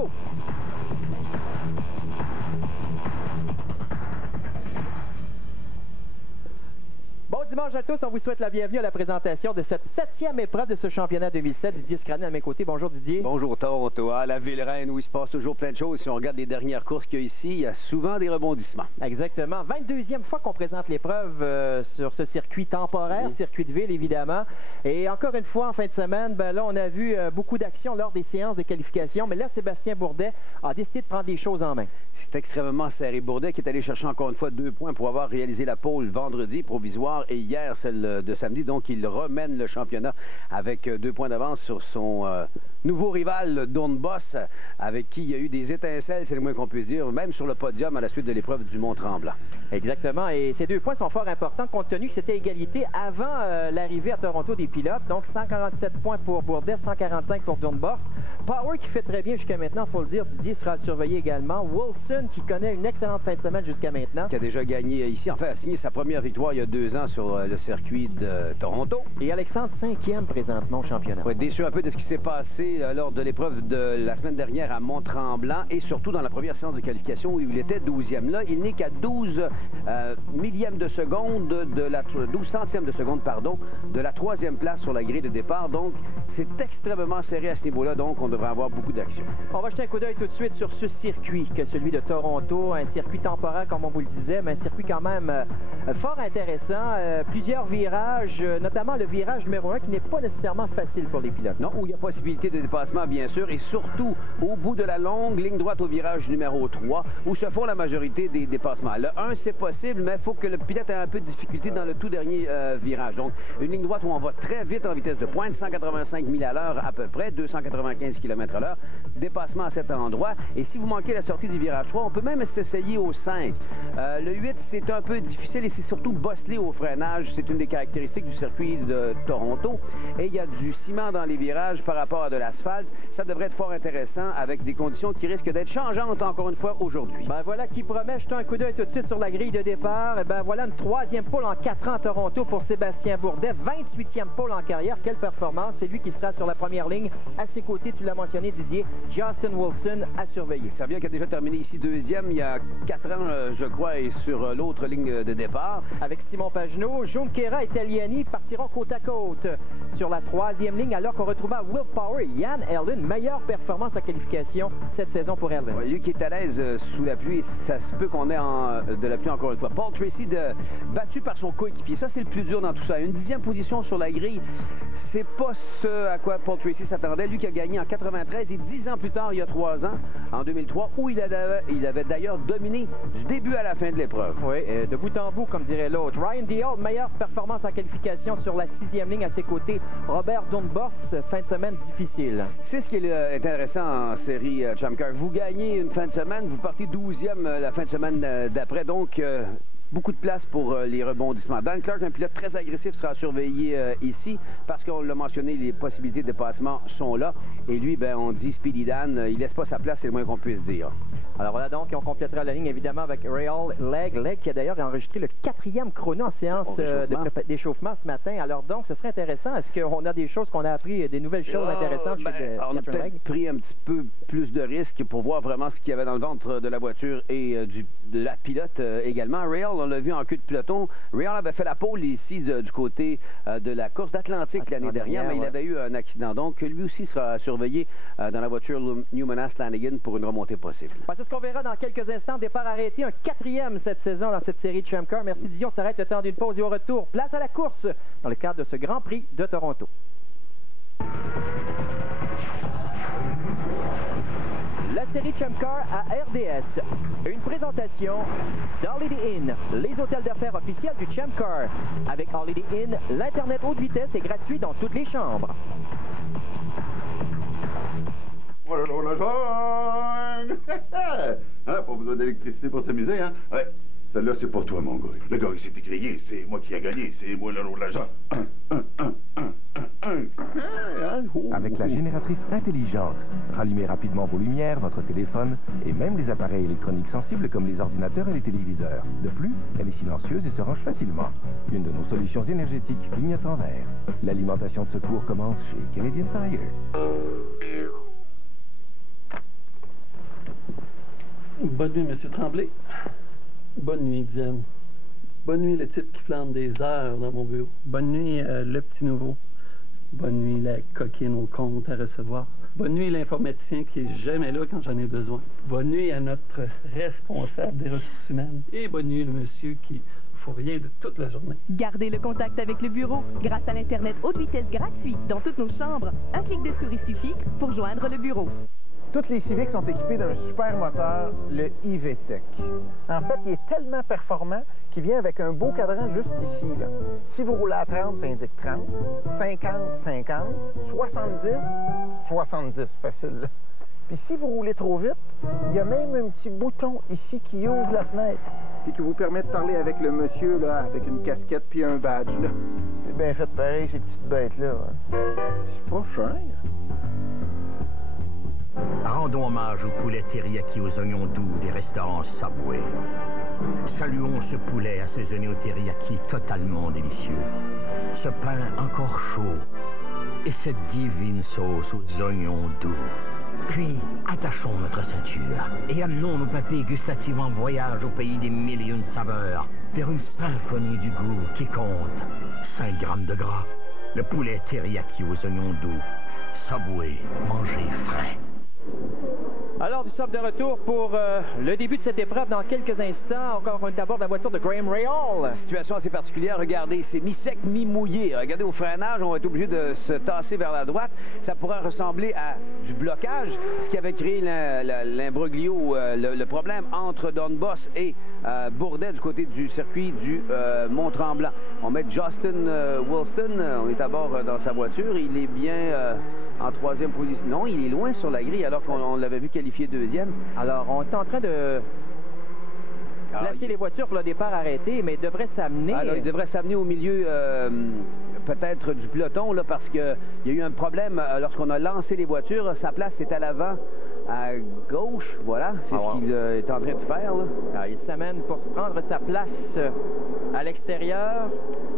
Toronto. Bon dimanche à tous, on vous souhaite la bienvenue à la présentation de cette 7e épreuve de ce championnat 2007. Didier Scrani à mes côtés. Bonjour Didier. Bonjour Toronto, à la Ville-Reine où il se passe toujours plein de choses. Si on regarde les dernières courses qu'il y a ici, il y a souvent des rebondissements. Exactement. 22e fois qu'on présente l'épreuve sur ce circuit temporaire, circuit de ville évidemment. Et encore une fois en fin de semaine, ben là on a vu beaucoup d'actions lors des séances de qualification. Mais là Sébastien Bourdet a décidé de prendre les choses en main. C'est extrêmement serré. Bourdet qui est allé chercher encore une fois 2 points pour avoir réalisé la pole vendredi provisoire et hier celle de samedi. Donc il remène le championnat avec 2 points d'avance sur son nouveau rival Dawn Boss, avec qui il y a eu des étincelles, c'est le moins qu'on puisse dire, même sur le podium à la suite de l'épreuve du Mont-Tremblant. Exactement, et ces 2 points sont fort importants compte tenu que c'était égalité avant l'arrivée à Toronto des pilotes. Donc 147 points pour Bourdet, 145 pour Dawn Boss. Power qui fait très bien jusqu'à maintenant, il faut le dire, Didier sera surveillé également. Wilson qui connaît une excellente fin de semaine jusqu'à maintenant. Qui a déjà gagné ici, enfin a signé sa première victoire il y a 2 ans sur le circuit de Toronto. Et Alexandre 5e présentement au championnat. Ouais, déçu un peu de ce qui s'est passé lors de l'épreuve de la semaine dernière à Mont-Tremblant et surtout dans la première séance de qualification où il était 12e. Là, il n'est qu'à 12 millièmes de seconde, 12 centièmes de seconde, pardon, de la 3e place sur la grille de départ. Donc, c'est extrêmement serré à ce niveau-là, donc on devrait avoir beaucoup d'action. On va jeter un coup d'œil tout de suite sur ce circuit, que celui de Toronto, un circuit temporaire comme on vous le disait, mais un circuit quand même fort intéressant. Plusieurs virages, notamment le virage numéro 1 qui n'est pas nécessairement facile pour les pilotes. Non, où il y a possibilité de dépassement, bien sûr, et surtout au bout de la longue ligne droite au virage numéro 3, où se font la majorité des dépassements. Le 1, c'est possible, mais il faut que le pilote ait un peu de difficulté dans le tout dernier virage. Donc, une ligne droite où on va très vite en vitesse de pointe, 185 000 à l'heure à peu près, 295 km à l'heure, dépassement à cet endroit. Et si vous manquez la sortie du virage 3, on peut même s'essayer au 5. Le 8, c'est un peu difficile et c'est surtout bosselé au freinage. C'est une des caractéristiques du circuit de Toronto. Et il y a du ciment dans les virages par rapport à de l'asphalte. Ça devrait être fort intéressant avec des conditions qui risquent d'être changeantes encore une fois aujourd'hui. Ben voilà qui promet. Jetons un coup d'œil tout de suite sur la grille de départ. Et ben voilà une 3e pole en 4 ans à Toronto pour Sébastien Bourdet. 28e pole en carrière. Quelle performance. C'est lui qui sera sur la première ligne. À ses côtés, tu l'as mentionné Didier, Justin Wilson à surveiller. Savia qui a déjà terminé ici 2e il y a 4 ans, je crois, et sur l'autre ligne de départ. Avec Simon Pagenaud, Junqueira et Taliani partiront côte à côte sur la 3e ligne, alors qu'on retrouvera Will Power et Ian Ellen. Meilleure performance en qualification cette saison pour Ellen. Ouais, lui qui est à l'aise sous la pluie, ça se peut qu'on ait de la pluie encore une fois. Paul Tracy battu par son coéquipier. Ça, c'est le plus dur dans tout ça. Une 10e position sur la grille, c'est pas ce à quoi Paul Tracy s'attendait. Lui qui a gagné en 93 et 10 ans plus tard, il y a 3 ans, en 2003, où il avait d'ailleurs dominé du début à la fin de l'épreuve. Oui, de bout en bout, comme dirait l'autre. Ryan Deal, meilleure performance en qualification sur la 6e ligne à ses côtés. Robert Dawn Boss, fin de semaine difficile. C'est ce qui est intéressant en série Champ Car. Vous gagnez une fin de semaine, vous partez 12e la fin de semaine d'après, donc beaucoup de place pour les rebondissements. Dan Clark, un pilote très agressif, sera surveillé ici parce qu'on l'a mentionné, les possibilités de dépassement sont là. Et lui, ben, on dit Speedy Dan, il laisse pas sa place, c'est le moins qu'on puisse dire. Alors voilà donc, on complétera la ligne évidemment avec Real Leg qui a d'ailleurs enregistré le 4e chrono en séance d'échauffement ce matin. Alors donc, ce serait intéressant. Est-ce qu'on a des choses qu'on a appris, des nouvelles choses intéressantes chez on a peut-être pris un petit peu plus de risques pour voir vraiment ce qu'il y avait dans le ventre de la voiture et de la pilote également. Real, on l'a vu en queue de peloton. Real avait fait la pole ici du côté de la course d'Atlantique l'année dernière, mais il avait eu un accident. Donc, lui aussi sera surveillé dans la voiture Newmanas-Lanigan pour une remontée possible. C'est ce qu'on verra dans quelques instants. Départ arrêté, un 4e cette saison dans cette série de Champ Car. Merci Didier, on s'arrête le temps d'une pause et au retour, place à la course dans le cadre de ce Grand Prix de Toronto. La série Champ Car à RDS. Une présentation d'Holiday Inn, les hôtels d'affaires officiels du Champ Car. Avec Holiday Inn, l'Internet haute vitesse est gratuit dans toutes les chambres. Hein, pas besoin d'électricité pour s'amuser, hein? Ouais, celle-là, c'est pour toi, mon gars. Le gars, il s'est écrié, c'est moi qui a gagné, c'est moi le rôle d'argent. Avec la génératrice intelligente, rallumez rapidement vos lumières, votre téléphone et même les appareils électroniques sensibles comme les ordinateurs et les téléviseurs. De plus, elle est silencieuse et se range facilement. Une de nos solutions énergétiques clignote en vert. L'alimentation de secours commence chez Canadian Tire. Bonne nuit, M. Tremblay. Bonne nuit, Diane. Bonne nuit, le type qui flambe des heures dans mon bureau. Bonne nuit, le petit nouveau. Bonne nuit, la coquine au compte à recevoir. Bonne nuit, l'informaticien qui est jamais là quand j'en ai besoin. Bonne nuit à notre responsable des ressources humaines. Et bonne nuit, le monsieur qui ne faut rien de toute la journée. Gardez le contact avec le bureau grâce à l'Internet haute vitesse gratuit dans toutes nos chambres. Un clic de souris suffit pour joindre le bureau. Toutes les Civics sont équipées d'un super moteur, le EV-Tech. En fait, il est tellement performant qu'il vient avec un beau cadran juste ici, là. Si vous roulez à 30, ça indique 30, 50, 50, 70, 70, facile, là. Puis si vous roulez trop vite, il y a même un petit bouton ici qui ouvre la fenêtre et qui vous permet de parler avec le monsieur, là, avec une casquette puis un badge, là. C'est bien fait pareil, ces petites bêtes-là. Hein. C'est pas cher. Rendons hommage au poulet teriyaki aux oignons doux des restaurants Subway. Saluons ce poulet assaisonné au teriyaki totalement délicieux. Ce pain encore chaud et cette divine sauce aux oignons doux. Puis, attachons notre ceinture et amenons nos papilles gustatives en voyage au pays des mille et une saveurs, vers une symphonie du goût qui compte 5 grammes de gras. Le poulet teriyaki aux oignons doux. Subway, mangez frais. Alors, nous sommes de retour pour le début de cette épreuve dans quelques instants. Encore, on est à bord de la voiture de Graham Rahal. Situation assez particulière. Regardez, c'est mi-sec, mi-mouillé. Regardez, au freinage, on va être obligé de se tasser vers la droite. Ça pourrait ressembler à du blocage, ce qui avait créé l'imbroglio, le problème entre Don Boss et Bourdet du côté du circuit du Mont-Tremblant. On met Justin Wilson, on est à bord dans sa voiture. Il est bien en 3e position. Non, il est loin sur la grille alors qu'on l'avait vu qualifié 2e. Alors, on est en train de placer les voitures pour le départ arrêté, mais il devrait s'amener... Alors, il devrait s'amener au milieu peut-être du peloton, là, parce qu'il y a eu un problème lorsqu'on a lancé les voitures. Sa place est à l'avant, à gauche. Voilà, c'est ce qu'il est en train de faire. Là. Alors, il s'amène pour prendre sa place à l'extérieur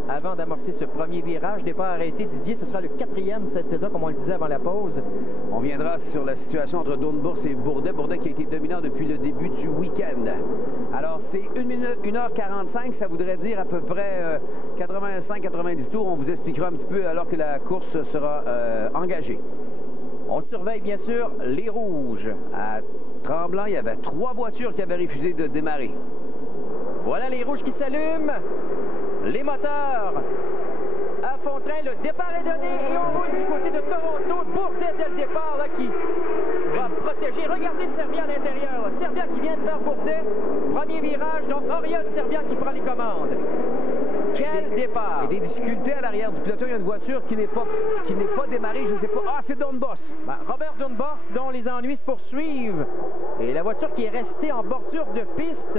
avant d'amorcer ce premier virage. Départ arrêté, Didier, ce sera le 4e cette saison, comme on le disait avant la pause. On viendra sur la situation entre Doornbos et Bourdet. Bourdet qui a été dominant depuis le début du week-end. Alors, c'est 1h45, ça voudrait dire à peu près 85-90 tours. On vous expliquera un petit peu alors que la course sera engagée. On surveille bien sûr les rouges. À Tremblant, il y avait 3 voitures qui avaient refusé de démarrer. Voilà les rouges qui s'allument. Les moteurs à fond train. Le départ est donné et on roule du côté de Toronto. Bourdet dès le départ là, qui va protéger. Regardez Servia à l'intérieur. Servia qui vient de faire Bourdet. Premier virage, donc Oriol Servia qui prend les commandes. Quel départ! Et des difficultés à l'arrière du peloton. Il y a une voiture qui n'est pas démarrée. Je ne sais pas. Ah, c'est Doornbos. Ben, Robert Doornbos, dont les ennuis se poursuivent. Et la voiture qui est restée en bordure de piste.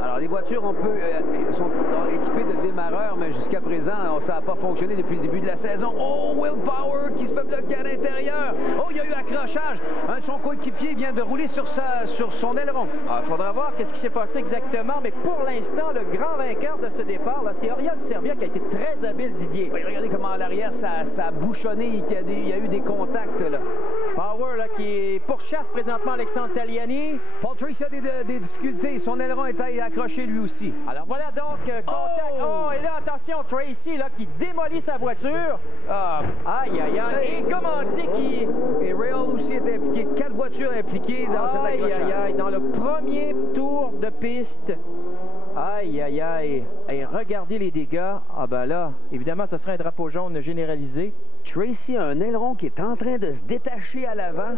Alors, les voitures, sont équipées de démarreurs, mais jusqu'à présent, ça n'a pas fonctionné depuis le début de la saison. Oh, Will Power qui se fait bloquer à l'intérieur. Oh, il y a eu accrochage. Son coéquipier vient de rouler sur son aileron. Il faudra voir qu'est-ce qui s'est passé exactement, mais pour l'instant, le grand vainqueur de ce départ, c'est Oriol Servia qui a été très habile, Didier. Oui, regardez comment à l'arrière, ça a bouchonné, il y a eu des contacts, là. Power, là, qui pourchasse présentement Alexandre Tagliani. Paul Tracy a des difficultés. Son aileron est accroché lui aussi. Alors voilà donc contact. Oh, et là, attention, Tracy, là, qui démolit sa voiture. Aïe, aïe, aïe. Et Commandier qui... Et Rahal aussi est impliqué. 4 voitures impliquées dans cet accrochage. Aïe, aïe, aïe. Dans le premier tour de piste. Aïe, aïe, aïe. Et regardez les dégâts. Ah ben là, évidemment, ce sera un drapeau jaune généralisé. Tracy a un aileron qui est en train de se détacher à l'avant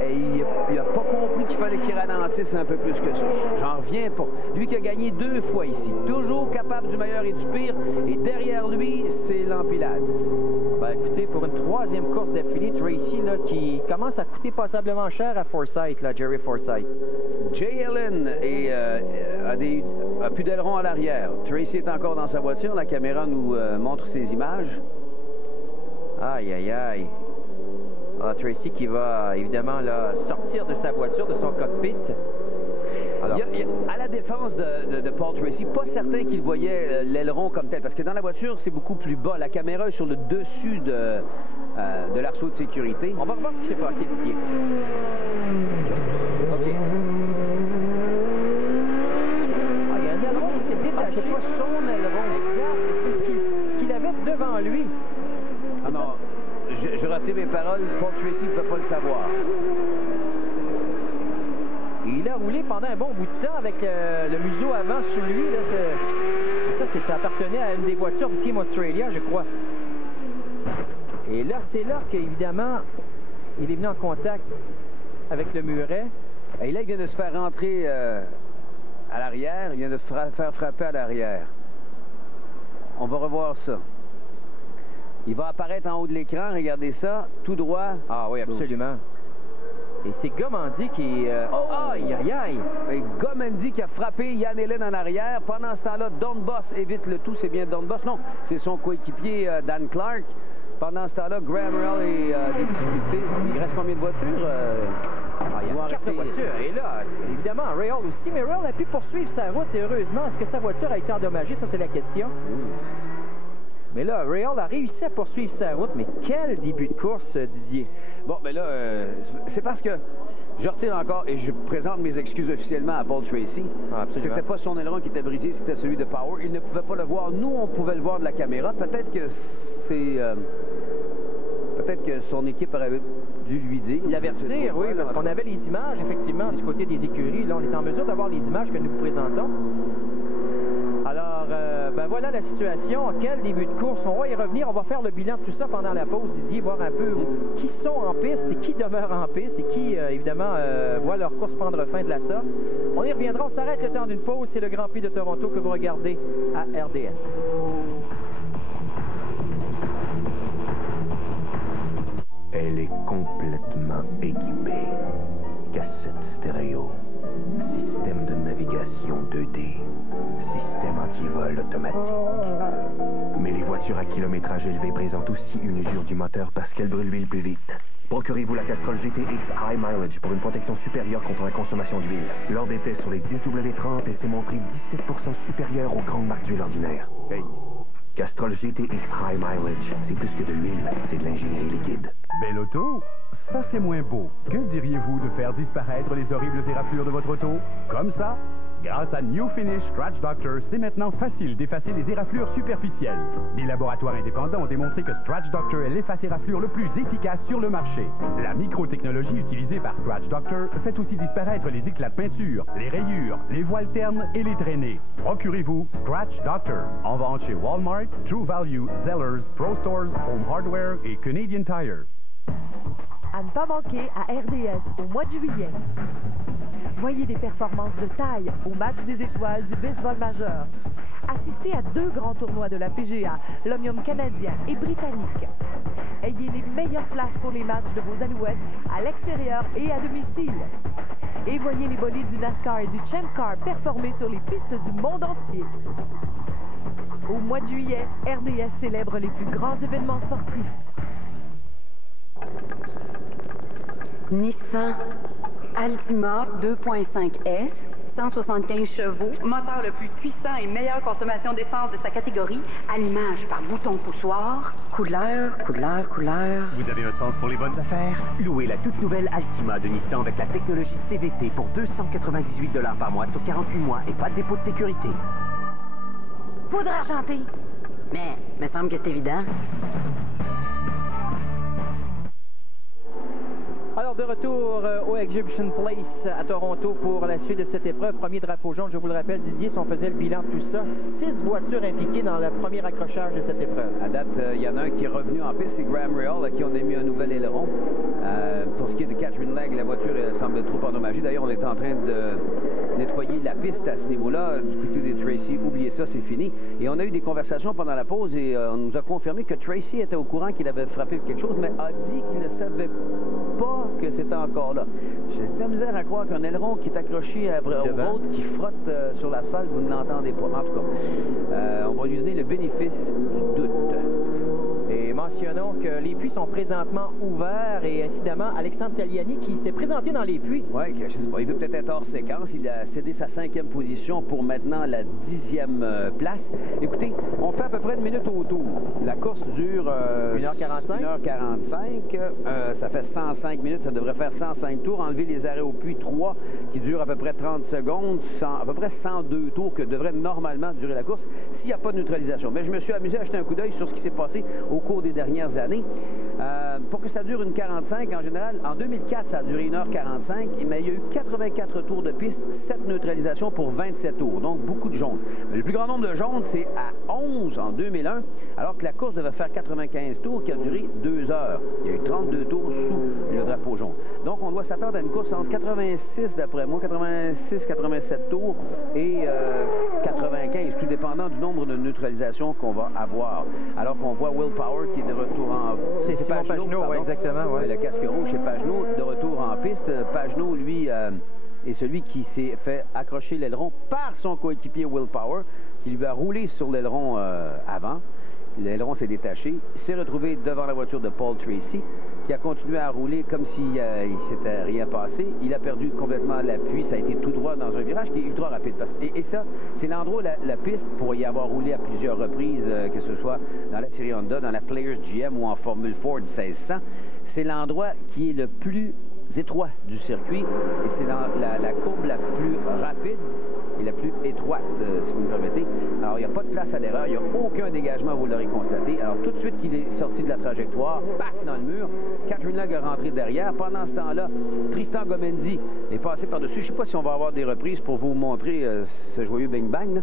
et il n'a pas compris qu'il fallait qu'il ralentisse un peu plus que ça. J'en reviens pas. Lui qui a gagné 2 fois ici, toujours capable du meilleur et du pire, et derrière lui, c'est l'empilade. Ben écoutez, pour une 3e course d'affilée, Tracy là, qui commence à coûter passablement cher à Forsyth, là, Jerry Forsyth. Jay Allen a plus d'aileron à l'arrière. Tracy est encore dans sa voiture. La caméra nous montre ses images. Aïe, aïe, aïe. Tracy qui va évidemment là, sortir de sa voiture, de son cockpit. Alors, à la défense de Paul Tracy, pas certain qu'il voyait l'aileron comme tel, parce que dans la voiture, c'est beaucoup plus bas. La caméra est sur le dessus de l'arceau de sécurité. On va voir ce qui s'est passé, Didier. OK. à lui. Ah non, je retire mes paroles. Paul Tracy ne peut pas le savoir. Il a roulé pendant un bon bout de temps avec le museau avant sur lui. Là, ça appartenait à une des voitures du Team Australia, je crois. Et là, c'est là qu'évidemment, il est venu en contact avec le muret. Et là, il vient de se faire rentrer à l'arrière. Il vient de se faire frapper à l'arrière. On va revoir ça. Il va apparaître en haut de l'écran. Regardez ça, tout droit. Ah oui, absolument. Et c'est Gomendi qui... aïe, aïe, aïe! Et Gomendi qui a frappé Yann Helen en arrière. Pendant ce temps-là, Don Boss évite le tout. C'est bien Don Boss. Non, c'est son coéquipier Dan Clark. Pendant ce temps-là, Graham Rahal est des difficultés. Il reste combien de voitures? Il y a 4 voitures. Et là, évidemment, Rahal aussi. Mais Rahal a pu poursuivre sa route. Et heureusement, est-ce que sa voiture a été endommagée? Ça, c'est la question. Mais là, Rahal a réussi à poursuivre sa route. Mais quel début de course, Didier! Bon, mais là, c'est parce que je retire encore et je présente mes excuses officiellement à Paul Tracy. C'était pas son aileron qui était brisé, c'était celui de Power. Il ne pouvait pas le voir. Nous, on pouvait le voir de la caméra. Peut-être que c'est... peut-être que son équipe aurait dû lui dire. L'avertir, oui, parce qu'on avait les images, effectivement, du côté des écuries. Là, on est en mesure d'avoir les images que nous vous présentons. Alors, ben voilà la situation. Quel début de course. On va y revenir. On va faire le bilan de tout ça pendant la pause, Didier, voir un peu qui sont en piste et qui demeurent en piste et qui, évidemment, voient leur course prendre fin de la sorte. On y reviendra. On s'arrête le temps d'une pause. C'est le Grand Prix de Toronto que vous regardez à RDS. Elle est complètement équipée. Cassette stéréo, système de navigation 2D, système anti-vol automatique. Mais les voitures à kilométrage élevé présentent aussi une usure du moteur parce qu'elles brûlent l'huile plus vite. Procurez-vous la Castrol GTX High Mileage pour une protection supérieure contre la consommation d'huile. Lors des tests sur les 10W30, elle s'est montrée 17% supérieure aux grandes marques d'huile ordinaires. Hey. Castrol GTX High Mileage, c'est plus que de l'huile, c'est de l'ingénierie liquide. Belle auto? Ça, c'est moins beau. Que diriez-vous de faire disparaître les horribles éraflures de votre auto? Comme ça? Grâce à New Finish Scratch Doctor, c'est maintenant facile d'effacer les éraflures superficielles. Des laboratoires indépendants ont démontré que Scratch Doctor est l'efface-éraflure le plus efficace sur le marché. La microtechnologie utilisée par Scratch Doctor fait aussi disparaître les éclats de peinture, les rayures, les voiles ternes et les traînées. Procurez-vous Scratch Doctor. En vente chez Walmart, True Value, Zellers, Pro Stores, Home Hardware et Canadian Tire. À ne pas manquer à RDS au mois de juillet. Voyez des performances de taille au match des étoiles du baseball majeur. Assistez à 2 grands tournois de la PGA, l'Omnium canadien et britannique. Ayez les meilleures places pour les matchs de vos Alouettes à l'extérieur et à domicile. Et voyez les bolides du NASCAR et du Champ Car performer sur les pistes du monde entier. Au mois de juillet, RDS célèbre les plus grands événements sportifs. Nissan Altima 2.5S, 175 chevaux, moteur le plus puissant et meilleure consommation d'essence de sa catégorie, allumage par bouton poussoir, couleur. Vous avez un sens pour les bonnes affaires? Louez la toute nouvelle Altima de Nissan avec la technologie CVT pour 298 $ par mois sur 48 mois et pas de dépôt de sécurité. Poudre argentée. Mais, me semble que c'est évident. Alors, de retour au Egyptian Place à Toronto pour la suite de cette épreuve. Premier drapeau jaune, je vous le rappelle, Didier, si on faisait le bilan de tout ça, 6 voitures impliquées dans le premier accrochage de cette épreuve. À date, il y en a un qui est revenu en piste, c'est Graham Rahal, à qui on a mis un nouvel aileron. Pour ce qui est de Catherine Legge, la voiture semble trop endommagée. D'ailleurs, on est en train de nettoyer la piste à ce niveau-là. Du côté des Tracy, oubliez ça, c'est fini. Et on a eu des conversations pendant la pause et on nous a confirmé que Tracy était au courant qu'il avait frappé quelque chose, mais a dit qu'il ne savait pas que c'était encore là. J'ai de la misère à croire qu'un aileron qui est accroché au road, qui frotte sur l'asphalte, vous ne l'entendez pas. Mais en tout cas, on va lui donner le bénéfice du doute. Et mentionnons que les puits sont présentement ouverts et incidemment, Alexandre Tagliani qui s'est présenté dans les puits. Oui, je sais pas, il veut peut-être être hors séquence. Il a cédé sa 5e position pour maintenant la 10e place. Écoutez, on fait à peu près une minute au tour. La course dure 1h45. 1h45. Ça fait 105 minutes. Ça devrait faire 105 tours. Enlever les arrêts au puits 3 qui durent à peu près 30 secondes. À peu près 102 tours que devrait normalement durer la course s'il n'y a pas de neutralisation. Mais je me suis amusé à jeter un coup d'œil sur ce qui s'est passé au cours des dernières années. Pour que ça dure une 45, en général, en 2004, ça a duré 1h45, mais il y a eu 84 tours de piste, 7 neutralisations pour 27 tours, donc beaucoup de jaunes. Mais le plus grand nombre de jaunes, c'est à 11 en 2001, alors que la course devait faire 95 tours, qui a duré 2 heures. Il y a eu 32 tours sous le drapeau jaune. Donc, on doit s'attendre à une course entre 86, d'après moi, 86, 87 tours et 95, tout dépendant du nombre de neutralisations qu'on va avoir. Alors qu'on voit Will Power qui est de retour en... C'est Pagenaud, oui, exactement. Ouais. Le casque rouge chez Pagenaud, de retour en piste. Pagenaud, lui, est celui qui s'est fait accrocher l'aileron par son coéquipier Will Power, qui lui a roulé sur l'aileron avant. L'aileron s'est détaché, s'est retrouvé devant la voiture de Paul Tracy, qui a continué à rouler comme s'il ne s'était rien passé. Il a perdu complètement l'appui. Ça a été tout droit dans un virage qui est ultra rapide. Et ça, c'est l'endroit où la piste, pour y avoir roulé à plusieurs reprises, que ce soit dans la série Honda, dans la Players GM ou en Formule Ford 1600, c'est l'endroit qui est le plus étroit du circuit. Et c'est la courbe la plus rapide et la plus étroite, si vous me permettez. Alors, il n'y a pas de place à l'erreur, il n'y a aucun dégagement, vous l'aurez constaté. Alors, tout de suite qu'il est sorti de la trajectoire, back dans le mur, Catherine Lang est rentré derrière. Pendant ce temps-là, Tristan Gomendi est passé par-dessus. Je ne sais pas si on va avoir des reprises pour vous montrer ce joyeux bang-bang.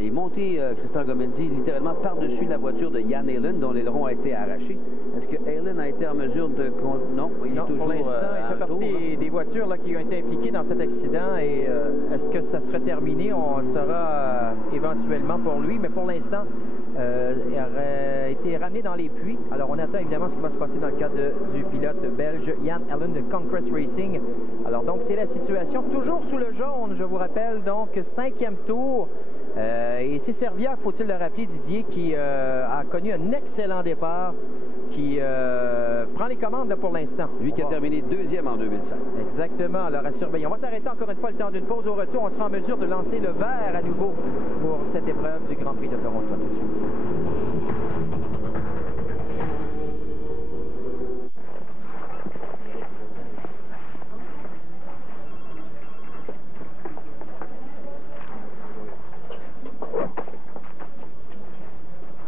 Il est monté, Tristan Gomendi, littéralement par-dessus la voiture de Jan Heylen, dont l'aileron a été arraché. Est-ce que Heylen a été en mesure de... Non, il est toujours... Pour l'instant, il fait partie des voitures là, qui ont été impliquées dans cet accident. Et est-ce que ça serait terminé? On le saura éventuellement pour lui. Mais pour l'instant, il aurait été ramené dans les puits. Alors, on attend évidemment ce qui va se passer dans le cas du pilote belge Jan Heylen de Conquest Racing. Alors, donc, c'est la situation. Toujours sous le jaune, je vous rappelle. Donc, 5e tour. Et c'est Servia, faut-il le rappeler, Didier, qui a connu un excellent départ, qui prend les commandes là, pour l'instant. Lui qui a terminé 2e en 2005. Exactement, alors à surveiller. On va s'arrêter encore une fois le temps d'une pause. Au retour, on sera en mesure de lancer le verre à nouveau pour cette épreuve du Grand Prix de Toronto. Tout de suite.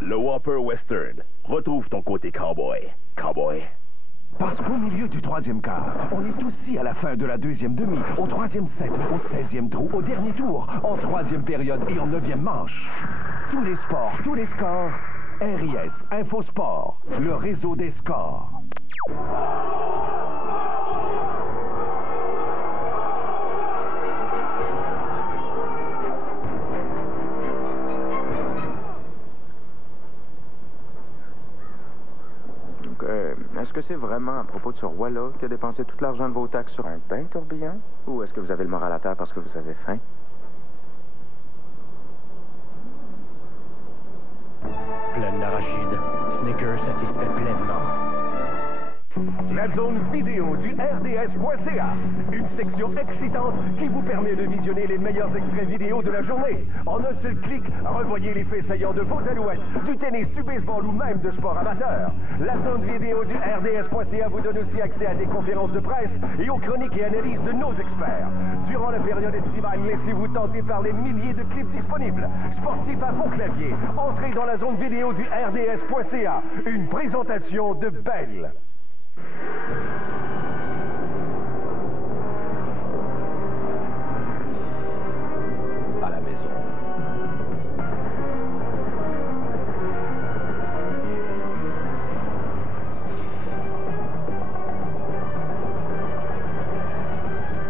Le Whopper Western. Retrouve ton côté cowboy. Cowboy. Parce qu'au milieu du 3e quart, on est aussi à la fin de la 2e demi, au 3e set, au 16e trou, au dernier tour, en 3e période et en 9e manche. Tous les sports, tous les scores. RIS Infosport, le réseau des scores. Est-ce que c'est vraiment à propos de ce roi-là qui a dépensé tout l'argent de vos taxes sur un pain tourbillon? Ou est-ce que vous avez le moral à terre parce que vous avez faim? Pleine d'arachides, Snickers satisfait pleinement. La zone vidéo du RDS.ca. Une section excitante qui vous permet de visionner les meilleurs extraits vidéo de la journée. En un seul clic, revoyez les faits saillants de vos alouettes, du tennis, du baseball ou même de sport amateur. La zone vidéo du RDS.ca vous donne aussi accès à des conférences de presse et aux chroniques et analyses de nos experts. Durant la période estivale, laissez-vous tenter par les milliers de clips disponibles. Sportifs à vos claviers, entrez dans la zone vidéo du RDS.ca. Une présentation de Bell. À la maison.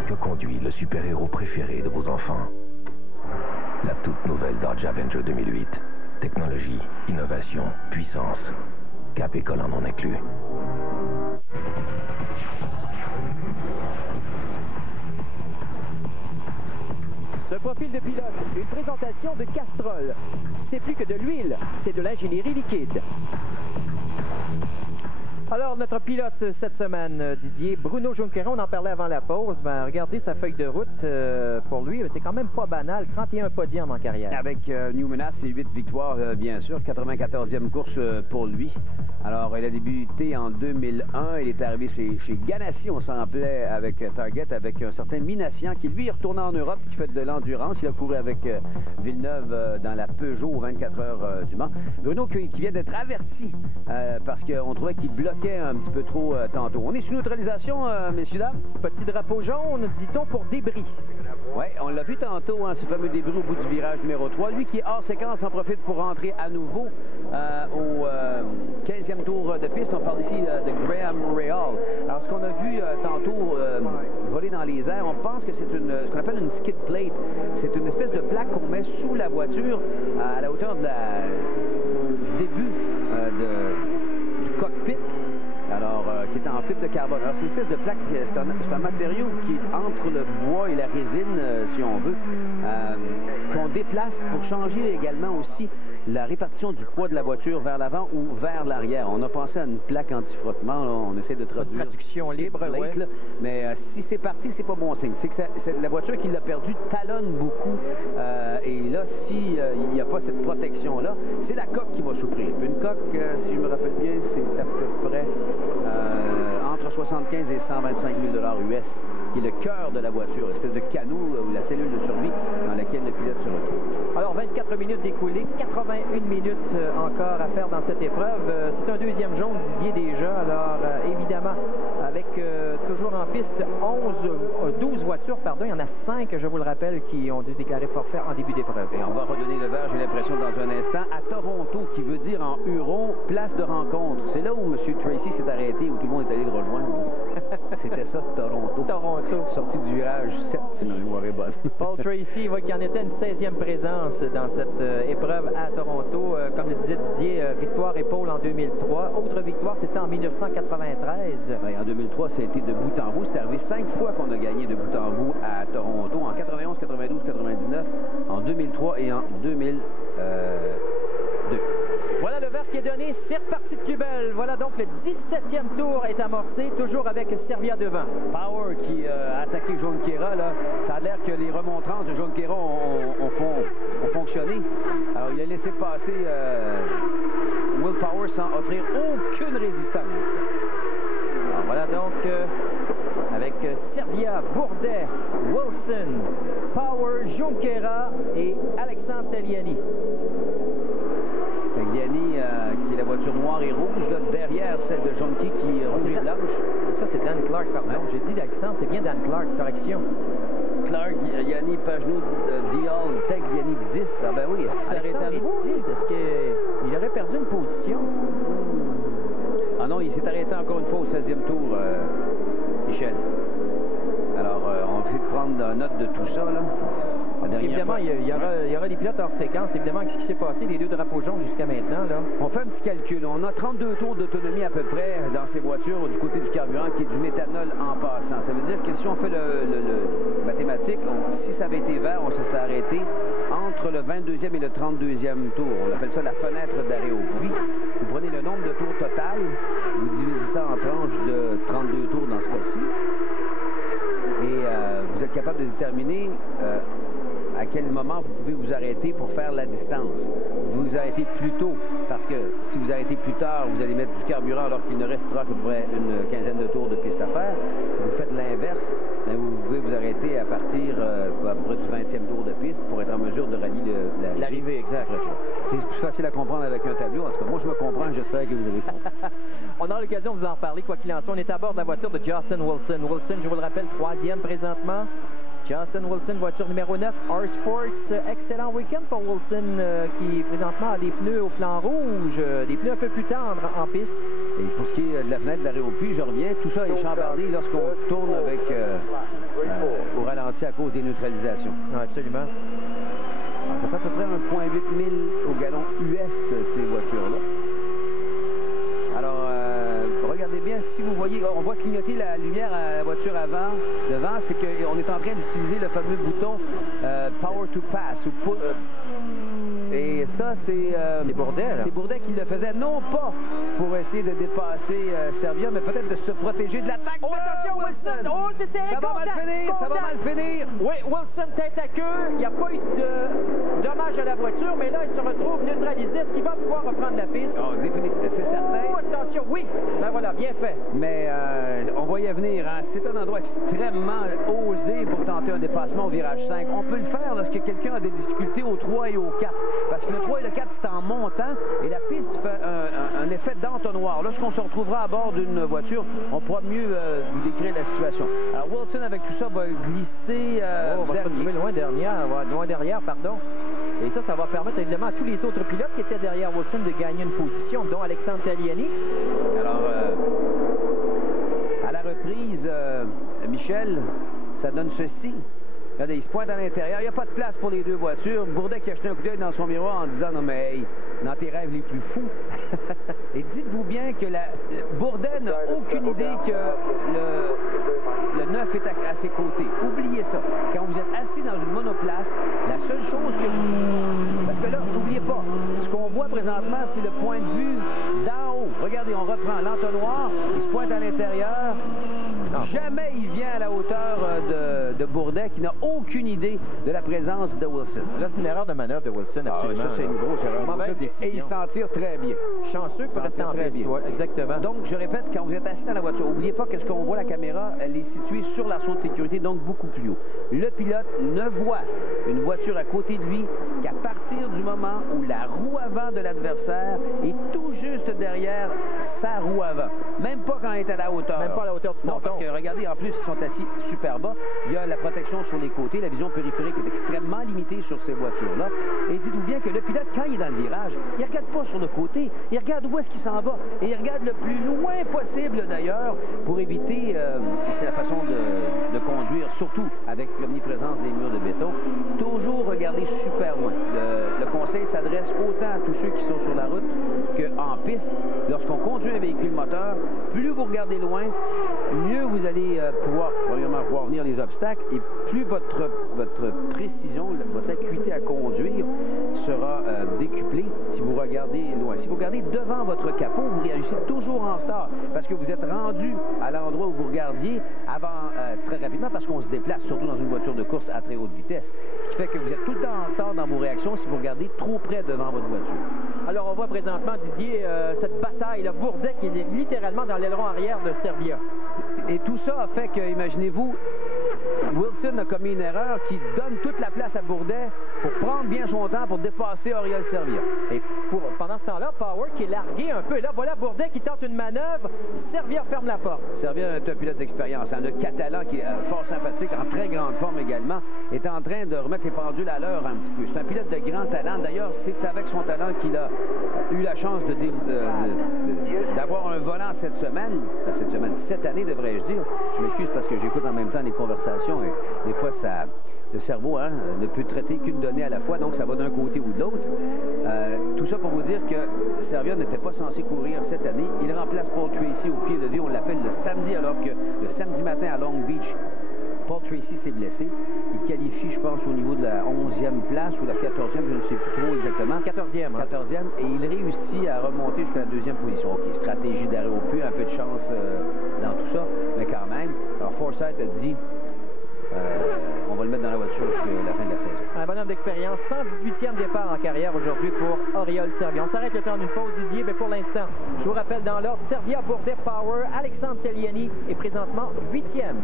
Que conduit le super-héros préféré de vos enfants? La toute nouvelle Dodge Avenger 2008. Technologie, innovation, puissance. Cap et collant non inclus. Ce profil de pilote, une présentation de Castrol. C'est plus que de l'huile, c'est de l'ingénierie liquide. Alors, notre pilote cette semaine, Didier, Bruno Junqueira, on en parlait avant la pause. Ben, regardez sa feuille de route pour lui. C'est quand même pas banal. 31 podiums en carrière. Avec New Menace et 8 victoires, bien sûr. 94e course pour lui. Alors, il a débuté en 2001. Il est arrivé chez Ganassi, on s'en rappelait, avec Target, avec un certain Minassian, qui lui est retourné en Europe, qui fait de l'endurance. Il a couru avec Villeneuve dans la Peugeot 24 heures du Mans. Bruno qui vient d'être averti parce qu'on trouvait qu'il bloquait un petit peu trop tantôt. On est sous neutralisation, messieurs, dames. Petit drapeau jaune, dit-on, pour débris. Oui, on l'a vu tantôt, ce fameux débris au bout du virage numéro 3. Lui qui est hors séquence en profite pour rentrer à nouveau au 15e tour de piste. On parle ici de Graham Rahal. Alors, ce qu'on a vu tantôt voler dans les airs, on pense que c'est ce qu'on appelle une skid plate. C'est une espèce de plaque qu'on met sous la voiture à la hauteur du début du cockpit. Alors, qui est en fibre de carbone. Alors, c'est une espèce de plaque, c'est un matériau qui est entre le bois et la résine, si on veut, qu'on déplace pour changer également aussi la répartition du poids de la voiture vers l'avant ou vers l'arrière. On a pensé à une plaque anti-frottement, là, on essaie de traduire. Traduction libre, plate, ouais. Là, mais si c'est parti, c'est pas bon signe. C'est que la voiture qui l'a perdu talonne beaucoup. Et là, s'il n'y a pas cette protection-là, c'est la coque qui va souffrir. Une coque, si je me rappelle bien, c'est à peu près entre 75 et 125 000 $ US, qui est le cœur de la voiture, espèce de canot ou la cellule de survie dans laquelle le pilote se retrouve. Alors, 24 minutes découlées, 81 minutes encore à faire dans cette épreuve. C'est un deuxième jaune, Didier, déjà. Alors, évidemment, avec toujours en piste 12 voitures, pardon, il y en a 5, je vous le rappelle, qui ont dû déclarer forfait en début d'épreuve. Et on va redonner le verre, j'ai l'impression, dans un instant, à Toronto, qui veut dire en huron, place de rencontre. C'est là où M. Tracy s'est arrêté, où tout le monde est allé le rejoindre. C'était ça, Toronto. Sortie du virage 7, si ma mémoire est bonne. Paul Tracy, qui en était une 16e présence dans cette épreuve à Toronto. Comme le disait Didier, victoire et pole en 2003. Autre victoire, c'était en 1993. Oui, en 2003, ça a été de bout en bout. C'est arrivé 5 fois qu'on a gagné de bout en bout à Toronto. En 91, 92, 99, en 2003 et en 2002. Voilà le verre qui est donné, c'est reparti de plus belle. Voilà donc le 17e tour est amorcé, toujours avec Servia devant. Power qui a attaqué Junqueira, là, ça a l'air que les remontrances de Junqueira ont fonctionné. Alors il a laissé passer Will Power sans offrir aucune résistance. Alors voilà donc avec Servia, Bourdet, Wilson, Power, Junqueira et Alexandre Tagliani. Tagliani, qui est la voiture noire et rouge, là, derrière celle de Junkie qui est rouge et blanche. Ça, c'est Dan Clark, pardon. J'ai dit Alexandre, c'est bien Dan Clark, correction. Clark, Yanni, Pagenaud, Dial, Tagliani 10. Ah ben oui, est-ce qu'il s'est arrêté à nouveau? 10, est-ce qu'il aurait perdu une position? Ah non, il s'est arrêté encore une fois au 16e tour, Michel. Alors, on fait prendre note de tout ça, là. Évidemment, il y aura des pilotes hors séquence. Évidemment, ce qui s'est passé, les 2 drapeaux jaunes jusqu'à maintenant, là. On fait un petit calcul. On a 32 tours d'autonomie à peu près dans ces voitures du côté du carburant qui est du méthanol en passant. Ça veut dire que si on fait le mathématique, si ça avait été vert, on se serait arrêté entre le 22e et le 32e tour. On appelle ça la fenêtre d'arrêt au puits. Vous prenez le nombre de tours total, vous divisez ça en tranches de 32 tours dans ce cas-ci, et vous êtes capable de déterminer à quel moment vous pouvez vous arrêter pour faire la distance. Vous vous arrêtez plus tôt, parce que si vous arrêtez plus tard, vous allez mettre du carburant alors qu'il ne restera que près une quinzaine de tours de piste à faire. Si vous faites l'inverse, vous pouvez vous arrêter à partir à peu près du 20e tour de piste pour être en mesure de rallier l'arrivée. Exact. C'est plus facile à comprendre avec un tableau. En tout cas, moi, je me comprends. J'espère que vous avez compris. On aura l'occasion de vous en parler, quoi qu'il en soit. On est à bord de la voiture de Justin Wilson. Wilson, je vous le rappelle, 3e présentement. Justin Wilson, voiture numéro 9, R-Sports. Excellent week-end pour Wilson qui présentement a des pneus au flanc rouge, des pneus un peu plus tendres en piste. Et pour ce qui est de la fenêtre d'arrêt au puits, je reviens, tout ça est chambardé lorsqu'on tourne avec au ralenti à cause des neutralisations. Oui, absolument. Alors, ça fait à peu près 1,8 000 au gallon US, ces voitures-là. Alors, regardez bien, si vous voyez, on voit clignoter la lumière à la voiture avant, devant, c'est qu'on est en train d'utiliser le fameux bouton Power to Pass. Et ça, c'est Bourdet, là. C'est Bourdet qui le faisait, non pas pour essayer de dépasser Servia, mais peut-être de se protéger de l'attaque. Oh, attention, Wilson! Oh, c'était ça va mal finir, ça va mal finir. Oui, Wilson tête à queue. Il n'y a pas eu de dommage à la voiture, mais là, il se retrouve neutralisé. Est-ce qu'il va pouvoir reprendre la piste? Oh, définitivement, c'est certain. Oh, attention, oui. Ben voilà, bien fait. Mais on voyait venir. Hein. C'est un endroit extrêmement osé pour tenter un dépassement au virage 5. On peut le faire lorsque quelqu'un a des difficultés au 3 et au 4. Parce que le 3 et le 4, c'est en montant et la piste fait un effet d'entonnoir. Lorsqu'on se retrouvera à bord d'une voiture, on pourra mieux vous décrire la situation. Alors Wilson, avec tout ça, va glisser on va se retrouver loin derrière, pardon. Et ça va permettre évidemment à tous les autres pilotes qui étaient derrière Wilson de gagner une position, dont Alexandre Tagliani. Alors, à la reprise, Michel, ça donne ceci. Regardez, il se pointe à l'intérieur. Il n'y a pas de place pour les deux voitures. Bourdet qui a jeté un coup d'œil dans son miroir en disant « Non, mais hey, dans tes rêves les plus fous. » Et dites-vous bien que Bourdet n'a aucune idée que le 9 est à ses côtés. Oubliez ça. Quand vous êtes assis dans une monoplace, la seule chose que vous... Parce que là, n'oubliez pas, ce qu'on voit présentement, c'est le point de vue d'en haut. Regardez, on reprend l'entonnoir. Il se pointe à l'intérieur. Jamais il vient à la hauteur de Bourdet, qui n'a aucune idée de la présence de Wilson. Là, c'est une erreur de manœuvre de Wilson, absolument. Ça, c'est une grosse erreur. Et il s'en tire très bien. Chanceux que ça reste en piste, ouais, exactement. Donc, je répète, quand vous êtes assis dans la voiture, n'oubliez pas que ce qu'on voit, la caméra, elle est située sur l'arceau de sécurité, donc beaucoup plus haut. Le pilote ne voit une voiture à côté de lui qu'à partir du moment où la roue avant de l'adversaire est tout juste derrière sa roue avant. Même pas quand elle est à la hauteur. Même pas à la hauteur du ponton. Non, parce que regardez, en plus, ils sont assis super bas. Il y a la protection sur les côtés. La vision périphérique est extrêmement limitée sur ces voitures-là. Et dites-vous bien que le pilote, quand il est dans le virage, il ne regarde pas sur le côté. Il regarde où est-ce qu'il s'en va. Et il regarde le plus loin possible, d'ailleurs, pour éviter, c'est la façon de conduire, surtout avec l'omniprésence des murs de béton, toujours regarder super loin. Le conseil s'adresse autant à tous ceux qui sont sur la route qu'en piste. Lorsqu'on conduit un véhicule moteur, plus vous regardez loin, mieux vous allez pouvoir, premièrement, voir venir les obstacles et plus votre précision, votre acuité à conduire sera décuplée si vous regardez loin. Si vous regardez devant votre capot, vous réagissez toujours en retard parce que vous êtes rendu à l'endroit où vous regardiez avant très rapidement parce qu'on se déplace, surtout dans une voiture de course à très haute vitesse. Ce qui fait que vous êtes tout le temps en retard dans vos réactions si vous regardez trop près devant votre voiture. Alors, on voit présentement, Didier, cette bataille, le Bourdet qui est littéralement dans l'aileron arrière de Servia. Et tout ça a fait que, imaginez-vous, Wilson a commis une erreur qui donne toute la place à Bourdet pour prendre bien son temps pour dépasser Oriol Servia. Et pendant ce temps-là, Power qui est largué un peu. Et là, voilà Bourdet qui tente une manœuvre. Servia ferme la porte. Servia est un pilote d'expérience. Hein. Le Catalan, qui est fort sympathique, en très grande forme également, est en train de remettre les pendules à l'heure un petit peu. C'est un pilote de grand talent. D'ailleurs, c'est avec son talent qu'il a eu la chance d'avoir un volant cette semaine. Cette année, devrais-je dire. Je m'excuse parce que j'écoute en même temps les conversations et des fois, le cerveau ne peut traiter qu'une donnée à la fois, donc ça va d'un côté ou de l'autre. Tout ça pour vous dire que Servia n'était pas censé courir cette année. Il remplace Paul Tracy au pied levé. On l'appelle le samedi, alors que le samedi matin à Long Beach, Paul Tracy s'est blessé. Il qualifie, je pense, au niveau de la 11e place ou la 14e, je ne sais plus trop exactement. 14e. 14e, et il réussit à remonter jusqu'à la 2e position. OK, stratégie d'arrêt au puits, un peu de chance dans tout ça, mais quand même. Alors, Forsythe a dit, on va le mettre dans la voiture jusqu'à la fin de la saison. Un bonhomme d'expérience, 118e départ en carrière aujourd'hui pour Oriol Servia. On s'arrête le temps d'une pause, Didier, mais pour l'instant, je vous rappelle dans l'ordre, Servia, Bourdet, Power, Alexandre Tagliani est présentement 8e.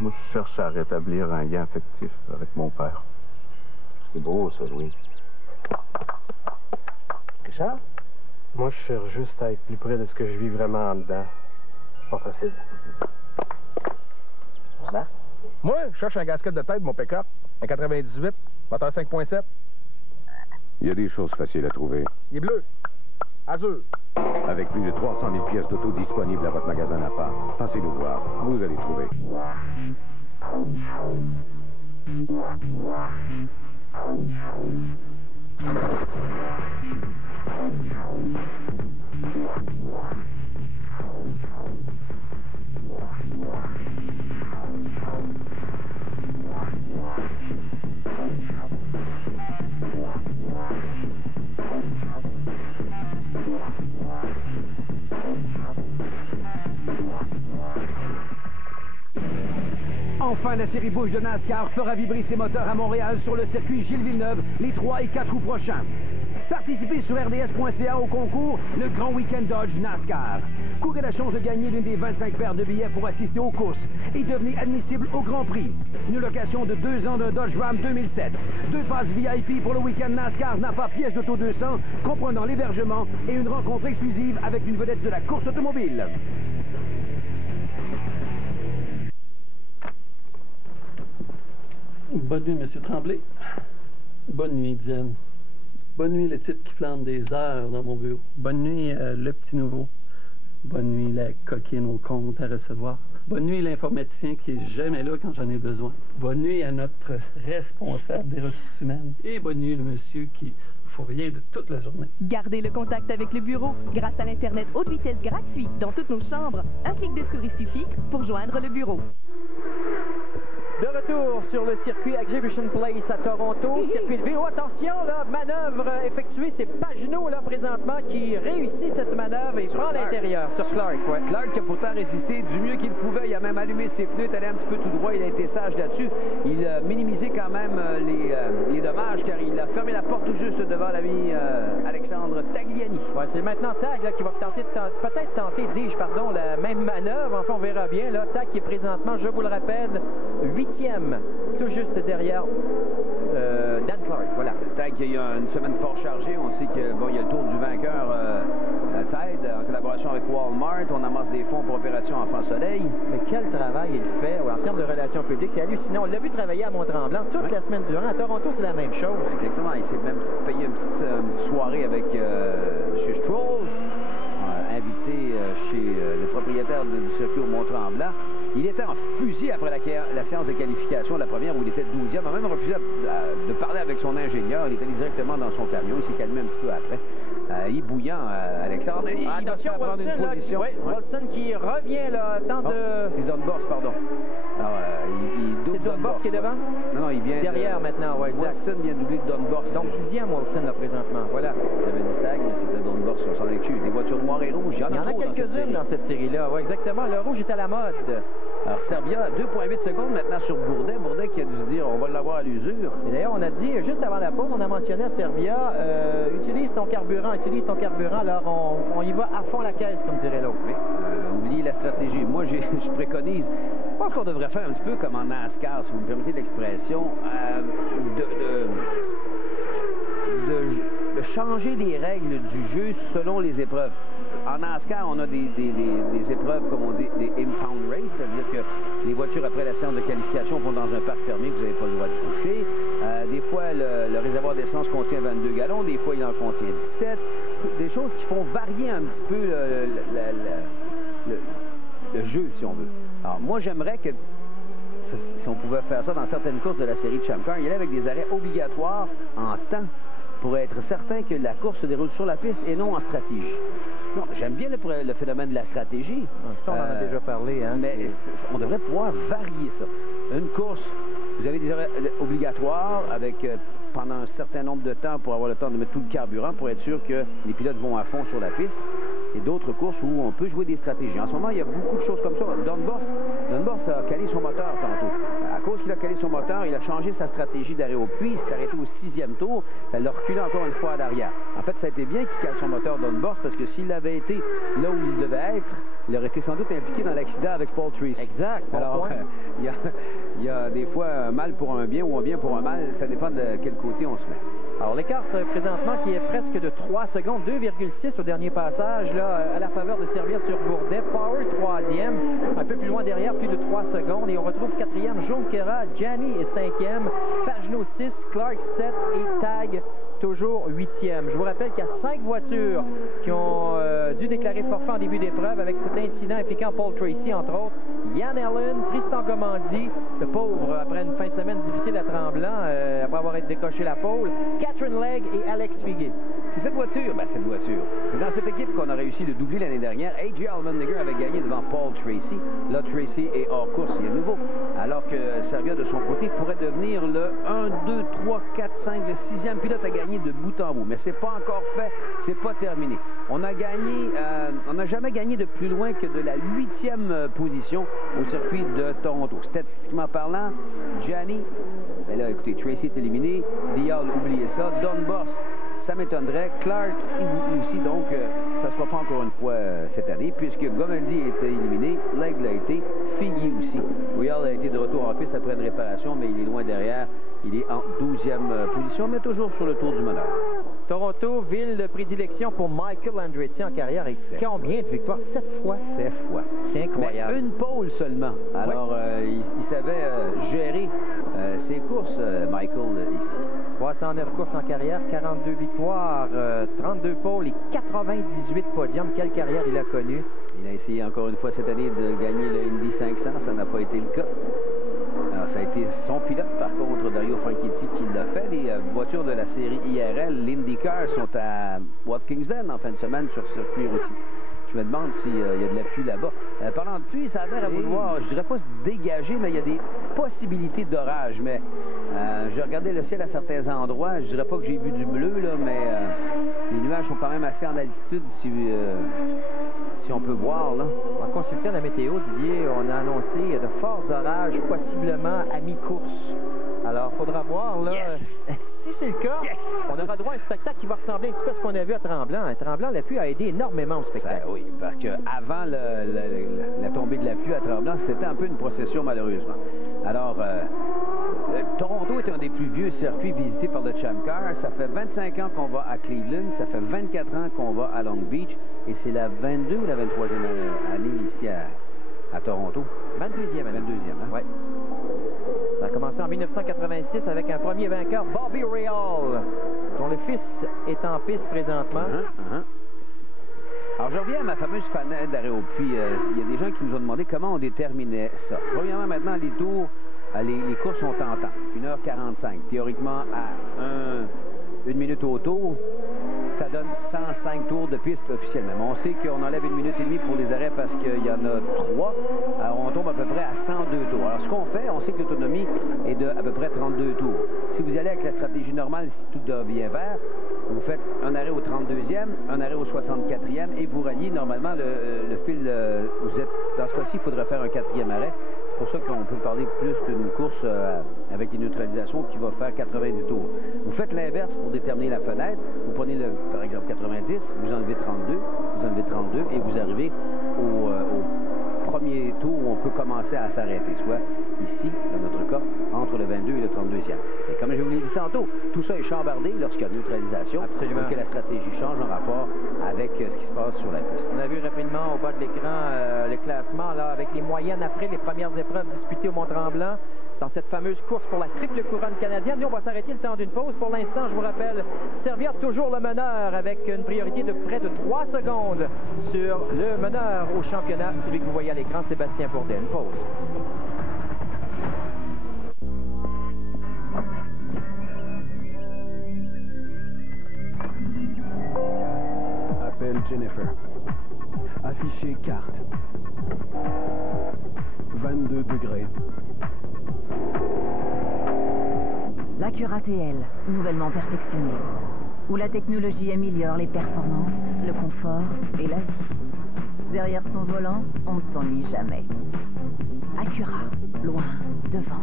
Moi, je cherche à rétablir un lien affectif avec mon père. C'est beau, ça, Louis. Richard? Moi, je cherche juste à être plus près de ce que je vis vraiment en dedans. C'est pas facile. Voilà. Moi, je cherche un gasket de tête, mon pick-up. Un 98, moteur 5.7. Il y a des choses faciles à trouver. Il est bleu. Azur. Avec plus de 300 000 pièces d'auto disponibles à votre magasin Napa. Passez-nous voir. Vous allez trouver. Enfin, la série Busch de NASCAR fera vibrer ses moteurs à Montréal sur le circuit Gilles Villeneuve les 3 et 4 août prochains. Participez sur rds.ca au concours Le Grand Week-end Dodge NASCAR. Courez la chance de gagner l'une des 25 paires de billets pour assister aux courses et devenez admissible au Grand Prix. Une location de 2 ans d'un Dodge Ram 2007. 2 passes VIP pour le week-end NASCAR Napa pièce d'auto 200, comprenant l'hébergement et une rencontre exclusive avec une vedette de la course automobile. Bonne nuit, M. Tremblay. Bonne nuit, Xen. Bonne nuit, le type qui flambe des heures dans mon bureau. Bonne nuit, le petit nouveau. Bonne nuit, la coquine au compte à recevoir. Bonne nuit, l'informaticien qui est jamais là quand j'en ai besoin. Bonne nuit à notre responsable des ressources humaines. Et bonne nuit, le monsieur qui ne faut rien de toute la journée. Gardez le contact avec le bureau grâce à l'Internet haute vitesse gratuit dans toutes nos chambres. Un clic de souris suffit pour joindre le bureau. De retour sur le circuit Exhibition Place à Toronto, circuit de vélo. Attention, là, manœuvre effectuée, c'est Pagenaud, là, présentement, qui réussit cette manœuvre et prend l'intérieur sur Clark. Ouais. Clark qui a pourtant résisté du mieux qu'il pouvait. Il a même allumé ses pneus, il allait un petit peu tout droit. Il a été sage là-dessus. Il a minimisé quand même les dommages, car il a fermé la porte tout juste devant l'ami Alexandre Tagliani. Ouais, c'est maintenant Tag là, qui va peut-être tenter, dis-je, pardon, la même manœuvre. Enfin, on verra bien. Là, Tag qui est présentement, je vous le rappelle, 8e, tout juste derrière Dan Clark. Voilà. Tag qui a eu une semaine fort chargée. On sait qu'il y a le tour du vainqueur Tide en collaboration avec Walmart. On amasse des fonds pour Opération Enfant Soleil. Mais quel travail il fait en termes de relations publiques. C'est hallucinant. On l'a vu travailler à Mont-Tremblant toute la semaine durant. À Toronto, c'est la même chose. Exactement. Il s'est même payé une petite soirée avec chez Stroll, invité chez le propriétaire du circuit au Mont-Tremblant. Il était en fusil après la séance de qualification, la première où il était 12e. Il a même refusé de parler avec son ingénieur. Il est allé directement dans son camion. Il s'est calmé un petit peu après. Il est bouillant, Alexandre. Attention, prendre Wilson, une position. là, Wilson qui revient, là, tente de... C'est Don Borst, pardon. C'est Don Borst qui est devant? Non, il vient derrière maintenant, ouais, exact. Wilson vient doubler de Don Borst. Donc 10e Wilson, là, présentement. Voilà. J'avais dit Tag, mais c'était Don Borst sur son lecture. Des voitures noires et rouges. Il y en a quelques-unes dans cette série-là. Ouais, exactement. Le rouge est à la mode. Alors, Serbia, 2,8 secondes maintenant sur Bourdet. Bourdet qui a dû se dire, on va l'avoir à l'usure. Et d'ailleurs, on a dit, juste avant la pause, on a mentionné à Serbia, utilise ton carburant. Alors, on y va à fond la caisse, comme dirait l'autre. Oubliez la stratégie. Moi, je préconise, je pense qu'on devrait faire un petit peu comme en NASCAR, si vous me permettez l'expression, de changer les règles du jeu selon les épreuves. En NASCAR, on a des épreuves, comme on dit, des impound race, c'est-à-dire que les voitures, après la séance de qualification, vont dans un parc fermé, vous n'avez pas le droit de toucher. Des fois, le réservoir d'essence contient 22 gallons, des fois, il en contient 17. Des choses qui font varier un petit peu le jeu, si on veut. Alors, moi, j'aimerais que, si on pouvait faire ça dans certaines courses de la série de Champ Car, il y allait avec des arrêts obligatoires en temps pour être certain que la course se déroule sur la piste et non en stratégie. Non, j'aime bien le phénomène de la stratégie. Ça, on en a déjà parlé. Hein, mais on devrait pouvoir varier ça. Une course, vous avez des arrêts obligatoires avec pendant un certain nombre de temps pour avoir le temps de mettre tout le carburant pour être sûr que les pilotes vont à fond sur la piste. Et d'autres courses où on peut jouer des stratégies. En ce moment, il y a beaucoup de choses comme ça. Don Borst a calé son moteur tantôt. À cause qu'il a calé son moteur, il a changé sa stratégie d'arrêt au puits. Il s'est arrêté au 6e tour. Ça l'a reculé encore une fois à l'arrière. En fait, ça a été bien qu'il cale son moteur Don Borst parce que s'il avait été là où il devait être, il aurait été sans doute impliqué dans l'accident avec Paul Tracy. Exact. Alors, il y a des fois un mal pour un bien ou un bien pour un mal. Ça dépend de quel côté on se met. Alors, l'écart présentement qui est presque de 3 secondes, 2,6 au dernier passage, là, à la faveur de Serbia sur Bourdet. Power 3e, un peu plus loin derrière, plus de 3 secondes. Et on retrouve 4e, Junquera, Gianni est 5e, Pagenaud 6, Clark 7 et Tag toujours 8e. Je vous rappelle qu'il y a 5 voitures qui ont dû déclarer forfait en début d'épreuve avec cet incident impliquant Paul Tracy, entre autres. Yann Allen, Tristan Gomandi, le pauvre, après une fin de semaine difficile à Tremblant, après avoir été décoché la pole, Catherine Legge et Alex Figuet. C'est cette voiture, ben cette voiture. C'est dans cette équipe qu'on a réussi le doublé l'année dernière. A.J. Allmendinger avait gagné devant Paul Tracy. Là, Tracy est hors course, il est nouveau. Alors que Servia, de son côté, pourrait devenir le 1, 2, 3, 4, 5, le 6e pilote à gagner de bout en bout. Mais c'est pas encore fait, c'est pas terminé. On a gagné, on n'a jamais gagné de plus loin que de la 8e position au circuit de Toronto. Statistiquement parlant, Gianni, ben là, écoutez, Tracy est éliminé, Dial, oubliez ça, Don Boss, ça m'étonnerait, Clark aussi, donc ça ne sera pas encore une fois cette année, puisque Gomeldi a été éliminé, Legg l'a été, Figgy aussi. Rial a été de retour en piste après une réparation, mais il est loin derrière. Il est en 12e position, mais toujours sur le tour du meneur. Toronto, ville de prédilection pour Michael Andretti en carrière. Et combien de victoires? 7 fois. 7 fois. C'est incroyable. Mais une pole seulement. Alors, il savait gérer ses courses, Michael, ici. 309 courses en carrière, 42 victoires, 32 pôles et 98 podiums. Quelle carrière il a connue. Il a essayé encore une fois cette année de gagner le Indy 500. Ça n'a pas été le cas. Alors, ça a été son pilote, par contre, Dario Franchitti, qui l'a fait. Les voitures de la série IRL, l'IndyCar, sont à Watkins Glen en fin de semaine sur circuit routier. Je me demande s'il y a de la pluie là-bas. Parlant de pluie, ça a l'air à vouloir, je dirais pas se dégager, mais il y a des possibilités d'orage. Mais j'ai regardé le ciel à certains endroits. Je dirais pas que j'ai vu du bleu, là, mais les nuages sont quand même assez en altitude si on peut voir, là. En consultant la météo, Didier, on a annoncé de forts orages, possiblement à mi-course. Alors, il faudra voir, là. Yes. Si c'est le cas, on aura droit à un spectacle qui va ressembler un petit peu à ce qu'on a vu à Tremblant. À Tremblant, la pluie a aidé énormément au spectacle. Oui, parce qu'avant la tombée de la pluie à Tremblant, c'était un peu une procession, malheureusement. Alors, Toronto est un des plus vieux circuits visités par le Champ Car. Ça fait 25 ans qu'on va à Cleveland, ça fait 24 ans qu'on va à Long Beach, et c'est la 22 ou la 23e année ici à Toronto. 22e année. 22e, hein? Oui. Ça a commencé en 1986 avec un premier vainqueur, Bobby Rahal, dont le fils est en piste présentement. Alors, je reviens à ma fameuse fenêtre d'arrêt au puits. Il y a des gens qui nous ont demandé comment on déterminait ça. Premièrement, maintenant, les tours, les courses sont en temps. 1h45. Théoriquement, à 1 minute au tour, ça donne 105 tours de piste officiellement. Mais on sait qu'on enlève 1 minute et demie pour les arrêts parce qu'il y en a 3. Alors, on tombe à peu près à 102 tours. Alors, ce qu'on fait, on sait que l'autonomie est de à peu près 32 tours. Si vous allez avec la stratégie normale, si tout devient vert, vous faites un arrêt au 32e, un arrêt au 64e et vous ralliez normalement le fil. Vous êtes, dans ce cas-ci, il faudrait faire un 4e arrêt. C'est pour ça qu'on peut parler plus d'une course avec des neutralisations qui va faire 90 tours. Vous faites l'inverse pour déterminer la fenêtre. Vous prenez, par exemple, 90, vous enlevez 32, vous enlevez 32 et vous arrivez au premier tour où on peut commencer à s'arrêter, soit ici, dans notre cas, entre le 22 et le 32e. Et comme je vous l'ai dit tantôt, tout ça est chambardé lorsqu'il y a neutralisation. Absolument. Et que la stratégie change en rapport avec ce qui se passe sur la piste. On a vu rapidement au bas de l'écran le classement là, avec les moyennes après les premières épreuves disputées au Mont-Tremblant dans cette fameuse course pour la triple couronne canadienne. Nous, on va s'arrêter le temps d'une pause. Pour l'instant, je vous rappelle, Servia toujours le meneur avec une priorité de près de 3 secondes sur le meneur au championnat. Celui que vous voyez à l'écran, Sébastien Bourdais. Une pause. Appelle Jennifer. Afficher carte. 22 degrés. L'Acura TL, nouvellement perfectionnée, où la technologie améliore les performances, le confort et la vie. Derrière son volant, on ne s'ennuie jamais. Acura, loin, devant.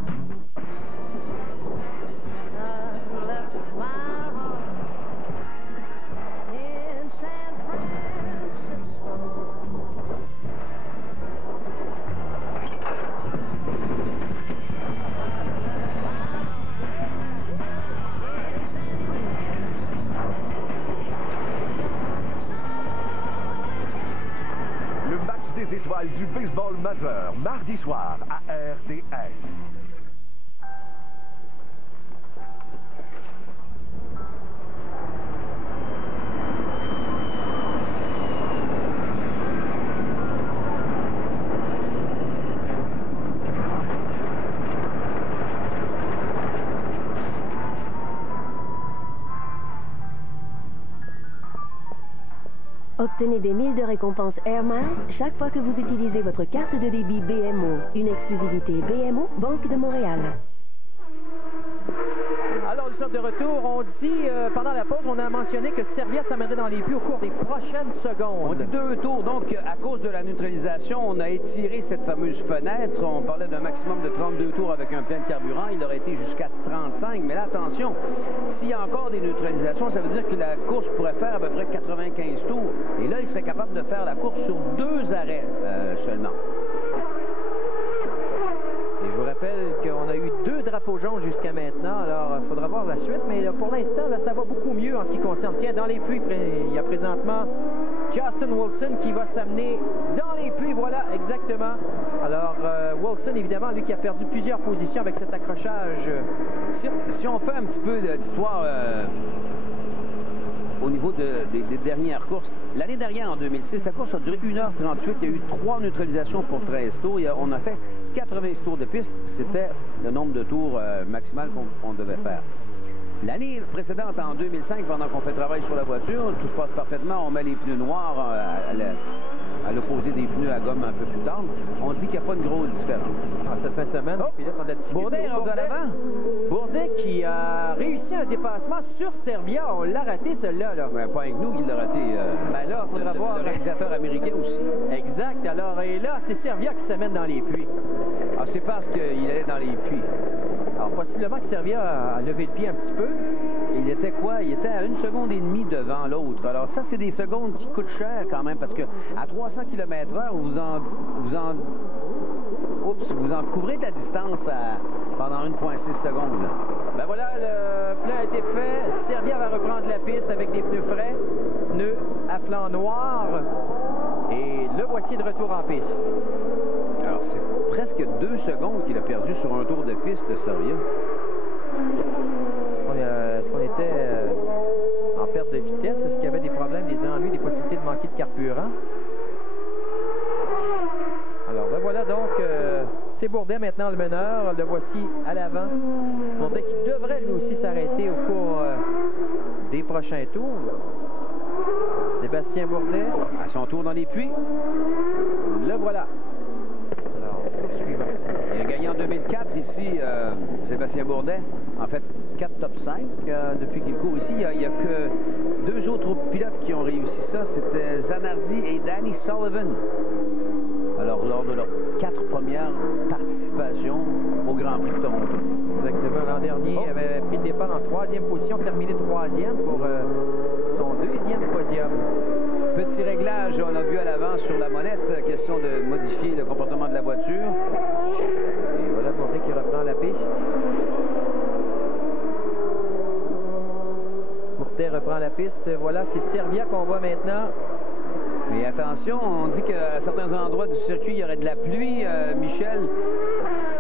Du baseball majeur, mardi soir à RDS. Obtenez des 1000 de récompenses Air Miles chaque fois que vous utilisez votre carte de débit BMO. Une exclusivité BMO, Banque de Montréal. Alors, nous sommes de retour. On dit, pendant la pause, on a mentionné que Serbia s'amènerait dans les buts au cours des prochaines secondes. On dit 2 tours. Donc, à cause de la neutralisation, on a étiré cette fameuse fenêtre. On parlait d'un maximum de 32 tours avec un plein de carburant. Il aurait été jusqu'à 35. Mais là, attention, s'il y a encore des neutralisations, ça veut dire que la course pourrait faire à peu près 95 tours. Et là, il serait capable de faire la course sur 2 arrêts seulement. Et je vous rappelle qu'on a eu 2 drapeaux jaunes jusqu'à maintenant, alors il faudra voir la suite, mais là, pour l'instant, ça va beaucoup mieux en ce qui concerne. Tiens, dans les puits, il y a présentement Justin Wilson qui va s'amener dans les puits, voilà, exactement. Alors, Wilson, évidemment, lui qui a perdu plusieurs positions avec cet accrochage. Si on fait un petit peu d'histoire au niveau des dernières courses, l'année dernière, en 2006, la course a duré 1h38. Il y a eu 3 neutralisations pour 13 tours. On a fait 80 tours de piste. C'était le nombre de tours maximal qu'on devait faire. L'année précédente, en 2005, pendant qu'on fait travail sur la voiture, tout se passe parfaitement. On met les pneus noirs à l'opposé des pneus à gomme un peu plus tendre. On dit qu'il n'y a pas une grosse différence. Cette fin de semaine, Bourdet rentre à l'avant. Bourdet qui a réussi un dépassement sur Serbia. On l'a raté, celui-là. Ouais, pas avec nous qui l'a raté. Ben là, il faudra voir. Le réalisateur américain aussi. Exact. Alors, et là, c'est Serbia qui s'amène dans les puits. Ah, c'est parce qu'il allait dans les puits. Alors, possiblement que Serbia a levé le pied un petit peu. Il était quoi? Il était à 1,5 seconde devant l'autre. Alors ça, c'est des secondes qui coûtent cher quand même, parce que à 300 km/h, vous en couvrez de la distance pendant 1,6 secondes. Ben voilà, le plein a été fait. Serbia va reprendre la piste avec des pneus frais, pneus à flanc noir. Et le voici de retour en piste. Alors, c'est presque 2 secondes qu'il a perdu sur un tour de piste, Serbia. Est-ce qu'on était en perte de vitesse? Est-ce qu'il y avait des problèmes, des ennuis, des possibilités de manquer de carburant? Alors, ben voilà donc, c'est Bourdet maintenant le meneur. Le voici à l'avant. Bourdet qui devrait lui aussi s'arrêter au cours des prochains tours. Sébastien Bourdet. À son tour dans les puits. Le voilà. Alors, tour suivant. Il a gagné en 2004 ici, Sébastien Bourdet. En fait, 4 top 5 depuis qu'il court ici. Il n'y a que 2 autres pilotes qui ont réussi ça. C'était Zanardi et Danny Sullivan. Alors, lors de leurs 4 premières participations au Grand Prix de Toronto. Exactement. L'an dernier, il avait pris le départ en 3e position, terminé 3e pour son 2e podium. Petit réglage, on a vu à l'avant sur la molette, question de modifier le comportement de la voiture. Et voilà Bourdet qui reprend la piste. Bourdet reprend la piste. Voilà, c'est Serbia qu'on voit maintenant. Mais attention, on dit qu'à certains endroits du circuit, il y aurait de la pluie. Michel,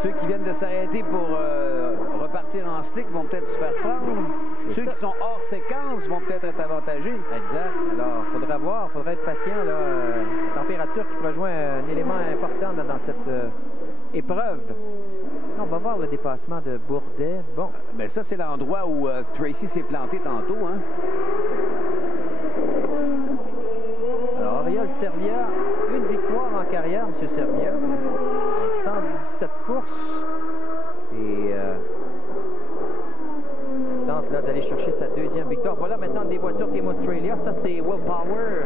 ceux qui viennent de s'arrêter pour repartir en slick vont peut-être se faire prendre. Ceux qui sont hors séquence vont peut-être être avantagés. Exact. Alors, il faudra voir, il faudra être patient. La température qui rejoint un élément important dans cette épreuve. On va voir le dépassement de Bourdet. Bon. Ben ça, c'est l'endroit où Tracy s'est planté tantôt. Hein? Alors, Oriol Serbia, une victoire en carrière, M. Serbia. 117 courses. Et tente là d'aller chercher sa 2e victoire. Voilà maintenant des voitures Team Australia. Ça, c'est Will Power.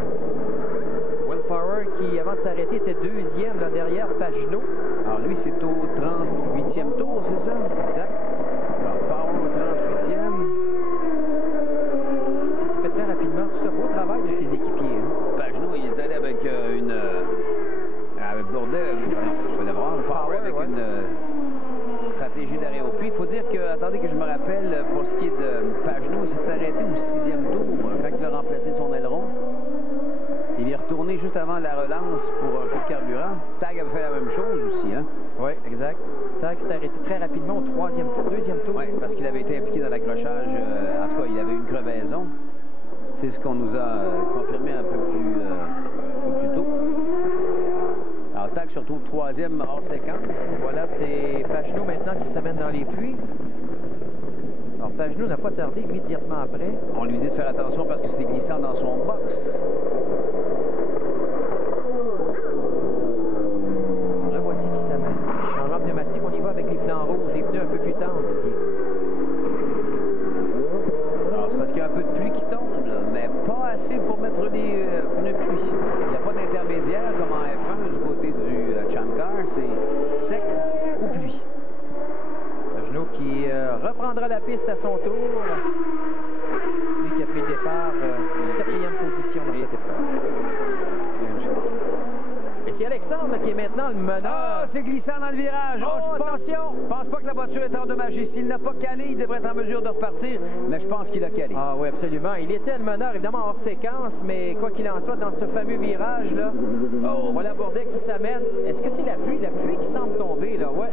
Will Power qui, avant de s'arrêter, était 2e là, derrière Pagenaud. Alors lui, c'est au 38e tour, c'est ça? Exact. Alors, Power au 38e. Ça s'est fait très rapidement. Tout ça, beau travail de ses équipiers. Hein. Pagenaud, il est allé avec avec Bourdet, je vais le voir, Power avec une stratégie d'arrêt au puits. Il faut dire que, attendez que je me rappelle, pour ce qui est de Pagenaud, il s'est arrêté au 6e tour, quand il a remplacé son aileron. Il est retourné juste avant la relance pour un peu de carburant. Tag avait fait la même chose aussi, hein? Oui, exact. Tag s'est arrêté très rapidement au 3e tour, 2e tour. Oui, parce qu'il avait été impliqué dans l'accrochage. En tout cas, il avait une crevaison. C'est ce qu'on nous a confirmé un peu plus tôt. Alors, Tag se retrouve 3e hors séquence. Voilà, c'est Pagenaud maintenant qui s'amène dans les puits. Alors, Pagenaud n'a pas tardé immédiatement après. On lui dit de faire attention parce que c'est glissant dans son box. reprendra la piste à son tour. Lui qui a pris le départ, 4e position dans cette épreuve. Et c'est Alexandre qui est maintenant le meneur. Ah, c'est glissant dans le virage. Oh, attention! Je pense pas que la voiture est endommagée. S'il n'a pas calé, il devrait être en mesure de repartir, mais je pense qu'il a calé. Ah oui, absolument. Il était le meneur, évidemment, hors séquence, mais quoi qu'il en soit, dans ce fameux virage-là, voilà Bourdet qui s'amène. Est-ce que c'est la pluie? La pluie qui semble tomber, là, ouais.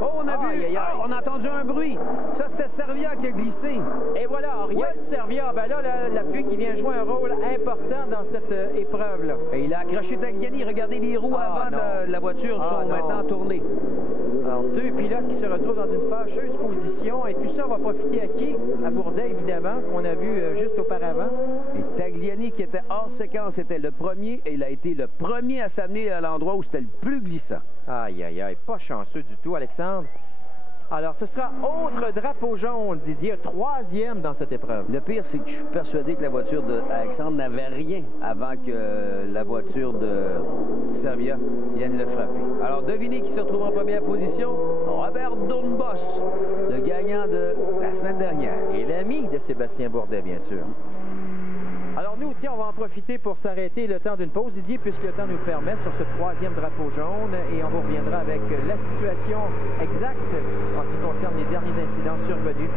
Oh, on a vu, on a entendu un bruit. Ça, c'était Servia qui a glissé. Et voilà, Ariel Servia. Ben là, la pluie qui vient jouer un rôle important dans cette épreuve-là. Et il a accroché Tagliani. Regardez, les roues avant de la voiture sont maintenant tournées. Alors, deux pilotes qui se retrouvent dans une fâcheuse position. Et tout ça va profiter à qui? À Bourdet, évidemment, qu'on a vu juste auparavant. Et Tagliani, qui était hors séquence, était le premier. Et il a été le premier à s'amener à l'endroit où c'était le plus glissant. Aïe, aïe, aïe. Pas chanceux du tout, Alexandre. Alors, ce sera autre drapeau jaune, Didier, 3e dans cette épreuve. Le pire, c'est que je suis persuadé que la voiture d'Alexandre n'avait rien avant que la voiture de Servia vienne le frapper. Alors, devinez qui se retrouve en première position? Robert Doornbos, le gagnant de la semaine dernière. Et l'ami de Sébastien Bourdet, bien sûr. Alors nous, tiens, on va en profiter pour s'arrêter le temps d'une pause, Didier, puisque le temps nous le permet, sur ce 3e drapeau jaune. Et on vous reviendra avec la situation exacte en ce qui concerne les derniers incidents survenus.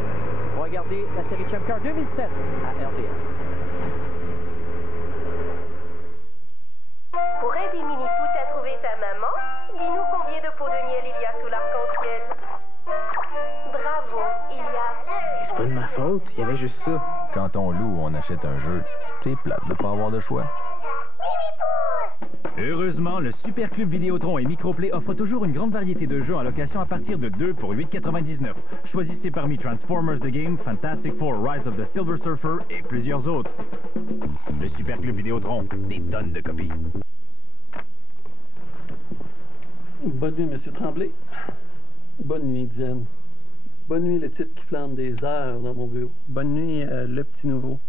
On va regarder la série Champ Car 2007 à RDS. Pour aider Mini-Foot à trouver sa maman, dis-nous combien de pots de miel il y a sous l'arc-en-ciel. Bravo, Elias. C'est pas de ma faute, il y avait juste ça. Quand on loue ou on achète un jeu, c'est plate de pas avoir de choix. Heureusement, le Super Club Vidéotron et Microplay offrent toujours une grande variété de jeux en location à partir de 2 pour 8,99. Choisissez parmi Transformers The Game, Fantastic Four, Rise of the Silver Surfer et plusieurs autres. Le Super Club Vidéotron, des tonnes de copies. Bonne nuit, M. Tremblay. Bonne nuit, Xen. Bonne nuit, le type qui flambe des heures dans mon bureau. Bonne nuit, le petit nouveau.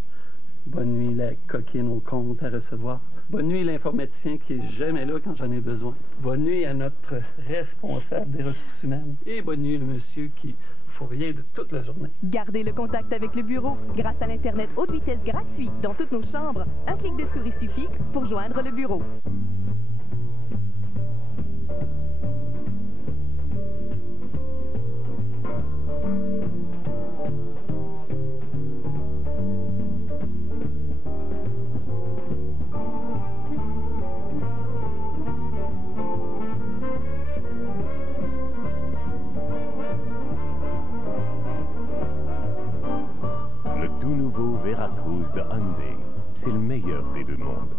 Bonne nuit, la coquine au compte à recevoir. Bonne nuit, l'informaticien qui est jamais là quand j'en ai besoin. Bonne nuit à notre responsable des ressources humaines. Et bonne nuit, le monsieur qui faut rien de toute la journée. Gardez le contact avec le bureau grâce à l'Internet haute vitesse gratuit dans toutes nos chambres. Un clic de souris suffit pour joindre le bureau. De Hyundai, c'est le meilleur des deux mondes.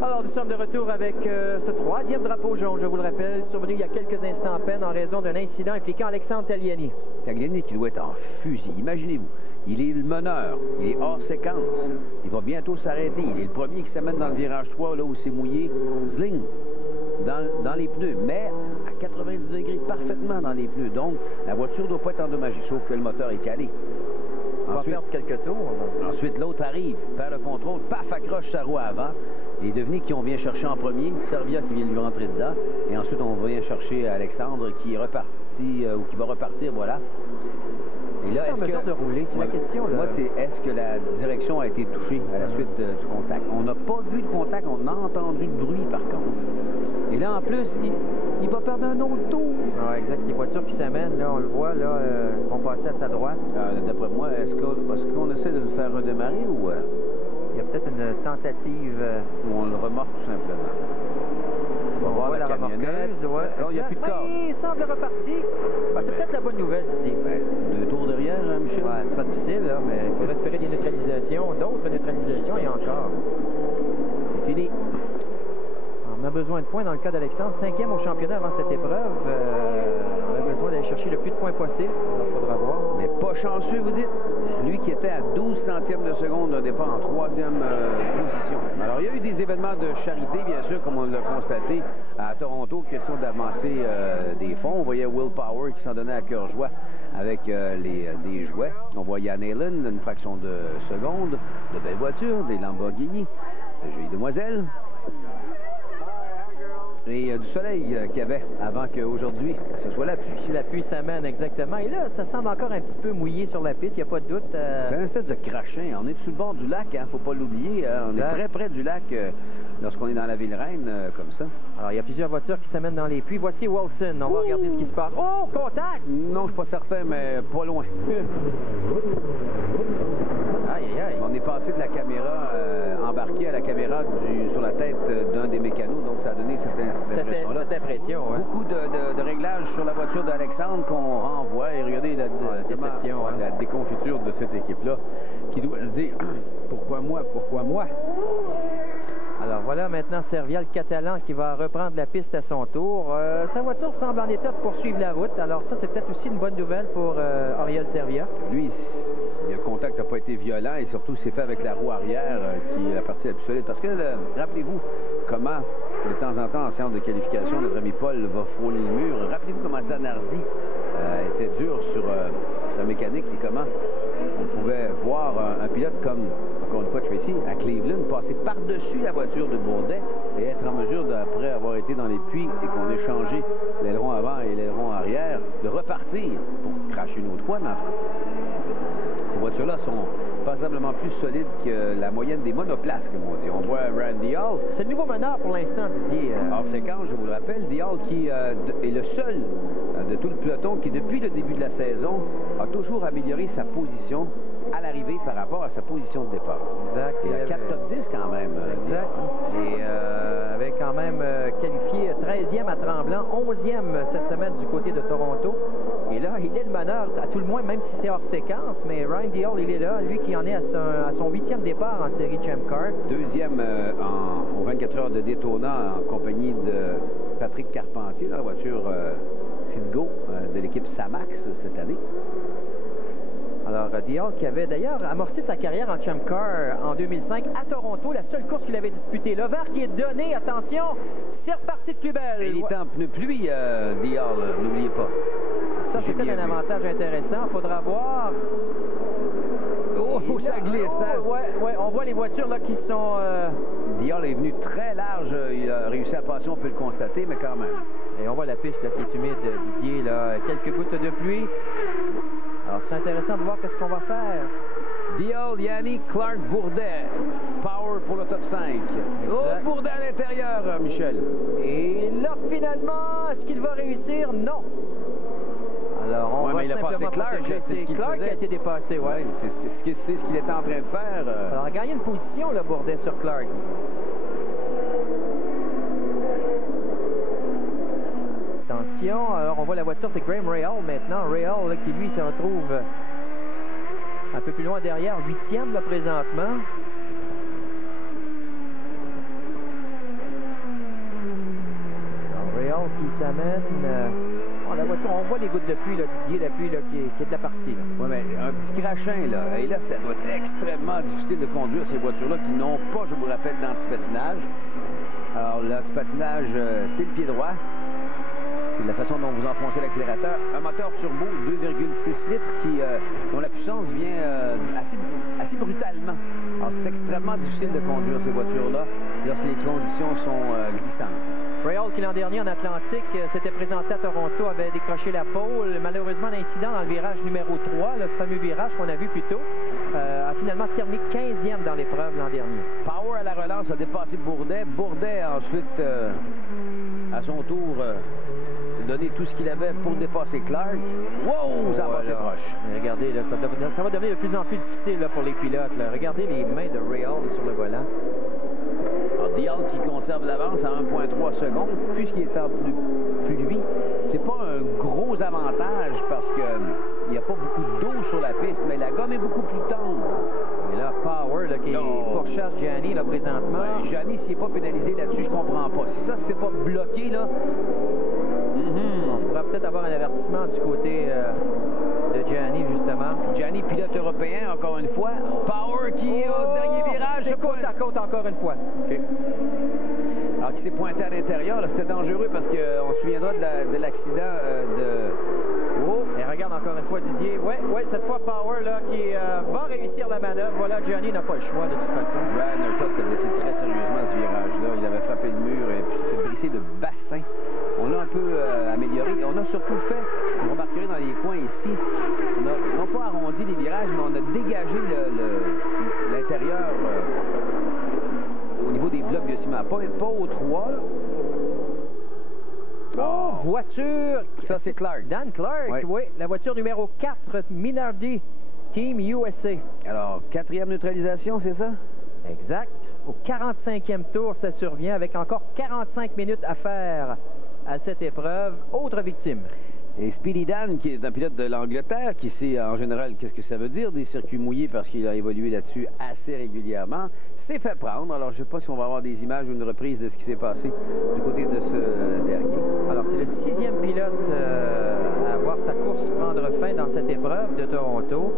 Alors, nous sommes de retour avec ce 3e drapeau jaune, je vous le rappelle, survenu il y a quelques instants à peine en raison d'un incident impliquant Alexandre Tagliani. Tagliani qui doit être en fusil, imaginez-vous. Il est le meneur, il est hors séquence. Il va bientôt s'arrêter. Il est le premier qui s'amène dans le virage 3, là où c'est mouillé. Zling, dans les pneus, mais à 90 degrés, parfaitement dans les pneus. Donc, la voiture ne doit pas être endommagée, sauf que le moteur est calé. On va perdre quelques tours. Ensuite, l'autre arrive, perd le contrôle, paf, accroche sa roue avant. Et devinez qui on vient chercher en premier, Servia qui vient lui rentrer dedans. Et ensuite, on vient chercher Alexandre qui est reparti, ou qui va repartir, voilà. Et là, est-ce que... de rouler, c'est la question, là. Moi, c'est est-ce que la direction a été touchée à la suite du contact? On n'a pas vu de contact, on a entendu le bruit, par contre. Et là, en plus, il va perdre un autre tour. Ah, exact. Les voitures qui s'amènent, là, on le voit, là, vont passer à sa droite. D'après moi, est-ce qu'on essaie de le faire redémarrer ou... Il y a peut-être une tentative... Où on le remorque tout simplement. On va voir la camionnette. Ouais. Non, il n'y a plus de corps. Il semble reparti. Ah, c'est peut-être la bonne nouvelle, ici. 2 tours derrière, Michel. Ouais, c'est pas difficile, là, mais il faut espérer des neutralisations, d'autres neutralisations, et encore. C'est fini. On a besoin de points dans le cas d'Alexandre. 5e au championnat avant cette épreuve. On a besoin d'aller chercher le plus de points possible. Il faudra voir. Mais pas chanceux, vous dites? Lui qui était à 12 centièmes de seconde au départ en 3e position. Alors, il y a eu des événements de charité, bien sûr, comme on l'a constaté à Toronto. Question d'avancer des fonds. On voyait Will Power qui s'en donnait à cœur joie avec des jouets. On voyait Ann Allen, une fraction de seconde, de belles voitures, des Lamborghini, de jolies demoiselles. Et du soleil qu'il y avait avant qu'aujourd'hui, ce soit la pluie. La pluie s'amène, exactement. Et là, ça semble encore un petit peu mouillé sur la piste, il n'y a pas de doute. C'est une espèce de crachin. On est sur le bord du lac, hein, faut pas l'oublier. On est très près du lac lorsqu'on est dans la ville reine, comme ça. Alors, il y a plusieurs voitures qui s'amènent dans les puits. Voici Wilson. On va regarder ce qui se passe. Oh, contact! Non, je suis pas certain, mais pas loin. Aïe, aïe, aïe. On est passé de la caméra embarquée à la caméra sur la tête d'un des mécanos, donc ça a donné cette impression-là. Cette impression, ouais. Beaucoup de réglages sur la voiture d'Alexandre qu'on renvoie. Et regardez la déception, la déconfiture de cette équipe-là, qui doit se dire « Pourquoi moi? Pourquoi moi? » Alors voilà maintenant Servia, le Catalan, qui va reprendre la piste à son tour. Sa voiture semble en état de poursuivre la route. Alors ça, c'est peut-être aussi une bonne nouvelle pour Oriol Servia. Lui, le contact n'a pas été violent et surtout c'est fait avec la roue arrière qui est la partie la plus solide. Parce que, rappelez-vous comment, de temps en temps, en séance de qualification, notre ami Paul va frôler le mur. Rappelez-vous comment Zanardi était dur sur sa mécanique et comment on pouvait voir un pilote comme, encore une fois, Tracy, à Cleveland, passer par-dessus la voiture de Bourdet et être en mesure, après avoir été dans les puits et qu'on ait changé l'aileron avant et l'aileron arrière, de repartir pour cracher une autre fois, mais en tout cas, ces voitures-là sont passablement plus solides que la moyenne des monoplaces, comme on dit. On voit Randy Hall. C'est le nouveau meneur pour l'instant, Didier. Alors, c'est quand, je vous le rappelle, Randy Hall qui est le seul de tout le peloton qui, depuis le début de la saison, a toujours amélioré sa position à l'arrivée par rapport à sa position de départ. Exact. Il a 4 top 10 quand même. Exact. Et avait quand même qualifié 13e à Tremblant, 11e cette semaine du côté de Toronto. Et là, il est le meneur, à tout le moins, même si c'est hors séquence, mais Randy Hall, il est là, lui qui en est à son 8e départ en série Champ Car. Deuxième aux 24 heures de Daytona en compagnie de Patrick Carpentier dans la voiture Citgo de l'équipe Samax cette année. Alors, Dial qui avait d'ailleurs amorcé sa carrière en Champ Car en 2005 à Toronto, la seule course qu'il avait disputée. Le vert qui est donné, attention, c'est reparti de plus belle. Et il est en pneu pluie, Dial, n'oubliez pas. Ça, c'est peut-être un avantage intéressant. Il faudra voir. Oh, ça glisse, hein? Ouais, on voit les voitures là qui sont... Dial est venu très large. Il a réussi à passer, on peut le constater, mais quand même. Et on voit la piste là, qui est humide, Didier. Là, quelques gouttes de pluie. Alors, c'est intéressant de voir qu'est-ce qu'on va faire. Dial, Yannick, Clark, Bourdet. Power pour le top 5. Oh, Bourdet à l'intérieur, Michel. Et là, finalement, est-ce qu'il va réussir? Non. Alors, on va il a passé Clark. C'est Clark qui a été dépassé, ouais. C'est ce qu'il était en train de faire. Alors, il a gagné une position, le Bourdet, sur Clark. Attention, alors on voit la voiture, c'est Graham Rahal maintenant. Rahal, là, qui lui se retrouve un peu plus loin derrière, 8e là présentement. Alors, Rahal qui s'amène. La voiture, on voit les gouttes de pluie, là, Didier, la pluie là, qui est de la partie. Oui, mais un petit crachin, là. Et là, ça doit être extrêmement difficile de conduire ces voitures-là qui n'ont pas, je vous le rappelle, d'antipatinage. Alors, l'antipatinage, c'est le pied droit. C'est la façon dont vous enfoncez l'accélérateur. Un moteur turbo 2,6 litres dont la puissance vient assez brutalement. Alors, c'est extrêmement difficile de conduire ces voitures-là lorsque les conditions sont glissantes. Rahal, qui l'an dernier en Atlantique s'était présenté à Toronto, avait décroché la pole. Malheureusement, l'incident dans le virage numéro 3, ce fameux virage qu'on a vu plus tôt, a finalement terminé 15e dans l'épreuve l'an dernier. Power à la relance a dépassé Bourdet. Bourdet a ensuite, à son tour, donné tout ce qu'il avait pour dépasser Clark. Wow, ça va, c'est proche. Regardez, là, ça va devenir de plus en plus difficile là, pour les pilotes. Là. Regardez les mains de Rahal sur le volant. Dial qui conserve l'avance à 1,3 secondes, puisqu'il est en pluie. C'est pas un gros avantage parce qu'il n'y a pas beaucoup d'eau sur la piste, mais la gomme est beaucoup plus tendre. Et là, Power là, qui pourchasse Gianni là, présentement. Ouais, Gianni, s'il n'est pas pénalisé là-dessus, je comprends pas. Si ça, c'est pas bloqué, là... On pourra peut-être avoir un avertissement du côté de Gianni, justement. Gianni, pilote européen, encore une fois. Power qui, au dernier virage... C'est côte à côte encore une fois. Okay. Alors, qui s'est pointé à l'intérieur, c'était dangereux parce qu'on se souviendra de l'accident de... Oh, et regarde encore une fois Didier. Ouais, cette fois Power là, qui va réussir la manœuvre. Voilà, Gianni n'a pas le choix de toute façon. Ryan Hurta s'était blessé très sérieusement ce virage-là. Il avait frappé le mur et puis s'était lisser le bassin. On a un peu amélioré. On a surtout fait, vous remarquerez dans les coins ici, on a non pas arrondi les virages, mais on a dégagé l'intérieur au niveau des blocs de ciment. Pas au 3, là. Oh, voiture! Ça, c'est Clark. Dan Clark, oui. La voiture numéro 4, Minardi, Team USA. Alors, 4e neutralisation, c'est ça? Exact. Au 45e tour, ça survient avec encore 45 minutes à faire à cette épreuve. Autre victime. Et Speedy Dan, qui est un pilote de l'Angleterre, qui sait en général qu'est-ce que ça veut dire, des circuits mouillés, parce qu'il a évolué là-dessus assez régulièrement, s'est fait prendre. Alors, je ne sais pas si on va avoir des images ou une reprise de ce qui s'est passé du côté de ce dernier. Alors, c'est le 6e pilote à voir sa course prendre fin dans cette épreuve de Toronto.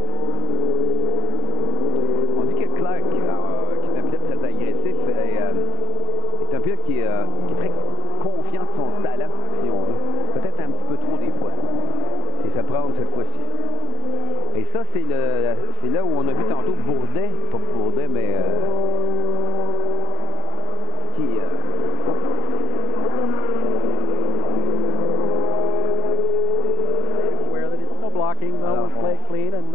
On dit que Clark, qui est un pilote très agressif, est un pilote qui est très confiant de son talent, si on veut. Peut-être un petit peu trop des fois. S'est fait prendre cette fois-ci. Et ça, c'est là où on a vu tantôt Bourdet, pas Bourdet, mais qui... Aware that it's no blocking, no, we'll play it clean, and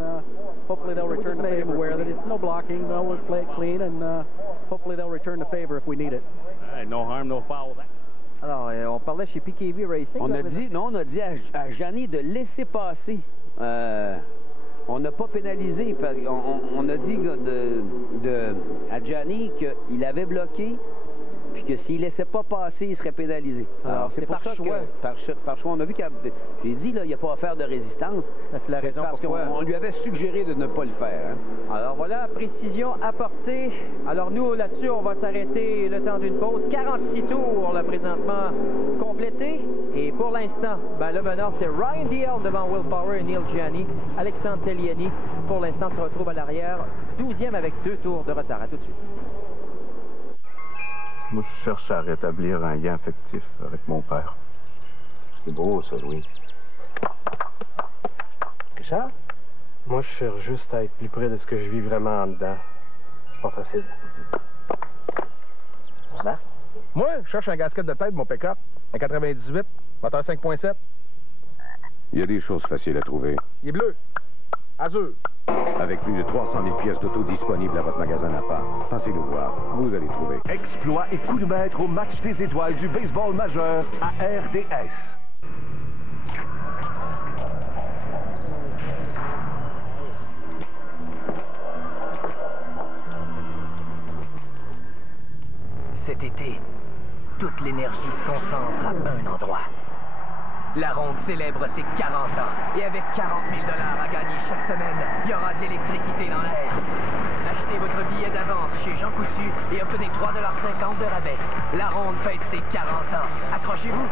hopefully they'll return the favor. Aware that it's no blocking, no, we'll play it clean, and hopefully they'll return the favor if we need it. No harm, no foul. Alors, on parlait chez PKV Racing. On a dit à Gianni de laisser passer. On n'a pas pénalisé. On a dit à Gianni qu'il avait bloqué, puis que s'il ne laissait pas passer, il serait pénalisé. Alors, c'est par choix. Par choix. On a vu j'ai dit, là, il n'y a pas à faire de résistance. C'est la raison parce qu'on lui avait suggéré de ne pas le faire. Hein. Alors voilà, précision apportée. Alors nous, là-dessus, on va s'arrêter le temps d'une pause. 46 tours, là, présentement, complétés. Et pour l'instant, le meneur, c'est Ryan Deal devant Will Power et Neil Gianni. Alexandre Telliani, pour l'instant, se retrouve à l'arrière. 12e avec 2 tours de retard. À tout de suite. Moi, je cherche à rétablir un lien affectif avec mon père. C'est beau, ça, Louis. Richard? Moi, je cherche juste à être plus près de ce que je vis vraiment en dedans. C'est pas facile. Moi, je cherche un gasket de tête de mon pick-up. Un 98, moteur 5.7. Il y a des choses faciles à trouver. Il est bleu. Azur. Avec plus de 300 000 pièces d'auto disponibles à votre magasin Napa. Passez nous voir, vous allez trouver. Exploit et coup de maître au match des étoiles du baseball majeur à RDS. Cet été, toute l'énergie se concentre à un endroit. La ronde célèbre ses 40 ans. Et avec 40 000 $ à gagner chaque semaine, il y aura de l'électricité dans l'air. Achetez votre billet d'avance chez Jean Coutu et obtenez 3,50 $ de rabais. La ronde fête ses 40 ans. Accrochez-vous!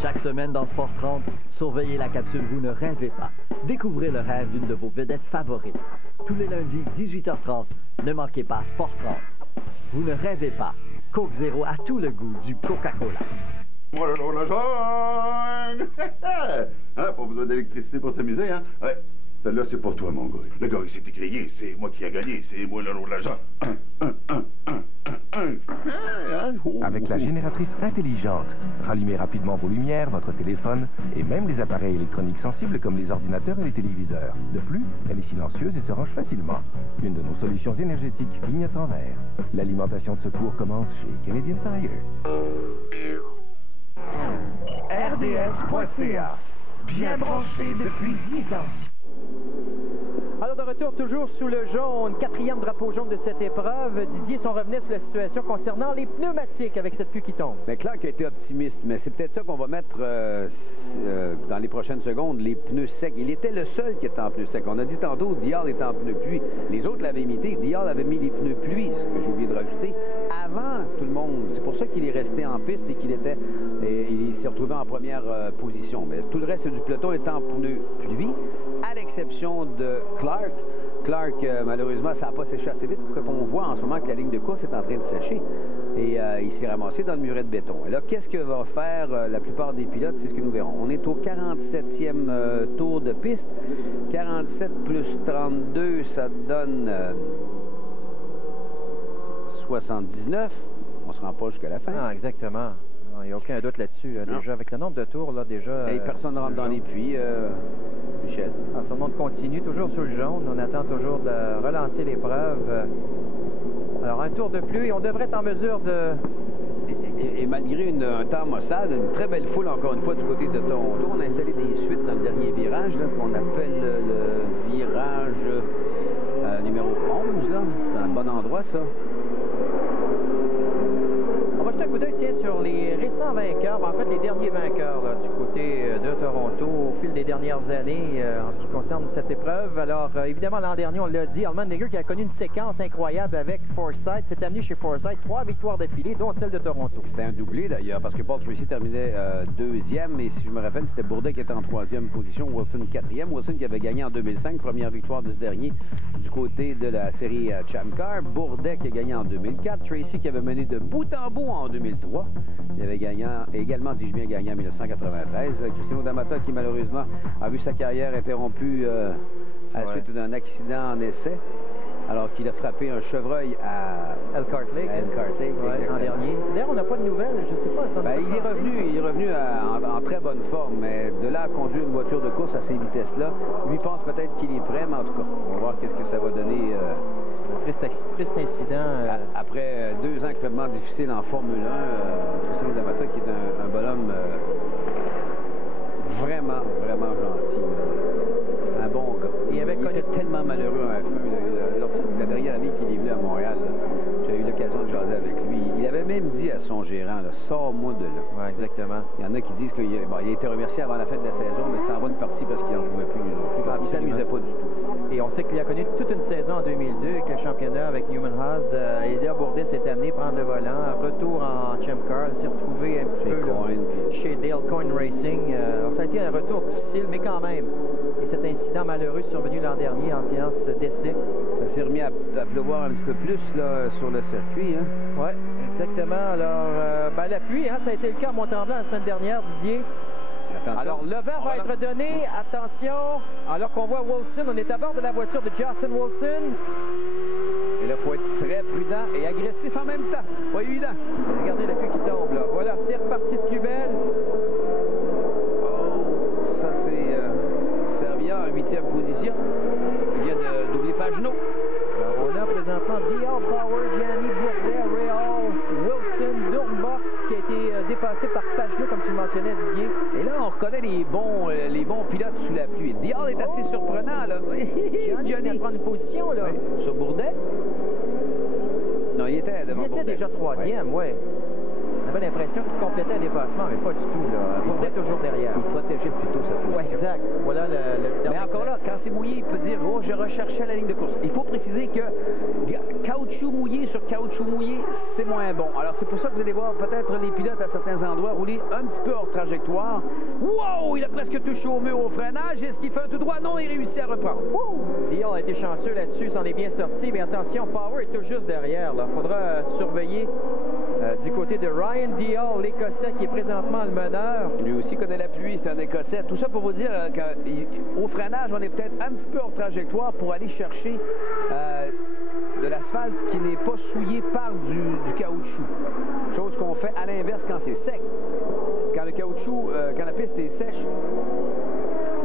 Chaque semaine dans Sport 30, surveillez la capsule Vous ne rêvez pas. Découvrez le rêve d'une de vos vedettes favorites. Tous les lundis, 18h30, ne manquez pas Sport 30. Vous ne rêvez pas. Coke Zéro a tout le goût du Coca-Cola. Moi, la jungle! Pas besoin d'électricité pour s'amuser, hein? Ouais, celle-là, c'est pour toi, mon gars. Le gars, il s'est écrié, c'est moi qui a gagné, c'est moi le la jungle. Avec la génératrice intelligente, rallumez rapidement vos lumières, votre téléphone et même les appareils électroniques sensibles comme les ordinateurs et les téléviseurs. De plus, elle est silencieuse et se range facilement. Une de nos solutions énergétiques clignote en vert. L'alimentation de secours commence chez Canadian Tire. RDS.ca. Bien branché depuis 10 ans. Alors de retour toujours sous le jaune, 4e drapeau jaune de cette épreuve. Didier, si on revenait sur la situation concernant les pneumatiques avec cette pluie qui tombe. Mais Clark a été optimiste, mais c'est peut-être ça qu'on va mettre dans les prochaines secondes, les pneus secs. Il était le seul qui était en pneus secs. On a dit tantôt, Dial était en pneus pluie. Les autres l'avaient imité. Dial avait mis les pneus pluie, ce que j'ai oublié de rajouter, avant tout le monde. C'est pour ça qu'il est resté en piste et il s'est retrouvé en première position. Mais tout le reste du peloton est en pneus pluie, à l'exception de Clark. Clark, malheureusement, ça n'a pas séché assez vite. Quand on voit en ce moment que la ligne de course est en train de sécher. Et il s'est ramassé dans le muret de béton. Et là, qu'est-ce que va faire la plupart des pilotes? C'est ce que nous verrons. On est au 47e tour de piste. 47 plus 32, ça donne 79. On se rend pas jusqu'à la fin. Ah, exactement. Il n'y a aucun doute là-dessus. Déjà, avec le nombre de tours, là, déjà... Et personne ne rentre dans les puits, Michel. Ah, tout le monde continue, toujours sur le jaune. On attend toujours de relancer l'épreuve. Alors, un tour de plus, et on devrait être en mesure de... Et malgré un temps maussade, une très belle foule, encore une fois, du côté de Toronto, on a installé des suites dans le dernier virage, qu'on appelle le virage numéro 11. C'est un bon endroit, ça. On va jeter un coup d'œil, tiens, sur les récents vainqueurs, en fait, les derniers vainqueurs là, du côté de Toronto au fil des dernières années en ce qui concerne cette épreuve. Alors, évidemment, l'an dernier, on l'a dit, Allmendinger qui a connu une séquence incroyable avec Forsythe, s'est amené chez Forsythe 3 victoires d'affilée, dont celle de Toronto. C'était un doublé, d'ailleurs, parce que Paul Tracy terminait deuxième, et si je me rappelle, c'était Bourdet qui était en troisième position, Wilson quatrième. Wilson qui avait gagné en 2005, première victoire de ce dernier du côté de la série Champ Car. Bourdet qui a gagné en 2004, Tracy qui avait mené de bout en bout en 2003. Il avait également, dis-je bien, gagné en 1993. Cristiano D'Amata qui, malheureusement, a vu sa carrière interrompue à la suite d'un accident en essai, alors qu'il a frappé un chevreuil à Elkhart Lake. L'an dernier. D'ailleurs, on n'a pas de nouvelles, je ne sais pas. Ça il est revenu en très bonne forme, mais de là à conduire une voiture de course à ces vitesses-là, lui pense peut-être qu'il est prêt, mais en tout cas, on va voir qu'est-ce que ça va donner. Triste incident. Après 2 ans extrêmement difficiles en Formule 1, Cristiano D'Amata qui est un bonhomme vraiment, vraiment gentil. Un bon gars. Il était tellement malheureux à un feu. La dernière année qu'il est venu à Montréal, j'ai eu l'occasion de jaser avec lui. Il avait même dit à son gérant, sors-moi de là. Oui, exactement. Il y en a qui disent qu'il a été remercié avant la fin de la saison, mais c'était en bonne partie parce qu'il n'en pouvait plus lui non plus, parce qu'il ne s'amusait pas du tout. Et on sait qu'il a connu toute une saison en 2002 avec le championnat avec Newman Haas. Elia Bourdet s'est amené prendre le volant. Retour en Champ Car, s'est retrouvé un petit peu chez Dale Coyne Racing. Alors, ça a été un retour difficile, mais quand même. Et cet incident malheureux survenu l'an dernier en séance d'essai. Ça s'est remis à pleuvoir un petit peu plus là, sur le circuit. Hein? Oui, exactement. Alors, la pluie, ça a été le cas à Mont-Tremblant la semaine dernière, Didier. Attention. Alors, le vent va être donné. Attention, alors qu'on voit Wilson, on est à bord de la voiture de Justin Wilson. Et là, il faut être très prudent et agressif en même temps. Pas évident. Regardez la pluie qui tombe, là. Voilà, c'est reparti de plus belle. Oh, ça, c'est Servia en 8e position. Il vient de doubler Pagenaud. Alors, on a présentement Dial, Power, Gianni, Bourdet, Ray Hall, Wilson, Dornbos, qui a été dépassé par Pagenaud, comme tu le mentionnais, Didier. Et là, on reconnaît les bons pilotes sous la pluie. Dial est assez surprenant, là. Gianni vient de prendre une position, là. Oui. Sur Bourdet? Non, il était devant Bourdet. Il était déjà 3e, oui. On avait l'impression qu'il complétait un dépassement, mais pas du tout, là. Bourdet toujours derrière. Il protégeait plutôt sa position. Oui, exact. Voilà le mais encore là, quand c'est mouillé, il peut dire « Oh, je recherchais la ligne de course ». Il faut préciser que caoutchouc mouillé sur caoutchouc mouillé, c'est moins bon. Alors, c'est pour ça que vous allez voir peut-être les pilotes à certains endroits rouler un petit peu hors trajectoire. Wow! Il a presque touché au mur au freinage. Est-ce qu'il fait un tout droit? Non, il réussit à reprendre. Dion a été chanceux là-dessus, s'en est bien sorti. Mais attention, Power est tout juste derrière. Il faudra surveiller du côté de Ryan Dial, l'Écossais qui est présentement le meneur. Lui aussi connaît la pluie, c'est un Écossais. Tout ça pour vous dire qu'au freinage, on est peut-être un petit peu hors trajectoire pour aller chercher de l'asphalte qui n'est pas souillé par du caoutchouc. Chose qu'on fait à l'inverse quand c'est sec. Quand le caoutchouc, quand la piste est sèche,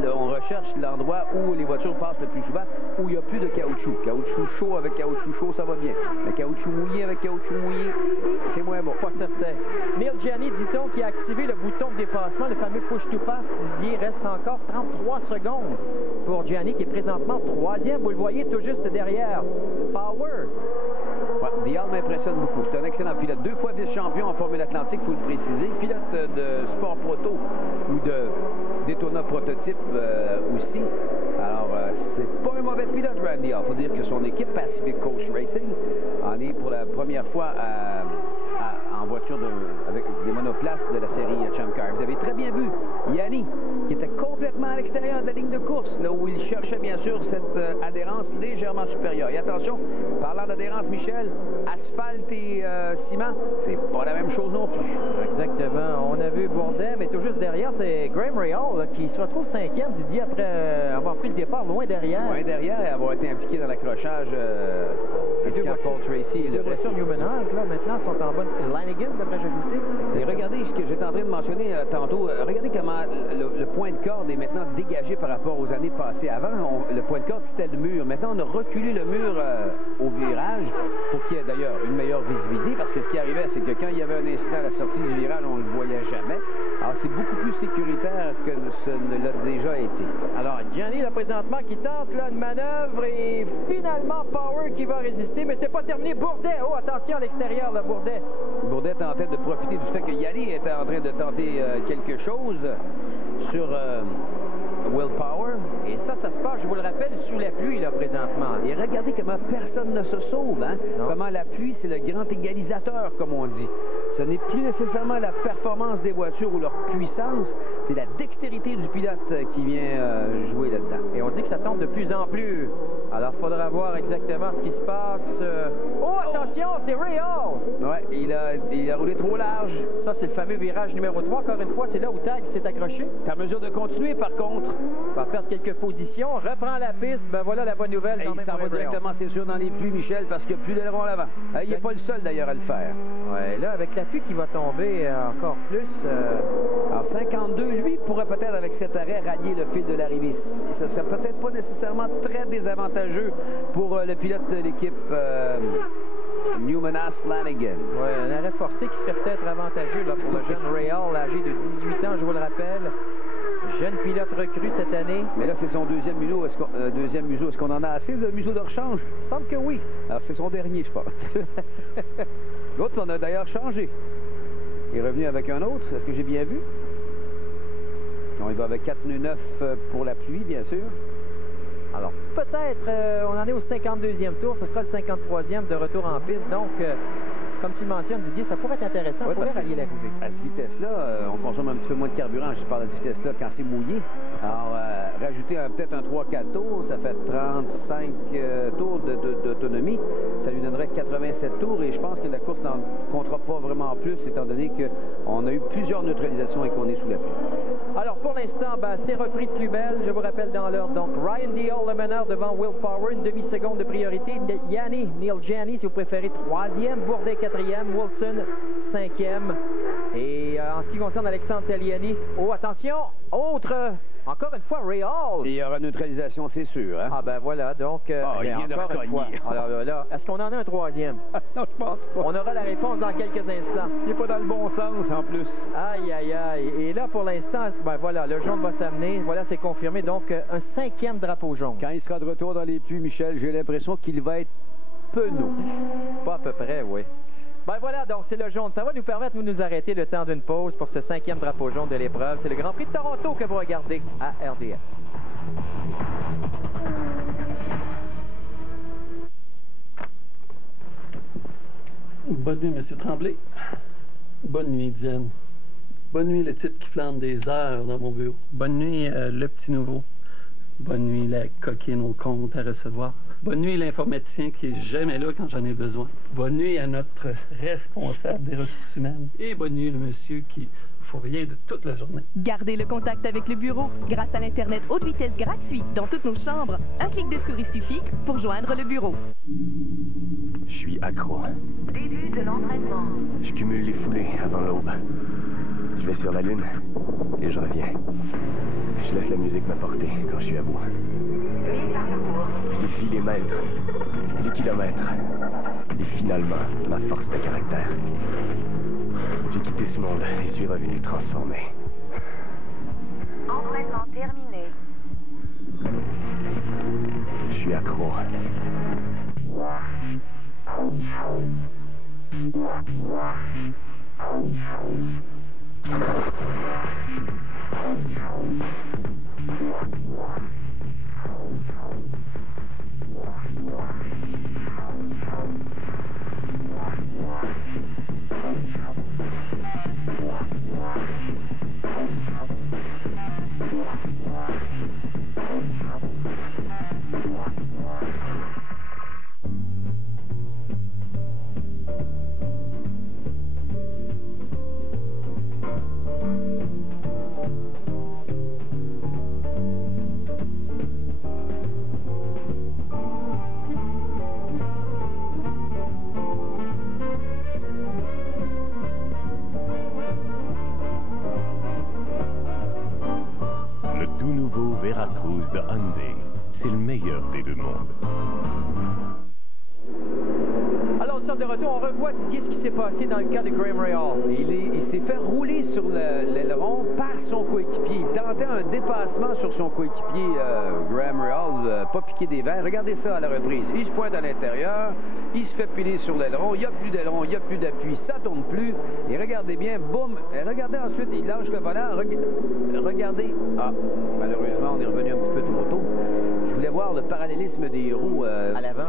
là, on recherche l'endroit où les voitures passent le plus souvent, où il n'y a plus de caoutchouc. Caoutchouc chaud avec caoutchouc chaud, ça va bien. Le caoutchouc mouillé avec caoutchouc mouillé, c'est moins bon. Pas certain. Neil Gianni, dit-on, qui a activé le bouton de dépassement, le fameux push-to-pass. Didier, reste encore 33 secondes pour Gianni, qui est présentement 3e. Vous le voyez tout juste derrière. Power. Ouais, Dial m'impressionne beaucoup. C'est un excellent pilote. 2 fois vice-champion en Formule Atlantique, il faut le préciser. Pilote de sport proto ou de Daytona prototype aussi. Alors, c'est pas un mauvais pilote, Randy. Il faut dire que son équipe Pacific Coast Racing en est pour la première fois en voiture avec des monoplaces de la série Champ Car. Vous avez très bien vu Yanni qui était complètement à l'extérieur de la ligne de course, là où il cherchait bien sûr cette adhérence légèrement supérieure. Et attention, parlant d'adhérence, Michel, asphalte et ciment, c'est pas la même chose non plus. Exactement. On a vu Bourdet, mais tout juste derrière, c'est Graham Rahal là, qui se retrouve 5e, Didier, après avoir pris le départ loin derrière. Loin derrière et avoir été impliqué dans l'accrochage de Paul Tracy et le reste. Newman Haas, là, maintenant, sont en bonne... Lanigan, devrais-je ajouter. Et regardez ce que j'étais en train de mentionner tantôt. Regardez comment le point de corde est maintenant dégagé par rapport aux années passées. Avant, le point de corde, c'était le mur. Maintenant, on a reculé le mur au virage pour qu'il y ait d'ailleurs une meilleure visibilité. Parce que ce qui arrivait, c'est que quand il y avait un incident à la sortie du virage, on ne le voyait jamais. Alors, c'est beaucoup plus sécuritaire que ce ne l'a déjà été. Alors, Gianni, là, présentement, qui tente là, une manœuvre et finalement, Power qui va résister. Mais c'est pas terminé. Bourdet, oh, attention à l'extérieur, là, Bourdet. Bourdet tentait de profiter du fait que Yanni était en train de tenter quelque chose sur Will Power. Et ça se passe, je vous le rappelle, sous la pluie, là, présentement. Et regardez comment personne ne se sauve, hein? Comment la pluie, c'est le grand égalisateur, comme on dit. Ce n'est plus nécessairement la performance des voitures ou leur puissance, c'est la dextérité du pilote qui vient jouer là-dedans. Et on dit que ça tombe de plus en plus. Alors, il faudra voir exactement ce qui se passe. Oh, attention, c'est Ray Hall! Ouais, il a roulé trop large. Ça, c'est le fameux virage numéro 3. Encore une fois, c'est là où Tag s'est accroché. T'es en mesure de continuer, par contre. Va perdre quelques positions, reprend la piste. Ben voilà la bonne nouvelle. Et il s'en va directement, c'est sûr, dans les pluies, Michel, parce qu'il n'y a plus d'aileron à l'avant. Il n'est pas le seul, d'ailleurs, à le faire. Ouais, là, avec la pluie qui va tomber encore plus. Alors, 52, lui, pourrait peut-être, avec cet arrêt, rallier le fil de l'arrivée. Ce ne serait peut-être pas nécessairement très désavantageux pour le pilote de l'équipe Newman Haas Lanigan. Oui, un arrêt forcé qui serait peut-être avantageux là, pour le jeune Ray Hall, âgé de 18 ans, je vous le rappelle. Jeune pilote recru cette année. Mais là, c'est son deuxième museau. Est-ce qu'on en a assez de museaux de rechange? Il semble que oui. Alors, c'est son dernier, je pense. L'autre, on a d'ailleurs changé. Il est revenu avec un autre. Est-ce que j'ai bien vu? On y va avec 4 pneus neufs pour la pluie, bien sûr. Alors, peut-être, on en est au 52e tour. Ce sera le 53e de retour en piste. Donc, comme tu le mentionnes, Didier, ça pourrait être intéressant. On pourrait rallier l'arrivée. À cette vitesse-là, on consomme un petit peu moins de carburant. Je parle de cette vitesse-là quand c'est mouillé. Alors, rajouter peut-être un 3-4 tours, ça fait 35 tours d'autonomie. Ça lui donnerait 87 tours. Et je pense que la course n'en comptera pas vraiment plus, étant donné qu'on a eu plusieurs neutralisations et qu'on est sous la pluie. Alors, pour l'instant, ben, c'est repris de plus belle. Je vous rappelle dans l'ordre. Donc, Ryan Deal, le meneur devant Will Power, une demi-seconde de priorité. Neil Gianni, si vous préférez, 3e. Bourdet, 4e. Wilson, 5e. Et en ce qui concerne Alexandre Tagliani, oh, attention, autre... Encore une fois, Ray Hall. Il y aura neutralisation, c'est sûr. Hein? Ah ben voilà, donc il vient encore de une fois. Alors là, est-ce qu'on en a un troisième? Non, je pense pas. On aura la réponse dans quelques instants. Il n'est pas dans le bon sens, en plus. Aïe, aïe, aïe. Et là, pour l'instant, ben voilà, le jaune va s'amener. Voilà, c'est confirmé. Donc, un 5e drapeau jaune. Quand il sera de retour dans les pluies, Michel, j'ai l'impression qu'il va être penaud. Pas à peu près, oui. Ben voilà, donc c'est le jaune. Ça va nous permettre de nous arrêter le temps d'une pause pour ce 5e drapeau jaune de l'épreuve. C'est le Grand Prix de Toronto que vous regardez à RDS. Bonne nuit, M. Tremblay. Bonne nuit, Diane. Bonne nuit, le type qui flambe des heures dans mon bureau. Bonne nuit, le petit nouveau. Bonne nuit, la coquine au compte à recevoir. Bonne nuit, l'informaticien qui est jamais là quand j'en ai besoin. Bonne nuit à notre responsable des ressources humaines. Et bonne nuit, le monsieur qui ne faut rien de toute la journée. Gardez le contact avec le bureau grâce à l'Internet haute vitesse gratuit dans toutes nos chambres. Un clic de souris suffit pour joindre le bureau. Je suis accro. Début de l'entraînement. Je cumule les foulées avant l'aube. Je vais sur la Lune et je reviens. Je laisse la musique m'apporter quand je suis à bout. Je défie les mètres, les kilomètres, et finalement, ma force de caractère. J'ai quitté ce monde et suis revenu transformé. Entraînement terminé. Je suis accro. Cruise de Hyundai. C'est le meilleur des deux mondes. Alors, nous sommes de retour. On revoit, Didier, ce qui s'est passé dans le cas de Graham Rahal. Il s'est fait rouler sur l'aileron par son coéquipier. Il tentait un dépassement sur son coéquipier, Graham Rahal, pas piqué des verres. Regardez ça à la reprise. Il se pointe à l'intérieur, il se fait piler sur l'aileron, il n'y a plus d'aileron, il n'y a plus d'appui, ça tourne plus. Et regardez bien, boum, et regardez ensuite, il lâche le volant. Regardez. Ah, malheureusement, on est revenu un petit peu trop tôt. Je voulais voir le parallélisme des roues. À l'avant,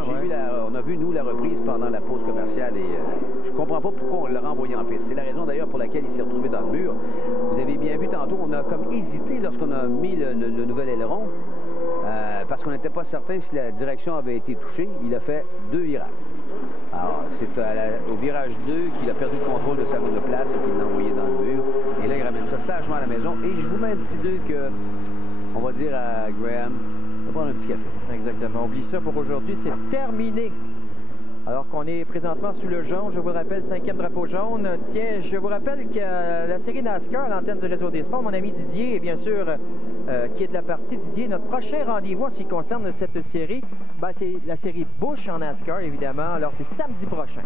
on a vu, nous, la reprise pendant la pause commerciale et je comprends pas pourquoi on l'a renvoyé en piste. C'est la raison d'ailleurs pour laquelle il s'est retrouvé dans le mur. Vous avez bien vu tantôt, on a comme hésité lorsqu'on a mis le nouvel aileron parce qu'on n'était pas certain si la direction avait été touchée. Il a fait 2 virages. Alors, c'est au virage 2 qu'il a perdu le contrôle de sa monoplace et qu'il l'a envoyé dans le mur. Et là, il ramène ça sagement à la maison. Et je vous mets un petit 2 que, on va dire à Graham, on va prendre un petit café. Exactement. Oublie ça pour aujourd'hui, c'est terminé. Alors qu'on est présentement sous le jaune, je vous rappelle, 5e drapeau jaune. Tiens, je vous rappelle que la série NASCAR, à l'antenne du Réseau des Sports, mon ami Didier, et bien sûr, qui est de la partie Didier, notre prochain rendez-vous en ce qui concerne cette série, ben, c'est la série Busch en NASCAR, évidemment. Alors, c'est samedi prochain.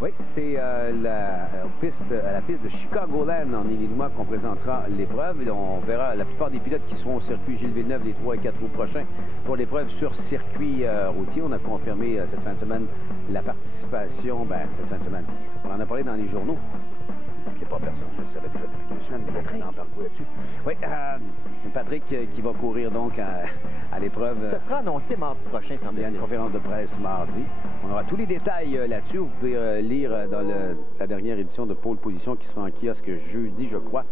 Oui, c'est à la piste de Chicagoland en Illinois qu'on présentera l'épreuve. On verra la plupart des pilotes qui seront au circuit Gilles Villeneuve les 3 et 4 août prochains pour l'épreuve sur circuit routier. On a confirmé cette fin de semaine la participation, cette fin de semaine. On en a parlé dans les journaux. Ce qui n'est pas personne, je le savais déjà depuis 2 semaines, mais on en parle là-dessus. Oui, Patrick qui va courir donc à l'épreuve. Ça sera annoncé mardi prochain, semble-t-il. Il y a une conférence de presse mardi. On aura tous les détails là-dessus. Vous pouvez lire dans la dernière édition de Pole Position qui sera en kiosque jeudi, je crois,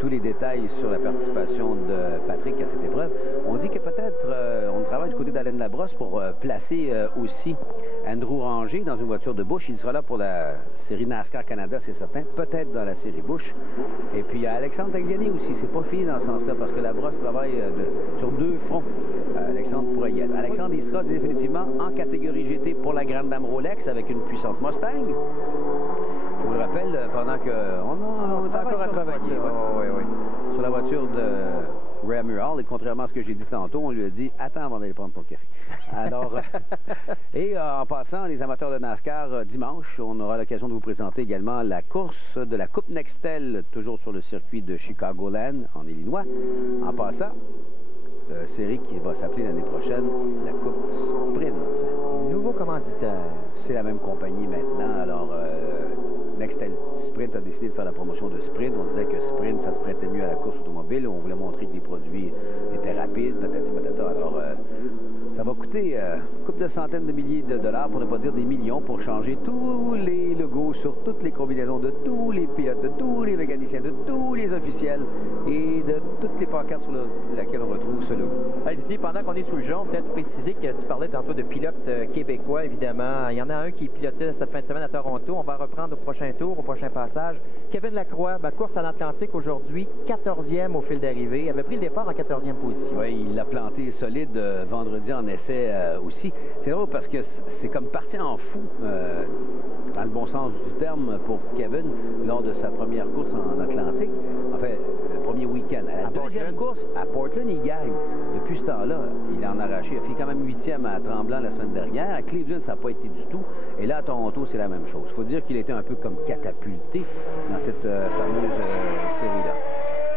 tous les détails sur la participation de Patrick à cette épreuve. On dit que peut-être on travaille du côté d'Alain Labrosse pour placer aussi Andrew Ranger dans une voiture de Busch. Il sera là pour la série NASCAR Canada, c'est certain. Peut-être dans la série Busch. Et puis Alexandre Tagliani aussi. C'est pas fini dans ce sens-là parce que Labrosse travaille sur 2 fronts. Alexandre pourrait y être. Alexandre, il sera définitivement en catégorie GT pour la Grande Dame Rolex avec une puissante Mustang. Je vous le rappelle, pendant qu'on est encore à travailler. Sur la voiture de Graham Rahal. Et contrairement à ce que j'ai dit tantôt, on lui a dit « Attends avant d'aller prendre ton café ». Alors, et en passant, les amateurs de NASCAR, dimanche, on aura l'occasion de vous présenter également la course de la Coupe Nextel, toujours sur le circuit de Chicagoland, en Illinois. En passant, série qui va s'appeler l'année prochaine la Coupe Sprint. Nouveau commanditaire. C'est la même compagnie maintenant, alors Nextel Sprint a décidé de faire la promotion de Sprint. On disait que Sprint, ça se prêtait mieux à la course automobile. On voulait montrer que les produits étaient rapides, patati patata. Alors, ça va coûter une couple de centaines de milliers de dollars, pour ne pas dire des millions, pour changer tous les logos sur toutes les combinaisons de tous les pilotes, de tous les mécaniciens, de tous les officiels et de toutes les pancartes sur laquelle on retrouve ce logo. Didier, pendant qu'on est sous le jaune, peut-être préciser que tu parlais tantôt de pilotes québécois, évidemment. Il y en a un qui pilotait cette fin de semaine à Toronto. On va reprendre au prochain tour, au prochain passage. Kevin Lacroix, course à l'Atlantique aujourd'hui, 14e au fil d'arrivée. Il avait pris le départ en 14e position. Oui, il l'a planté solide vendredi en essai aussi. C'est drôle parce que c'est comme parti en fou, dans le bon sens du terme, pour Kevin lors de sa première course en Atlantique. En fait, le premier week-end. À la deuxième course, à Portland, il gagne. Depuis ce temps-là, il en a arraché. Il a fait quand même 8e à Tremblant la semaine dernière. À Cleveland, ça n'a pas été du tout. Et là, à Toronto, c'est la même chose. Il faut dire qu'il était un peu comme catapulté dans cette fameuse série-là.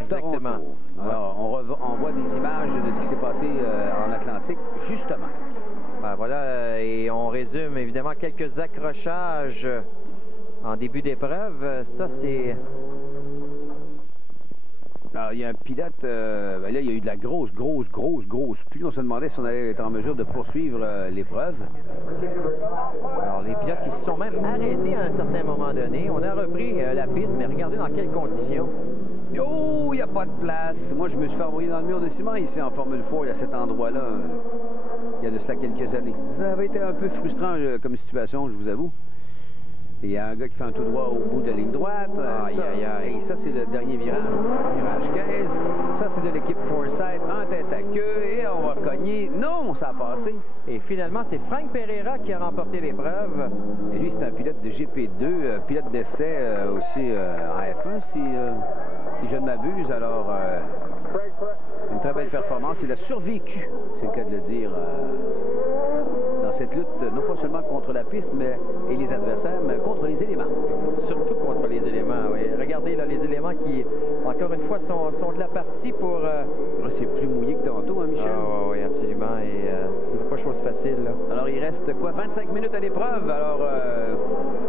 Exactement. Alors, on voit des images de ce qui s'est passé en Atlantique, justement. Voilà, et on résume évidemment quelques accrochages en début d'épreuve. Ça, c'est... Alors, il y a un pilote, là, il y a eu de la grosse pluie. On se demandait si on allait être en mesure de poursuivre l'épreuve. Alors, les pilotes qui se sont même arrêtés à un certain moment donné. On a repris la piste, mais regardez dans quelles conditions. Oh, il n'y a pas de place. Moi, je me suis fait envoyer dans le mur de ciment ici en Formule 4, à cet endroit-là, il y a de cela quelques années. Ça avait été un peu frustrant comme situation, je vous avoue. Et il y a un gars qui fait un tout droit au bout de la ligne droite. Et ça, c'est le dernier virage. Virage 15. Ça, c'est de l'équipe Forsythe. Un tête à queue. Et on va cogner. Non, ça a passé. Et finalement, c'est Frank Pereira qui a remporté l'épreuve. Et lui, c'est un pilote de GP2, pilote d'essai aussi en F1, si je ne m'abuse. Alors, Une très belle performance. Il a survécu, c'est le cas de le dire, dans cette lutte, non pas seulement contre la piste et les adversaires, mais contre les éléments. Surtout contre les éléments, oui. Regardez là, les éléments qui, encore une fois, sont de la partie pour... C'est plus mouillé que tantôt, hein, Michel? Ah, oui, absolument. Et c'est pas chose facile, là. Alors, il reste quoi? 25 minutes à l'épreuve. Alors,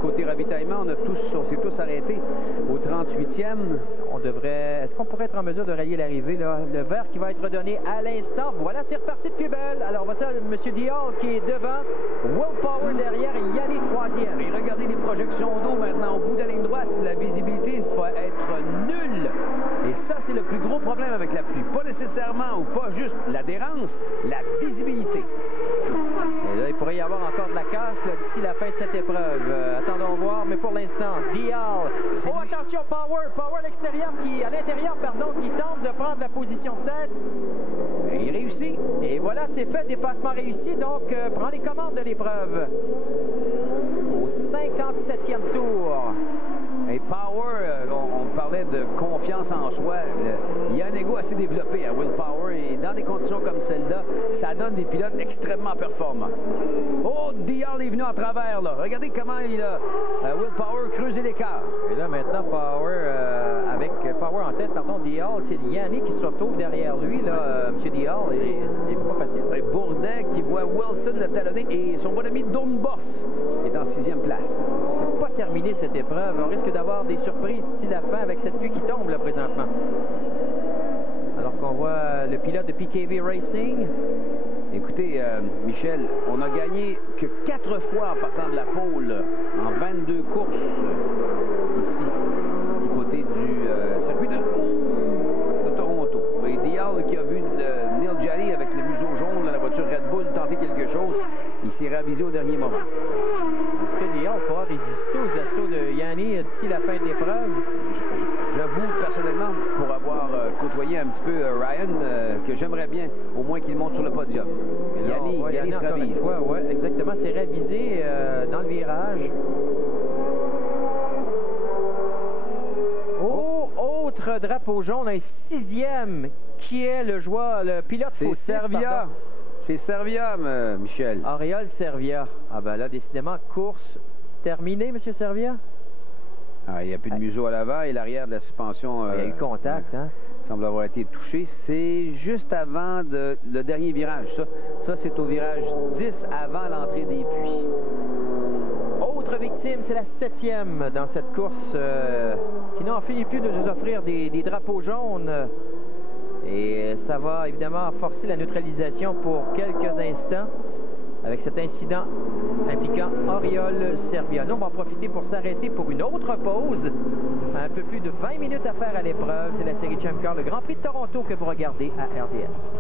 côté ravitaillement, on s'est tous arrêtés au 38e. On devrait... Est-ce qu'on pourrait être en mesure de rallier l'arrivée, là? Le vert qui va être donné à l'instant. Voilà, c'est reparti de plus belle. Alors, on va dire M. Dial qui est devant. Will Power derrière et Yannick troisième. Et regardez les projections d'eau maintenant. Au bout de la ligne droite, la visibilité va être nulle. Et ça, c'est le plus gros problème avec la pluie. Pas nécessairement ou pas juste l'adhérence, la visibilité. Et là, il pourrait y avoir encore de la casse d'ici la fin de cette épreuve. Attendons voir, mais pour l'instant, Dial. Oh, attention, Power à l'extérieur, à l'intérieur, pardon, qui tente de prendre la position de tête. Et il réussit. Et voilà, c'est fait, dépassement réussi, donc prend les commandes de l'épreuve. Au 57e tour. Et Power, on parlait de confiance en soi. Il y a un ego assez développé à Will Power et dans des conditions comme celle-là, ça donne des pilotes extrêmement performants. Oh, Dial est venu en travers, là. Regardez comment il a, Will Power, creusé l'écart. Et là, maintenant, Power, avec Power en tête, pardon, Dial, c'est Yannick qui se retrouve derrière lui, là, M. Dial, et pas facile. Et Bourdet qui voit Wilson le talonner et son bon ami Dawn Boss est en 6e place. C'est pas terminé cette épreuve. On risque d'avoir des surprises d'ici la fin avec cette pluie qui tombe là présentement. Alors qu'on voit le pilote de PKV Racing. Écoutez, Michel, on a gagné que 4 fois en partant de la pole en 22 courses ici, du côté du circuit de Toronto. Et Dial qui a vu Neil Jolly avec le museau jaune dans la voiture Red Bull tenter quelque chose, il s'est ravisé au dernier moment. Est-ce que Dial pourra résister aux assauts de Yanni d'ici la fin de l'épreuve? J'avoue personnellement, pour avoir côtoyé un petit peu Ryan, que j'aimerais bien au moins qu'il monte sur le podium. Yanni se ravise. Oui, exactement, c'est ravisé dans le virage. Oh, autre drapeau jaune, un 6e, qui est le pilote C'est Servia. C'est Servia, Michel. Ariel Servia. Ah ben là, décidément, course terminée, M. Servia. Ah, il n'y a plus de museau à l'avant et l'arrière de la suspension... il y a eu contact, hein? Semble avoir été touché. C'est juste avant le dernier virage, ça. Ça, c'est au virage 10 avant l'entrée des puits. Autre victime, c'est la 7e dans cette course qui n'en finit plus de nous offrir des drapeaux jaunes. Et ça va évidemment forcer la neutralisation pour quelques instants avec cet incident impliquant Ariel Servia. Nous, on va en profiter pour s'arrêter pour une autre pause. Un peu plus de 20 minutes à faire à l'épreuve. C'est la série Champ Car, le Grand Prix de Toronto que vous regardez à RDS.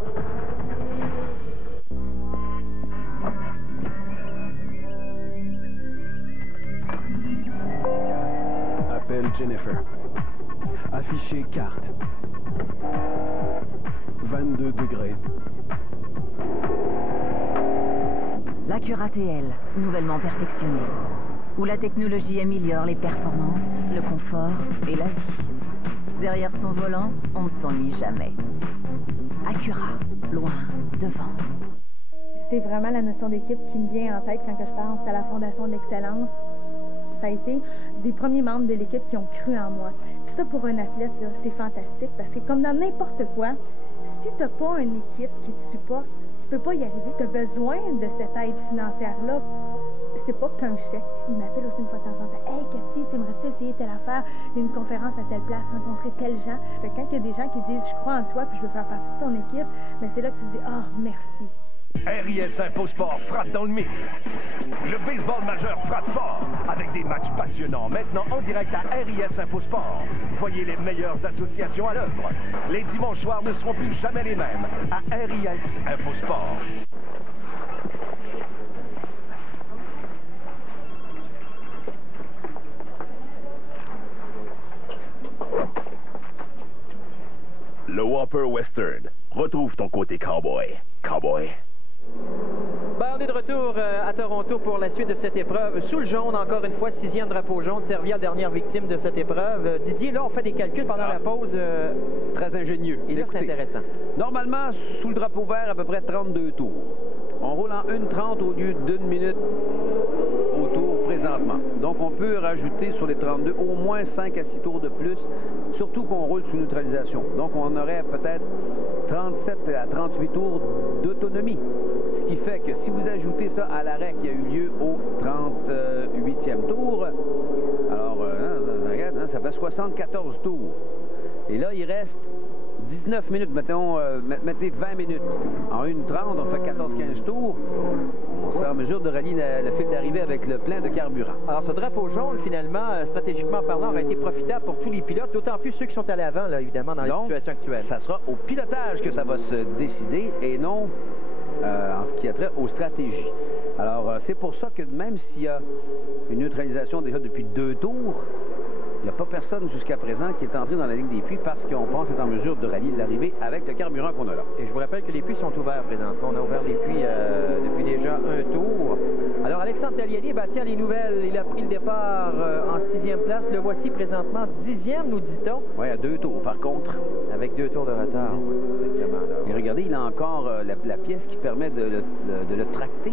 Appelle Jennifer. Afficher carte. 22 degrés. L'Acura TL, nouvellement perfectionnée, où la technologie améliore les performances, le confort et la vie. Derrière son volant, on ne s'ennuie jamais. Acura, loin, devant. C'est vraiment la notion d'équipe qui me vient en tête quand je pense à la Fondation de l'excellence. Ça a été des premiers membres de l'équipe qui ont cru en moi. Puis ça, pour un athlète, c'est fantastique parce que comme dans n'importe quoi, si tu n'as pas une équipe qui te supporte, tu peux pas y arriver. Tu as besoin de cette aide financière-là. C'est pas qu'un chèque. Il m'appelle aussi une fois de temps en temps. Hey, Cathy, t'aimerais-tu essayer telle affaire, une conférence à telle place, rencontrer tel gens? Fait que quand il y a des gens qui disent, je crois en toi, puis je veux faire partie de ton équipe, ben c'est là que tu dis, ah, merci. RIS InfoSport frappe dans le mille. Le baseball majeur frappe fort avec des matchs passionnants maintenant en direct à RIS InfoSport. Voyez les meilleures associations à l'œuvre. Les dimanches soirs ne seront plus jamais les mêmes à RIS InfoSport. Le Whopper Western. Retrouve ton côté cowboy. Cowboy. Ben, on est de retour à Toronto pour la suite de cette épreuve. Sous le jaune, encore une fois, 6e drapeau jaune, Servia, dernière victime de cette épreuve. Didier, là, on fait des calculs pendant la pause. Très ingénieux. Et là, c'est intéressant. Normalement, sous le drapeau vert, à peu près 32 tours. On roule en 1:30 au lieu d'1 minute au tour présentement. Donc, on peut rajouter sur les 32 au moins 5 à 6 tours de plus, surtout qu'on roule sous neutralisation. Donc, on aurait peut-être 37 à 38 tours d'autonomie. Ce qui fait que si vous ajoutez ça à l'arrêt qui a eu lieu au 38e tour, alors, ça fait 74 tours. Et là, il reste 19 minutes, mettez 20 minutes. En 1:30, on fait 14-15 tours. On sera en mesure de rallier le fil d'arrivée avec le plein de carburant. Alors, ce drapeau jaune, finalement, stratégiquement parlant, aurait été profitable pour tous les pilotes, d'autant plus ceux qui sont allés avant, là, évidemment, dans la situation actuelle. Ça sera au pilotage que ça va se décider et non en ce qui a trait aux stratégies. Alors, c'est pour ça que même s'il y a une neutralisation déjà depuis 2 tours, il n'y a pas personne jusqu'à présent qui est entré dans la ligne des puits parce qu'on pense être en mesure de rallier l'arrivée avec le carburant qu'on a là. Et je vous rappelle que les puits sont ouverts présentement. On a ouvert les puits depuis déjà un tour. Alors, Alexandre Taliani, tient les nouvelles. Il a pris le départ en 6e place. Le voici présentement 10e, nous dit-on. Oui, à 2 tours, par contre. Avec 2 tours de retard. Exactement. Et regardez, il a encore la pièce qui permet de le tracter.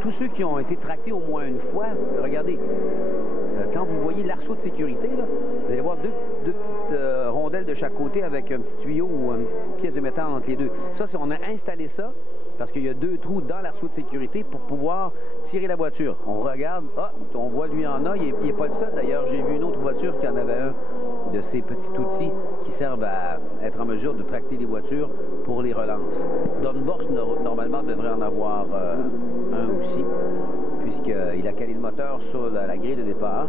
Tous ceux qui ont été tractés au moins une fois, regardez, quand vous voyez l'arceau de sécurité, là, vous allez voir deux petites rondelles de chaque côté avec un petit tuyau ou une pièce de métal entre les deux. Ça, on a installé ça parce qu'il y a 2 trous dans l'arceau de sécurité pour pouvoir tirer la voiture. On regarde, on voit lui en a, il n'est pas le seul. D'ailleurs, j'ai vu une autre voiture qui en avait un de ces petits outils qui servent à être en mesure de tracter les voitures pour les relances. Don Borst, normalement, devrait en avoir un aussi, puisqu'il a calé le moteur sur la grille de départ.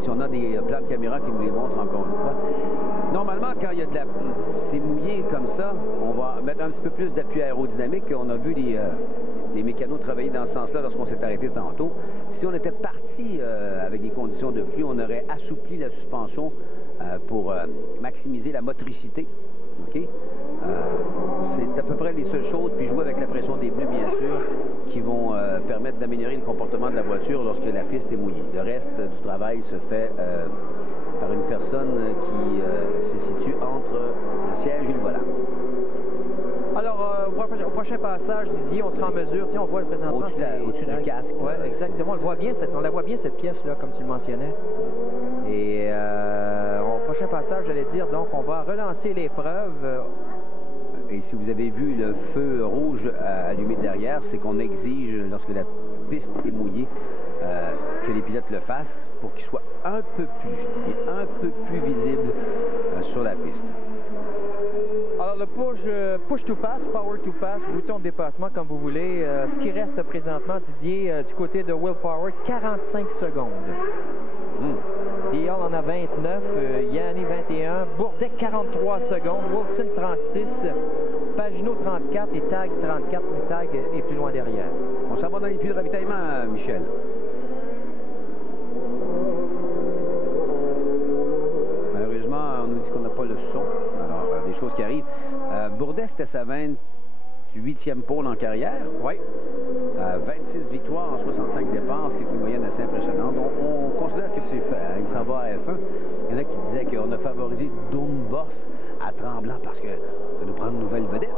Si on a des plans de caméra qui nous les montrent encore une fois. Normalement, quand il y a c'est mouillé comme ça, on va mettre un petit peu plus d'appui aérodynamique. On a vu les mécanos travailler dans ce sens-là lorsqu'on s'est arrêté tantôt. Si on était parti avec des conditions de pluie, on aurait assoupli la suspension pour maximiser la motricité. OK? C'est à peu près les seules choses, puis jouer avec la pression des pneus, bien sûr, qui vont permettre d'améliorer le comportement de la voiture lorsque la piste est mouillée. Le reste du travail se fait par une personne qui se situe entre le siège et le volant. Alors, au prochain passage, Didier, on sera en mesure, on voit présentement... Au-dessus du casque. Oui, exactement. On la voit bien, cette pièce-là, comme tu le mentionnais. Et au prochain passage, j'allais dire, donc, on va relancer l'épreuve. Et si vous avez vu le feu rouge allumé derrière, c'est qu'on exige, lorsque la piste est mouillée, que les pilotes le fassent pour qu'il soit un peu plus visible sur la piste. Alors, le push to pass, power to pass, bouton de dépassement, comme vous voulez. Ce qui reste présentement, Didier, du côté de Will Power, 45 secondes. Dial en a 29, Yanni 21, Bourdais 43 secondes, Wilson 36, Pagenaud 34 et Tag 34, mais Tag est plus loin derrière. On s'en va dans les puits de ravitaillement, Michel. Malheureusement, on nous dit qu'on n'a pas le son. Alors, des choses qui arrivent. Bourdais, c'était sa 28e pole en carrière. Oui. 26 victoires en 65 départs, ce qui est une moyenne assez impressionnante. On considère que c'est fait. Il s'en va à F1. Il y en a qui disaient qu'on a favorisé Don Borst à Tremblant parce que ça nous prend une nouvelle vedette.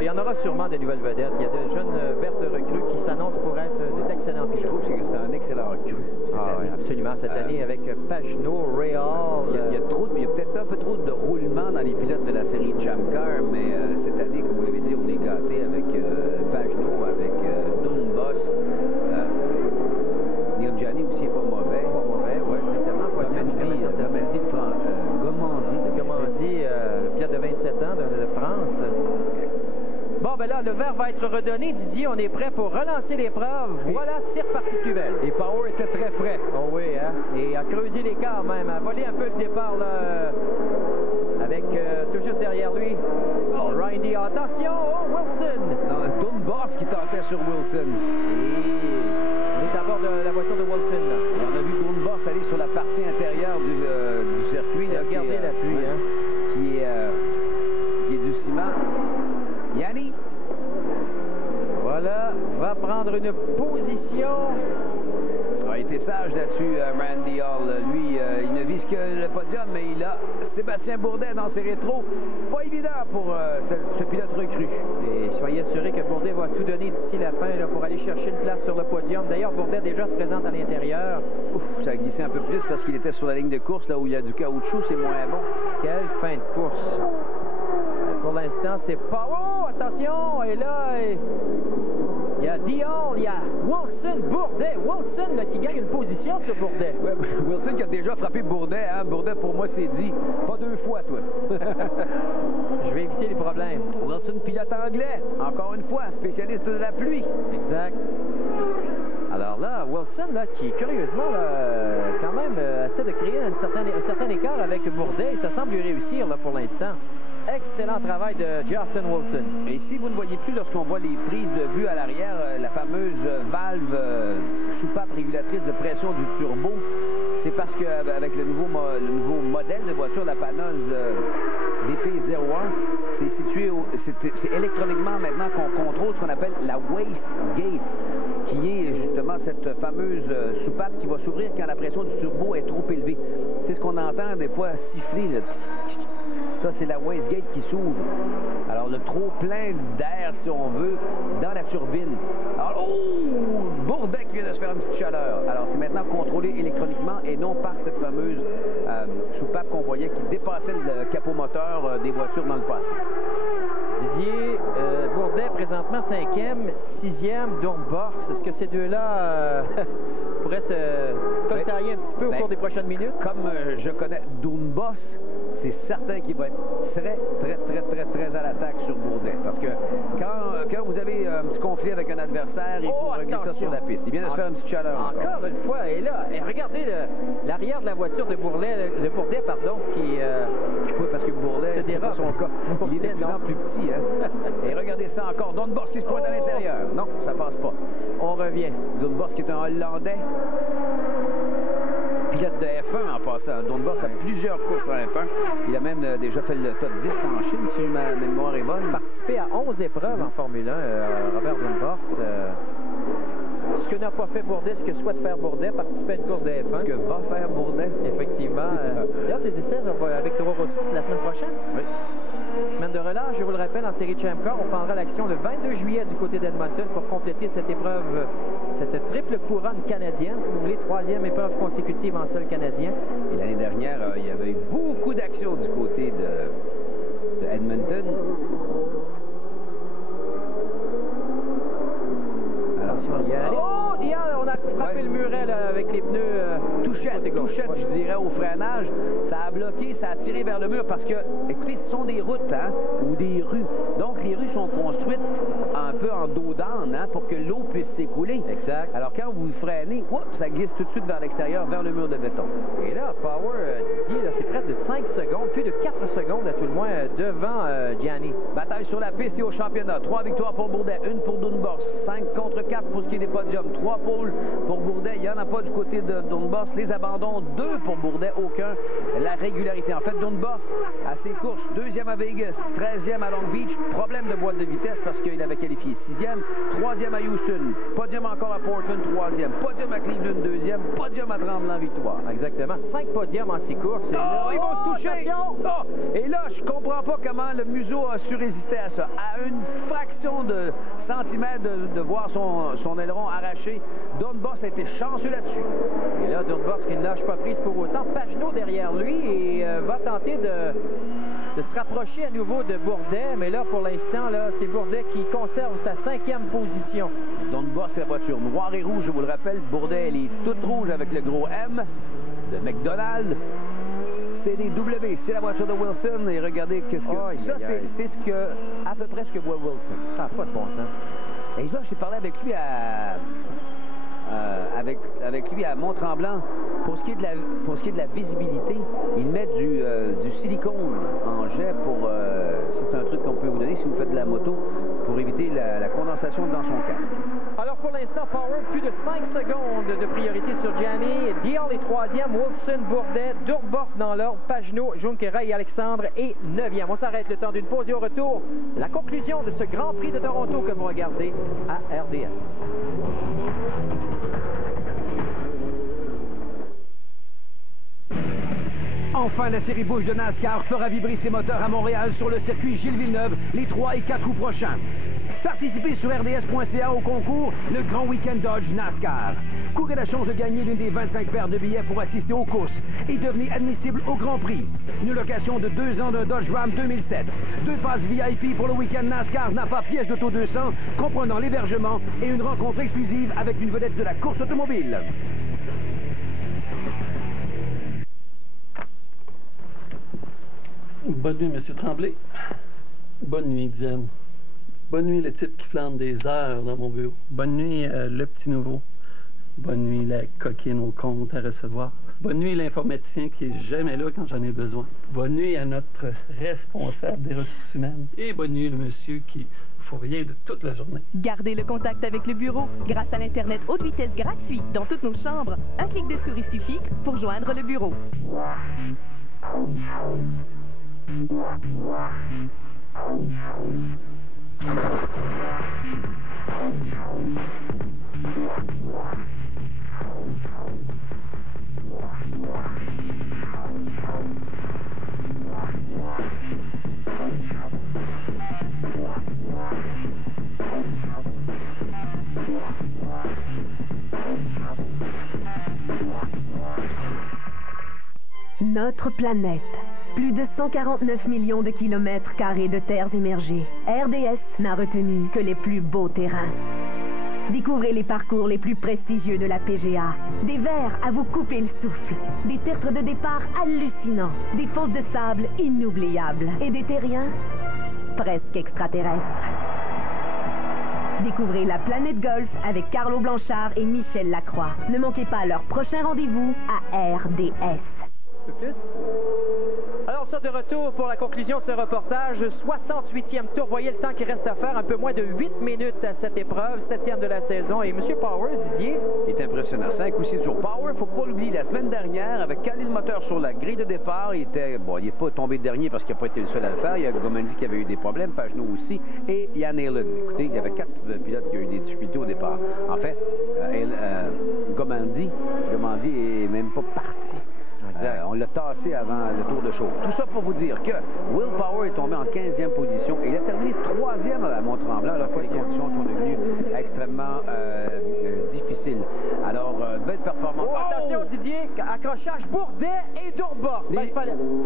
Il y en aura sûrement des nouvelles vedettes. Il y a de jeunes vertes recrues qui s'annoncent pour être d'excellents pilotes. Je trouve que c'est un excellent recrue cette année. Oui, absolument. Cette année, avec Pagenaud, Ray Hall... Il y a peut-être un peu trop de roulement dans les pilotes de la série Jam Car, mais cette année, comme vous l'avez dit, on est gâtés avec Pagenaud, avec Don Borst. Neil Gianni aussi n'est pas mauvais. Pas mauvais, oui, exactement. Gomandi, le pilote de 27 ans de France. Bon, ben là, le verre va être redonné. Didier, on est prêt pour relancer l'épreuve. Voilà, c'est reparti plus belle. Et Power était très prêt. Oh oui, hein? Et à creuser l'écart même, à voler un peu le départ, là, avec tout juste derrière lui. Oh, Rindy, attention! Oh, Wilson! Non, Don Borst qui tentait sur Wilson. Et on est à bord de la voiture de Wilson, là. Et on a vu Don Borst aller sur la partie intérieure du circuit. Regardez la pluie, hein? Qui est du prendre une position. Il a été sage là-dessus, Randy Hall. Lui, il ne vise que le podium, mais il a Sébastien Bourdet dans ses rétros. Pas évident pour ce pilote recru. Et soyez assurés que Bourdet va tout donner d'ici la fin là, pour aller chercher une place sur le podium. D'ailleurs, Bourdet déjà se présente à l'intérieur. Ça a glissé un peu plus parce qu'il était sur la ligne de course, là où il y a du caoutchouc, c'est moins bon. Quelle fin de course. Pour l'instant, c'est pas... Oh, attention! Et là, il y a Dion, il y a Wilson, Bourdet. Wilson là, qui gagne une position sur Bourdet. Ouais, Wilson qui a déjà frappé Bourdet. Hein? Bourdet, pour moi, c'est dit. Pas 2 fois, toi. Je vais éviter les problèmes. Wilson, pilote anglais. Encore une fois, spécialiste de la pluie. Exact. Alors là, Wilson, là, qui curieusement, là, quand même, essaie de créer un certain écart avec Bourdet. Et ça semble lui réussir là, pour l'instant. Excellent travail de Justin Wilson. Et si vous ne voyez plus lorsqu'on voit les prises de vue à l'arrière, la fameuse valve soupape régulatrice de pression du turbo, c'est parce qu'avec le nouveau modèle de voiture, la Panoz DP01, c'est situé, c'est électroniquement maintenant qu'on contrôle ce qu'on appelle la waste gate, qui est justement cette fameuse soupape qui va s'ouvrir quand la pression du turbo est trop élevée. C'est ce qu'on entend des fois siffler, là. Ça, c'est la wastegate qui s'ouvre. Alors, le trop plein d'air, si on veut, dans la turbine. Alors, oh! Bourdet qui vient de se faire une petite chaleur. Alors, c'est maintenant contrôlé électroniquement et non par cette fameuse soupape qu'on voyait qui dépassait le capot moteur des voitures dans le passé. Didier, Bourdet, présentement 5e, 6e, Doornbos. Est-ce que ces deux-là pourraient se coltarier un petit peu au cours des prochaines minutes? Comme je connais Doornbos, c'est certain qu'il va être très à l'attaque sur Bourdet. Parce que quand vous avez un petit conflit avec un adversaire, il faut régler ça sur la piste. Il vient de se faire une petite chaleur. Encore une fois, et là, regardez l'arrière de la voiture de Bourdet, qui... oui, parce que Bourdet, c'est pas son cas. Il est de plus en plus petit. Hein? Et regardez ça encore. Doornbos qui se pointe à l'intérieur. Non, ça passe pas. On revient. Doornbos qui est un Hollandais. Pilote de F1 en passant. Doornbos a plusieurs courses en F1. Il a même déjà fait le top 10 en Chine, si ma mémoire est bonne. Participé à 11 épreuves en Formule 1, Robert Doornbos. Ce que n'a pas fait Bourdet, ce que souhaite faire Bourdet, participer à une course de F1. Ce que va faire Bourdet. Effectivement. D'ailleurs, ces essais avec Toro Rosso, c'est la semaine prochaine. Oui. Semaine de relâche, je vous le rappelle, en série Champ Car, on prendra l'action le 22 juillet du côté d'Edmonton pour compléter cette épreuve, cette triple couronne canadienne, si vous voulez, 3e épreuve consécutive en sol canadien. Et l'année dernière, il y avait eu beaucoup d'actions du côté de Edmonton. Alors, si on y allait... Oh, Diane, on a frappé le muret là, avec les pneus... touchette, je dirais, au freinage. Ça a bloqué, ça a tiré vers le mur parce que, écoutez, ce sont des routes, hein, ou des rues. Donc, les rues sont construites un peu en dos d'âne, hein, pour que l'eau puisse s'écouler. Exact. Alors, quand vous freinez, ça glisse tout de suite vers l'extérieur, vers le mur de béton. Et là, Power, Didier, c'est près de 5 secondes, plus de 4 secondes, à tout le moins, devant Gianni. Bataille sur la piste et au championnat. 3 victoires pour Bourdet, 1 pour Doornbos. 5 contre 4 pour ce qui est des podiums. 3 pôles pour Bourdet. Il n'y en a pas du côté de Doornbos. Les abandons, 2 pour Bourdet, aucun. La régularité. En fait, Doornbos, à ses courses, 2e à Vegas, 13e à Long Beach. Problème de boîte de vitesse parce qu'il avait qualifié 6e. 3e à Houston. Podium encore à Portland, 3e. Podium à Cleveland, 2e. Podium à Tremblant, victoire. Exactement. 5 podiums en 6 courses. Oh, ils vont se toucher! Oh. Et là, je comprends pas comment le museau a su résister à ça. À une fraction de centimètre de voir son aileron arraché, Doornbos a été chanceux là-dessus. Et là, Doornbos qui ne lâche pas prise pour autant. Pagenaud derrière lui et va tenter de se rapprocher à nouveau de Bourdet. Mais là, pour l'instant, c'est Bourdet qui conserve sa 5e position. Doornbos, c'est la voiture noire et rouge, je vous le rappelle. Bourdet, elle est toute rouge avec le gros M de McDonald's. CDW, c'est la voiture de Wilson. Et regardez qu'est-ce que... c'est ce que, à peu près ce que voit Wilson. Ah, pas de bon sens. Et là, j'ai parlé avec lui avec lui à Mont-Tremblant. Pour ce qui est de la visibilité, il met du silicone en jet pour... c'est un truc qu'on peut vous donner si vous faites de la moto pour éviter la condensation dans son casque. Alors, pour l'instant, Power, plus de 5 secondes de priorité sur Gianni. Dial est 3e, Wilson, Bourdet, Doornbos dans l'ordre, Pagenaud, Junquera et Alexandre est 9e. On s'arrête le temps d'une pause et au retour, la conclusion de ce Grand Prix de Toronto que vous regardez à RDS. Enfin, la série Busch de NASCAR fera vibrer ses moteurs à Montréal sur le circuit Gilles Villeneuve les 3 et 4 août prochains. Participez sur rds.ca au concours Le Grand Week-end Dodge NASCAR. Courez la chance de gagner l'une des 25 paires de billets pour assister aux courses et devenez admissible au Grand Prix. Une location de 2 ans d'un Dodge Ram 2007. 2 passes VIP pour le week-end NASCAR Napa pièce d'auto 200, comprenant l'hébergement et une rencontre exclusive avec une vedette de la course automobile. Bonne nuit, M. Tremblay. Bonne nuit, Xen. Bonne nuit, le type qui flambe des heures dans mon bureau. Bonne nuit, le petit nouveau. Bonne nuit, la coquine au compte à recevoir. Bonne nuit, l'informaticien qui est jamais là quand j'en ai besoin. Bonne nuit à notre responsable des ressources humaines. Et bonne nuit, le monsieur qui faut rien de toute la journée. Gardez le contact avec le bureau grâce à l'Internet haute vitesse gratuit dans toutes nos chambres. Un clic de souris suffit pour joindre le bureau. Notre planète. Plus de 149 millions de kilomètres carrés de terres émergées. RDS n'a retenu que les plus beaux terrains. Découvrez les parcours les plus prestigieux de la PGA. Des verts à vous couper le souffle. Des tertres de départ hallucinants. Des fosses de sable inoubliables. Et des terriens presque extraterrestres. Découvrez la planète golf avec Carlo Blanchard et Michel Lacroix. Ne manquez pas leur prochain rendez-vous à RDS. Plus. Alors, ça de retour pour la conclusion de ce reportage. 68e tour. Voyez le temps qu'il reste à faire. Un peu moins de 8 minutes à cette épreuve. 7e de la saison. Et M. Power, Didier? Il est impressionnant. 5 ou 6 jours. Power, il ne faut pas l'oublier. La semaine dernière, avec calé le moteur sur la grille de départ, il n'est pas tombé dernier parce qu'il n'a pas été le seul à le faire. Il y a Gomendi qui avait eu des problèmes, Pagenaud aussi, et Yann Allen. Écoutez, il y avait 4 pilotes qui ont eu des difficultés au départ. En fait, Gomendi est même pas parti. On l'a tassé avant le tour de chaud. Tout ça pour vous dire que Will Power est tombé en 15e position et il a terminé 3e à Mont-Tremblant, alors que les conditions sont devenues extrêmement difficiles. Alors, belle performance. Oh, attention, Didier, accrochage Bourdet et Doornbos.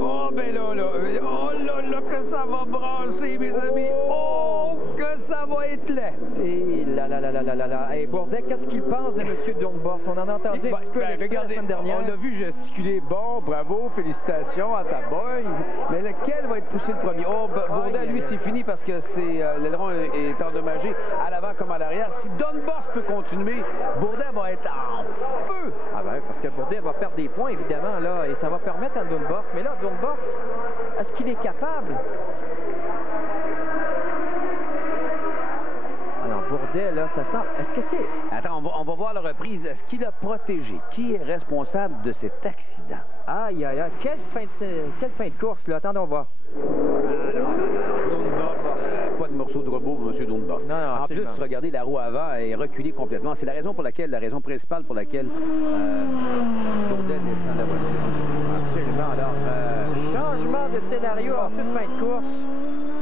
Oh, ben là, que ça va brasser, mes amis. Oh, que ça va être laid. Et là. Et Bourdet, qu'est-ce qu'il pense de M. Doornbos? On en a entendu un petit peu la semaine dernière. On l'a vu gesticuler. Bon, bravo, félicitations à ta boy. Mais lequel va être poussé le premier? Oh, Bourdet, lui, c'est fini parce que l'aileron est endommagé à l'avant comme à l'arrière. Si Doornbos peut continuer, Bourdet va être en feu. Ah ben, parce que Bourdet va perdre des points, évidemment, là, et ça va permettre à Doornbos. Mais là, Doornbos, est-ce qu'il est capable? Alors, Bourdet, là, ça sent... Est-ce que c'est... Attends, on va voir la reprise. Est-ce qu'il a protégé? Qui est responsable de cet accident? Aïe, aïe, aïe. Quelle fin de course, là? Attendons voir. Doornbos, pas de morceau de robot pour M. Doornbos. Non, en plus, regardez, la roue avant est reculée complètement. C'est la raison principale pour laquelle Bourdet descend de la voiture. Absolument. Alors, changement de scénario en toute fin de course.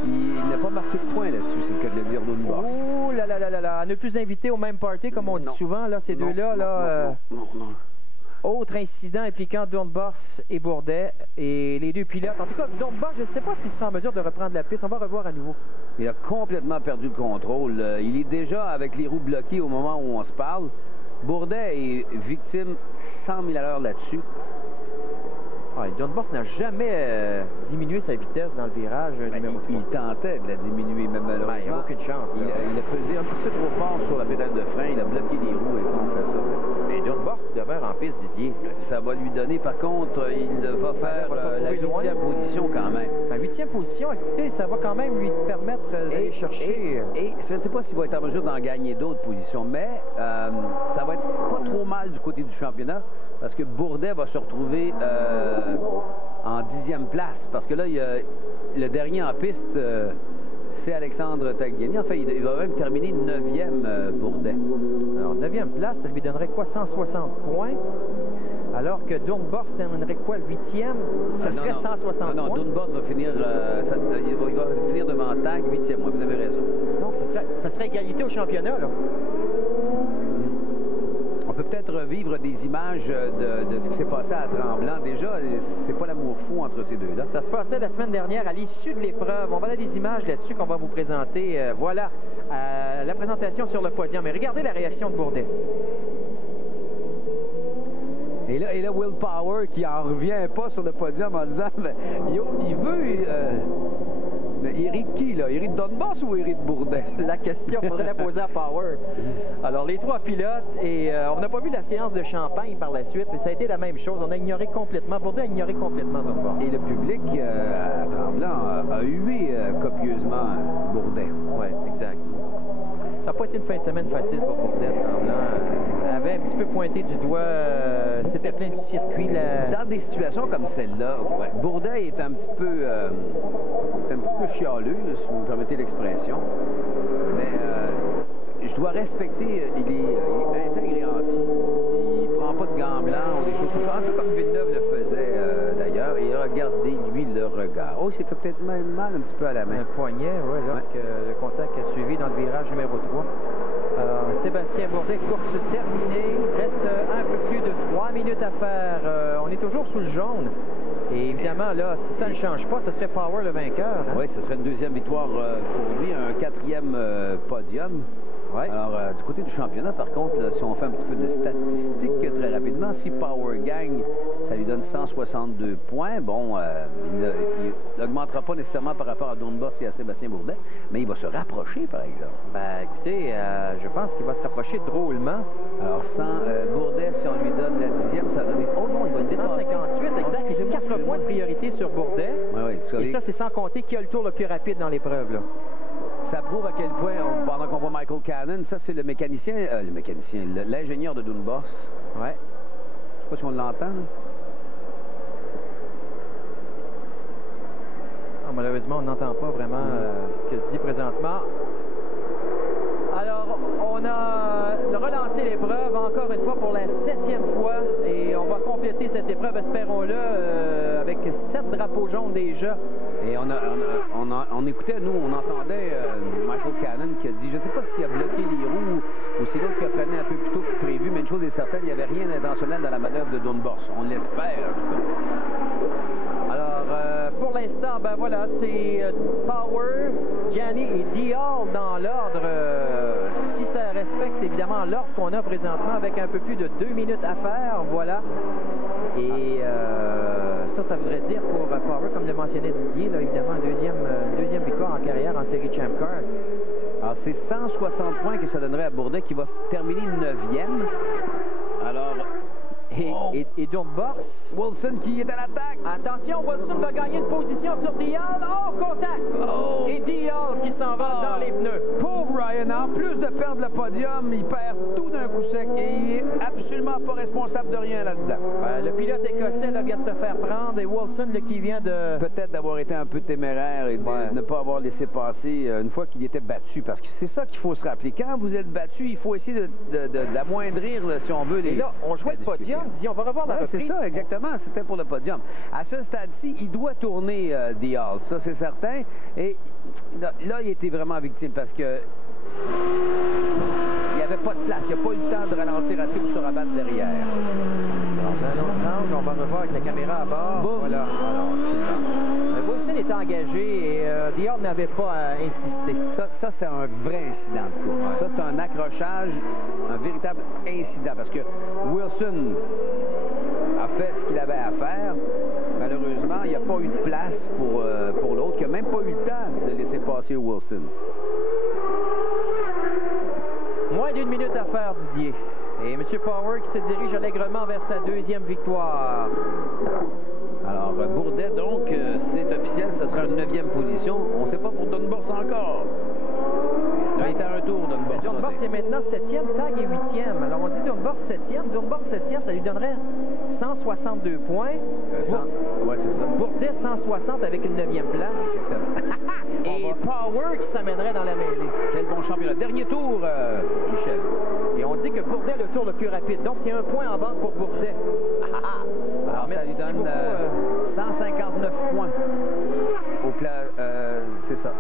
Il n'a pas marqué de point là-dessus, c'est le cas de le dire, Doornbos. Ouh là là là là là. Ne plus inviter au même party, comme on dit souvent, là, ces deux-là. Non. Autre incident impliquant Doornbos et Bourdet et les deux pilotes. En tout cas, Doornbos, je ne sais pas s'il sera en mesure de reprendre la piste. On va revoir à nouveau. Il a complètement perdu le contrôle. Il est déjà avec les roues bloquées au moment où on se parle. Bourdet est victime 100 000 à l'heure là-dessus. Ouais, Doornbos n'a jamais diminué sa vitesse dans le virage numéro 3. Il tentait de la diminuer, mais malheureusement, il n'y a aucune chance. Il a pesé un petit peu trop fort sur la pédale de frein, il a bloqué les roues et on fait ça. Mais John Boss demeure en piste, Didier. Ça va lui donner, par contre, il va faire la 8e position quand même. La 8e position, écoutez, ça va quand même lui permettre d'aller chercher... Et je ne sais pas s'il va être en mesure d'en gagner d'autres positions, mais ça va être pas trop mal du côté du championnat, parce que Bourdet va se retrouver en 10e place, parce que là, il y a le dernier en piste... c'est Alexandre Tagliani. Enfin, il va même terminer 9e, Bourdet. Alors, 9e place, ça lui donnerait quoi? 160 points. Alors que Doornbos terminerait quoi? 8e? Ce serait 160 points. Non, Doornbos va finir, il va finir devant Tag, 8e. Vous avez raison. Donc, ça serait égalité au championnat, là. On peut peut-être revivre des images de ce qui s'est passé à Tremblant. Déjà, c'est pas l'amour fou entre ces deux-là. Ça se passait la semaine dernière à l'issue de l'épreuve. On va avoir des images là-dessus qu'on va vous présenter. Voilà, la présentation sur le podium. Mais regardez la réaction de Bourdet. Et là, Will Power qui en revient pas sur le podium en disant, ben, il veut... il hérite qui, là? Il hérite Doornbos ou il hérite Bourdet? La question, il faudrait la poser à Power. Alors, les trois pilotes, et on n'a pas vu la séance de champagne par la suite, mais ça a été la même chose. On a ignoré complètement, Bourdet a ignoré complètement Doornbos. Et le public à Tremblant a hué copieusement Bourdet. Oui, exact. Ça n'a pas été une fin de semaine facile pour Bourdet. Tremblant avait un petit peu pointé du doigt, c'était plein de circuits. Dans des situations comme celle-là, Bourdet est un petit peu chialeux, si vous me permettez l'expression. Mais je dois respecter, il est intègre et entier. Il ne prend pas de gants blancs ou des choses comme ça, un peu comme Villeneuve le faisait d'ailleurs. Et regardez, lui, le regard. Oh, il s'est fait peut-être même mal un petit peu à la main. Un poignet, oui, lorsque le contact a suivi dans le virage numéro 3. Alors, Sébastien Bourdet, course terminée. Il reste un peu plus de 3 minutes à faire. On est toujours sous le jaune. Et évidemment, là, si ça ne change pas, ce serait Power le vainqueur. Hein? Oui, ce serait une deuxième victoire pour lui, un 4e podium. Ouais. Alors, du côté du championnat, par contre, là, si on fait un petit peu de statistiques très rapidement, si Power gagne, ça lui donne 162 points. Bon, il n'augmentera pas nécessairement par rapport à Doornbos et à Sébastien Bourdet, mais il va se rapprocher, par exemple. Ben, écoutez, je pense qu'il va se rapprocher drôlement. Alors, sans Bourdet, si on lui donne la 10e, ça va donner... Oh non, il va dépasser. 158, exact. Il a 4 points de priorité sur Bourdet. Oui, et ça, c'est sans compter qui a le tour le plus rapide dans l'épreuve, là. Ça prouve à quel point, pendant qu'on voit Michael Cannon, ça c'est le mécanicien, l'ingénieur de Doornbos. Ouais. Je sais pas si on l'entend. Malheureusement, on n'entend pas vraiment ce que se dit présentement. Alors, on a relancé l'épreuve encore une fois pour la 7e fois et on va compléter cette épreuve, espérons-le, avec 7 drapeaux jaunes déjà. Et on écoutait, nous, on entendait Michael Cannon qui a dit, je ne sais pas s'il a bloqué les roues ou c'est l'autre qui a freiné un peu plus tôt que prévu, mais une chose est certaine, il n'y avait rien d'intentionnel dans la manœuvre de Doornbos. On l'espère, en tout cas. Alors, pour l'instant, ben voilà, c'est Power, Gianni et Dial dans l'ordre. Si ça respecte évidemment l'ordre qu'on a présentement avec un peu plus de 2 minutes à faire, voilà. Et ça voudrait dire pour Power, comme le mentionnait Didier, là, évidemment, deuxième victoire en carrière en série Champ Car. Alors, c'est 160 points que ça donnerait à Bourdet qui va terminer 9e. Alors... Et Doornbos. Wilson qui est à l'attaque. Attention, Wilson va gagner une position sur Dial. Oh, contact! Oh. Et Dial qui s'en va dans les pneus. Pauvre Ryan, en plus de perdre le podium, il perd tout d'un coup sec et il est absolument pas responsable de rien là-dedans. Le pilote écossais là, vient de se faire prendre et Wilson là, qui vient de... Peut-être d'avoir été un peu téméraire et de ne pas avoir laissé passer une fois qu'il était battu. Parce que c'est ça qu'il faut se rappeler. Quand vous êtes battu, il faut essayer d'amoindrir, si on veut, les... Et là, on jouait le podium. On va revoir la reprise. C'est ça, exactement. C'était pour le podium. À ce stade-ci, il doit tourner Dial. Ça, c'est certain. Et là, il était vraiment victime parce que il n'y avait pas de place. Il n'y a pas eu le temps de ralentir assez pour se rabattre derrière. Alors, dans un autre angle, on va revoir avec la caméra à bord. Boum. Voilà. Alors, Wilson est engagé et Dial n'avait pas à insister. Ça c'est un vrai incident de course. Ouais. Ça, c'est un accrochage, un véritable incident. Parce que Wilson a fait ce qu'il avait à faire. Malheureusement, il n'y a pas eu de place pour l'autre, qui n'a même pas eu le temps de laisser passer Wilson. Moins d'1 minute à faire, Didier. Et M. Power qui se dirige allègrement vers sa deuxième victoire. Alors, Bourdet, donc, c'est officiel, ce sera une 9e position. On ne sait pas pour Dunbar encore. Là, il est à un tour, Dunbar. Dunbar, c'est maintenant 7e, Tag est 8e. Alors, on dit Dunbar 7e. Dunbar 7e, ça lui donnerait 162 points. Ouais, c'est ça. Bourdet, 160 avec une 9e place. Et Power qui s'amènerait dans la mêlée. Quel bon championnat. Dernier tour, Michel. Et on dit que Bourdet est le tour le plus rapide. Donc, c'est un point en banque pour Bourdet. Alors, ça lui donne 159 points. Au clair, c'est ça.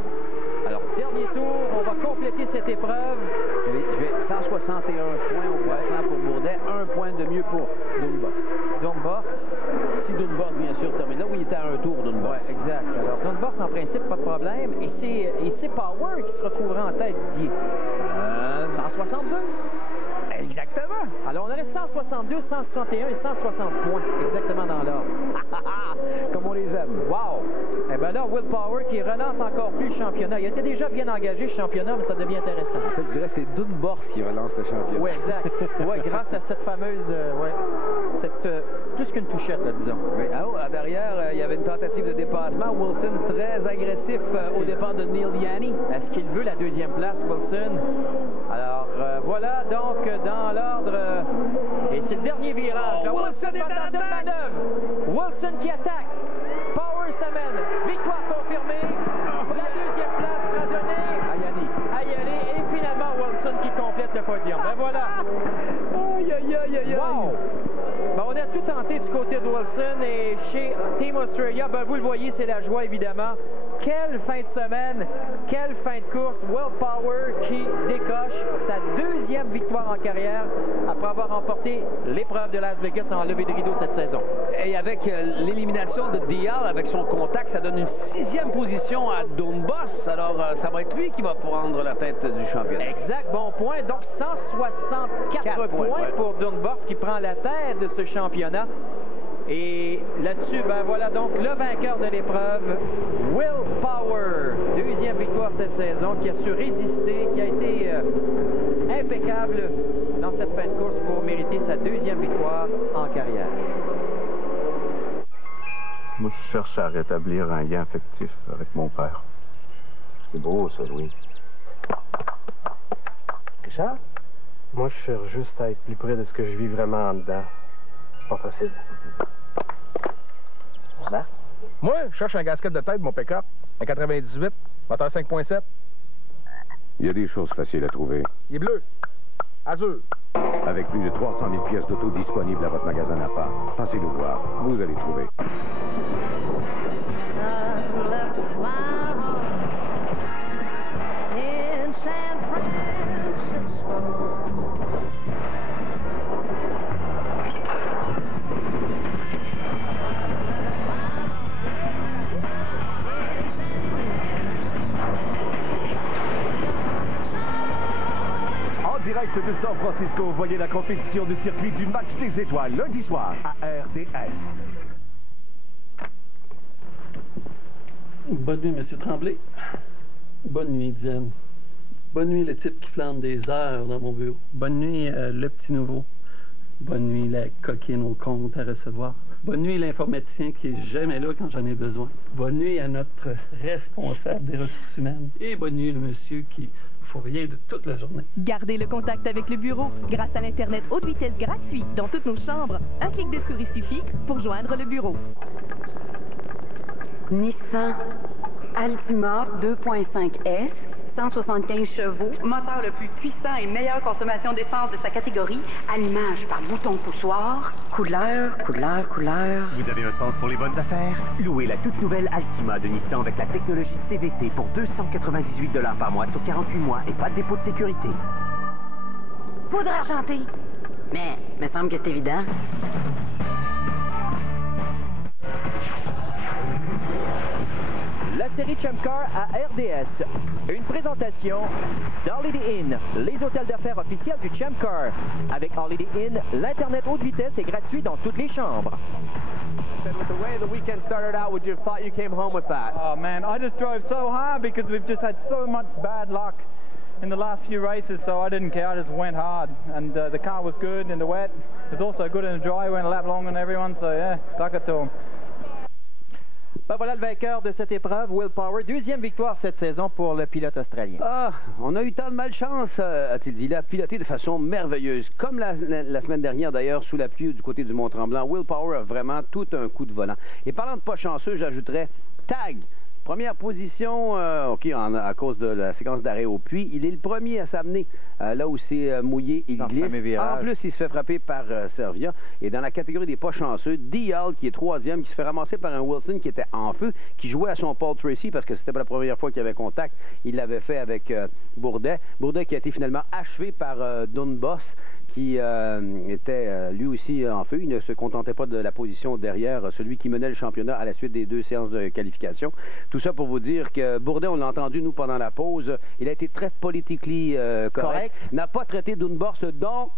Alors, dernier tour, on va compléter cette épreuve. Je vais 161 points au classement pour Bourdet, 1 point de mieux pour Dunbar. Dunbar. Si Dunbar, bien sûr, termine là, où il était à un tour, Dunbar. Oui, exact. Alors, Dunbar, en principe, pas de problème. Et c'est Power qui se retrouvera en tête, Didier. 162. Exactement. Alors, on aurait 162, 161 et 160 points, exactement dans l'ordre. Comme on les aime. Wow! Eh bien là, Will Power qui relance encore plus le championnat. Il était déjà bien engagé, ce championnat, mais ça devient intéressant. En fait, je dirais que c'est Dunbar qui relance le championnat. Oui, exact. Oui, grâce à cette fameuse... plus qu'une touchette, là, disons. Oui. À derrière, il y avait une tentative de dépassement. Wilson, très agressif au départ de Neil Yanni. Est-ce qu'il veut la deuxième place, Wilson? Alors, voilà, donc, dans l'ordre... et c'est le dernier virage. Wilson est dans la manœuvre. Wilson qui attaque. Power s'amène. Victoire confirmée. La deuxième place sera donnée à Yanni. Et finalement, Wilson qui complète le podium. Ben voilà. Aïe, aïe, aïe, aïe, wow. Ben, on a tout tenté du côté de Wilson et chez Team Australia, ben, vous le voyez, c'est la joie évidemment. Quelle fin de semaine, quelle fin de course. Will Power qui décoche sa deuxième victoire en carrière après avoir remporté l'épreuve de Las Vegas en levée de rideau cette saison. Et avec l'élimination de Dial avec son contact, ça donne une 6e position à Dunbar. Alors, ça va être lui qui va prendre la tête du championnat. Exact, bon point. Donc, 164 points pour Dunbar qui prend la tête de ce championnat. Et là-dessus, ben voilà donc le vainqueur de l'épreuve, Will Power. Deuxième victoire cette saison, qui a su résister, qui a été impeccable dans cette fin de course pour mériter sa deuxième victoire en carrière. Moi, je cherche à rétablir un lien affectif avec mon père. C'est beau, ça, Louis. Richard? Moi, je cherche juste à être plus près de ce que je vis vraiment en dedans. C'est pas facile. Moi, je cherche un gasket de tête, mon pick-up. Un 98, moteur 5.7. Il y a des choses faciles à trouver. Il est bleu. Azur. Avec plus de 300 000 pièces d'auto disponibles à votre magasin Napa. Passez nous voir. Vous allez trouver. De San Francisco, voyez la compétition du circuit du match des étoiles lundi soir à RDS. Bonne nuit, M. Tremblay. Bonne nuit, Xen. Bonne nuit, le type qui flambe des heures dans mon bureau. Bonne nuit, le petit nouveau. Bonne nuit, la coquine au compte à recevoir. Bonne nuit, l'informaticien qui est jamais là quand j'en ai besoin. Bonne nuit à notre responsable des ressources humaines. Et bonne nuit, le monsieur qui rien de toute la journée. Gardez le contact avec le bureau grâce à l'Internet haute vitesse gratuit dans toutes nos chambres. Un clic de souris suffit pour joindre le bureau. Nissan Altima 2.5S, 175 chevaux, moteur le plus puissant et meilleure consommation d'essence de sa catégorie, allumage par bouton poussoir, couleur. Vous avez un sens pour les bonnes affaires? Louez la toute nouvelle Altima de Nissan avec la technologie CVT pour 298 $ par mois sur 48 mois et pas de dépôt de sécurité. Poudre argentée. Mais, me semble que c'est évident. La série Champ Car à RDS. Une présentation d'Holiday Inn, les hôtels d'affaires officiels du Champ Car. Avec Holiday Inn, l'Internet haute vitesse est gratuit dans toutes les chambres. With the way the weekend started out, would you have thought you came home with that? Oh, man, I just drove so hard because we've just had so much bad luck. in the last few races, so I didn't care. I just went hard, and the car was good in the wet. It was also good in the dry. Went a lap longer than everyone, so yeah, stuck it to him. Ben voilà le vainqueur de cette épreuve, Will Power. Deuxième victoire cette saison pour le pilote australien. Ah, on a eu tant de malchance, a-t-il dit. Il a piloté de façon merveilleuse. Comme la semaine dernière, d'ailleurs, sous la pluie du côté du Mont-Tremblant, Will Power a vraiment tout un coup de volant. Et parlant de pas chanceux, j'ajouterais Tag. Première position, OK, à cause de la séquence d'arrêt au puits. Il est le premier à s'amener là où c'est mouillé. Il glisse. En plus, il se fait frapper par Servia. Et dans la catégorie des pas chanceux, Dial, qui est troisième, qui se fait ramasser par un Wilson qui était en feu, qui jouait à son Paul Tracy parce que c'était pas la première fois qu'il avait contact. Il l'avait fait avec Bourdet. Bourdet qui a été finalement achevé par Dunboss, qui était lui aussi en feu. Il ne se contentait pas de la position derrière celui qui menait le championnat à la suite des 2 séances de qualification. Tout ça pour vous dire que Bourdet, on l'a entendu, nous, pendant la pause, il a été très politiquement correct. N'a pas traité Dunboss, donc...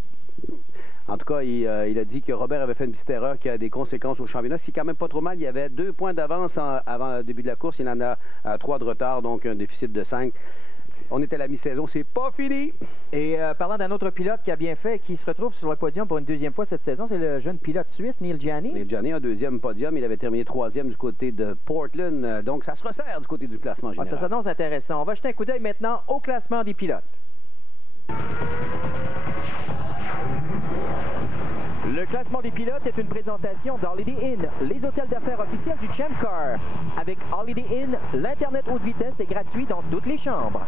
En tout cas, il a dit que Robert avait fait une petite erreur qui a des conséquences au championnat. C'est quand même pas trop mal. Il y avait 2 points d'avance avant le début de la course. Il en a 3 de retard, donc un déficit de 5. On est à la mi-saison, c'est pas fini. Et parlant d'un autre pilote qui a bien fait et qui se retrouve sur le podium pour une deuxième fois cette saison, c'est le jeune pilote suisse, Neil Gianni. Neil Gianni, un deuxième podium. Il avait terminé 3e du côté de Portland. Donc, ça se resserre du côté du classement général. Ça s'annonce intéressant. On va jeter un coup d'œil maintenant au classement des pilotes. Le classement des pilotes est une présentation d'Holiday Inn, les hôtels d'affaires officiels du Champ Car. Avec Holiday Inn, l'Internet haute vitesse est gratuit dans toutes les chambres.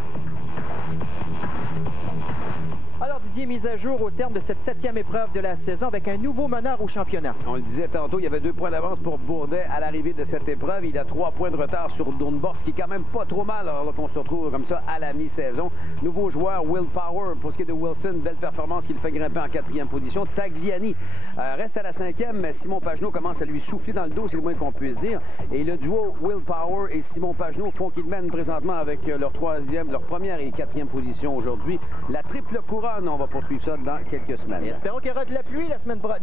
Alors Didier, mise à jour au terme de cette 7e épreuve de la saison avec un nouveau meneur au championnat. On le disait tantôt, il y avait 2 points d'avance pour Bourdet à l'arrivée de cette épreuve. Il a 3 points de retard sur Dunboss, qui est quand même pas trop mal alors qu'on se retrouve comme ça à la mi-saison. Nouveau joueur, Will Power. Pour ce qui est de Wilson, belle performance qui le fait grimper en 4e position. Tagliani reste à la 5e, mais Simon Pagenaud commence à lui souffler dans le dos, c'est le moins qu'on puisse dire. Et le duo Will Power et Simon Pagenaud font qu'ils mènent présentement avec leur première et 4e position aujourd'hui. La triple couronne, on va poursuivre ça dans quelques semaines. Et espérons qu'il y aura de la pluie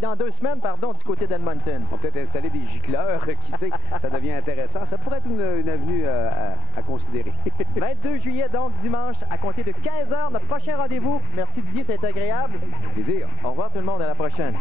dans 2 semaines, du côté d'Edmonton. On peut peut-être installer des gicleurs, qui sait, ça devient intéressant. Ça pourrait être une avenue à considérer. 22 juillet, donc dimanche, à compter de 15 h, notre prochain rendez-vous. Merci Didier, c'est agréable. Plaisir. Au revoir tout le monde, à la prochaine.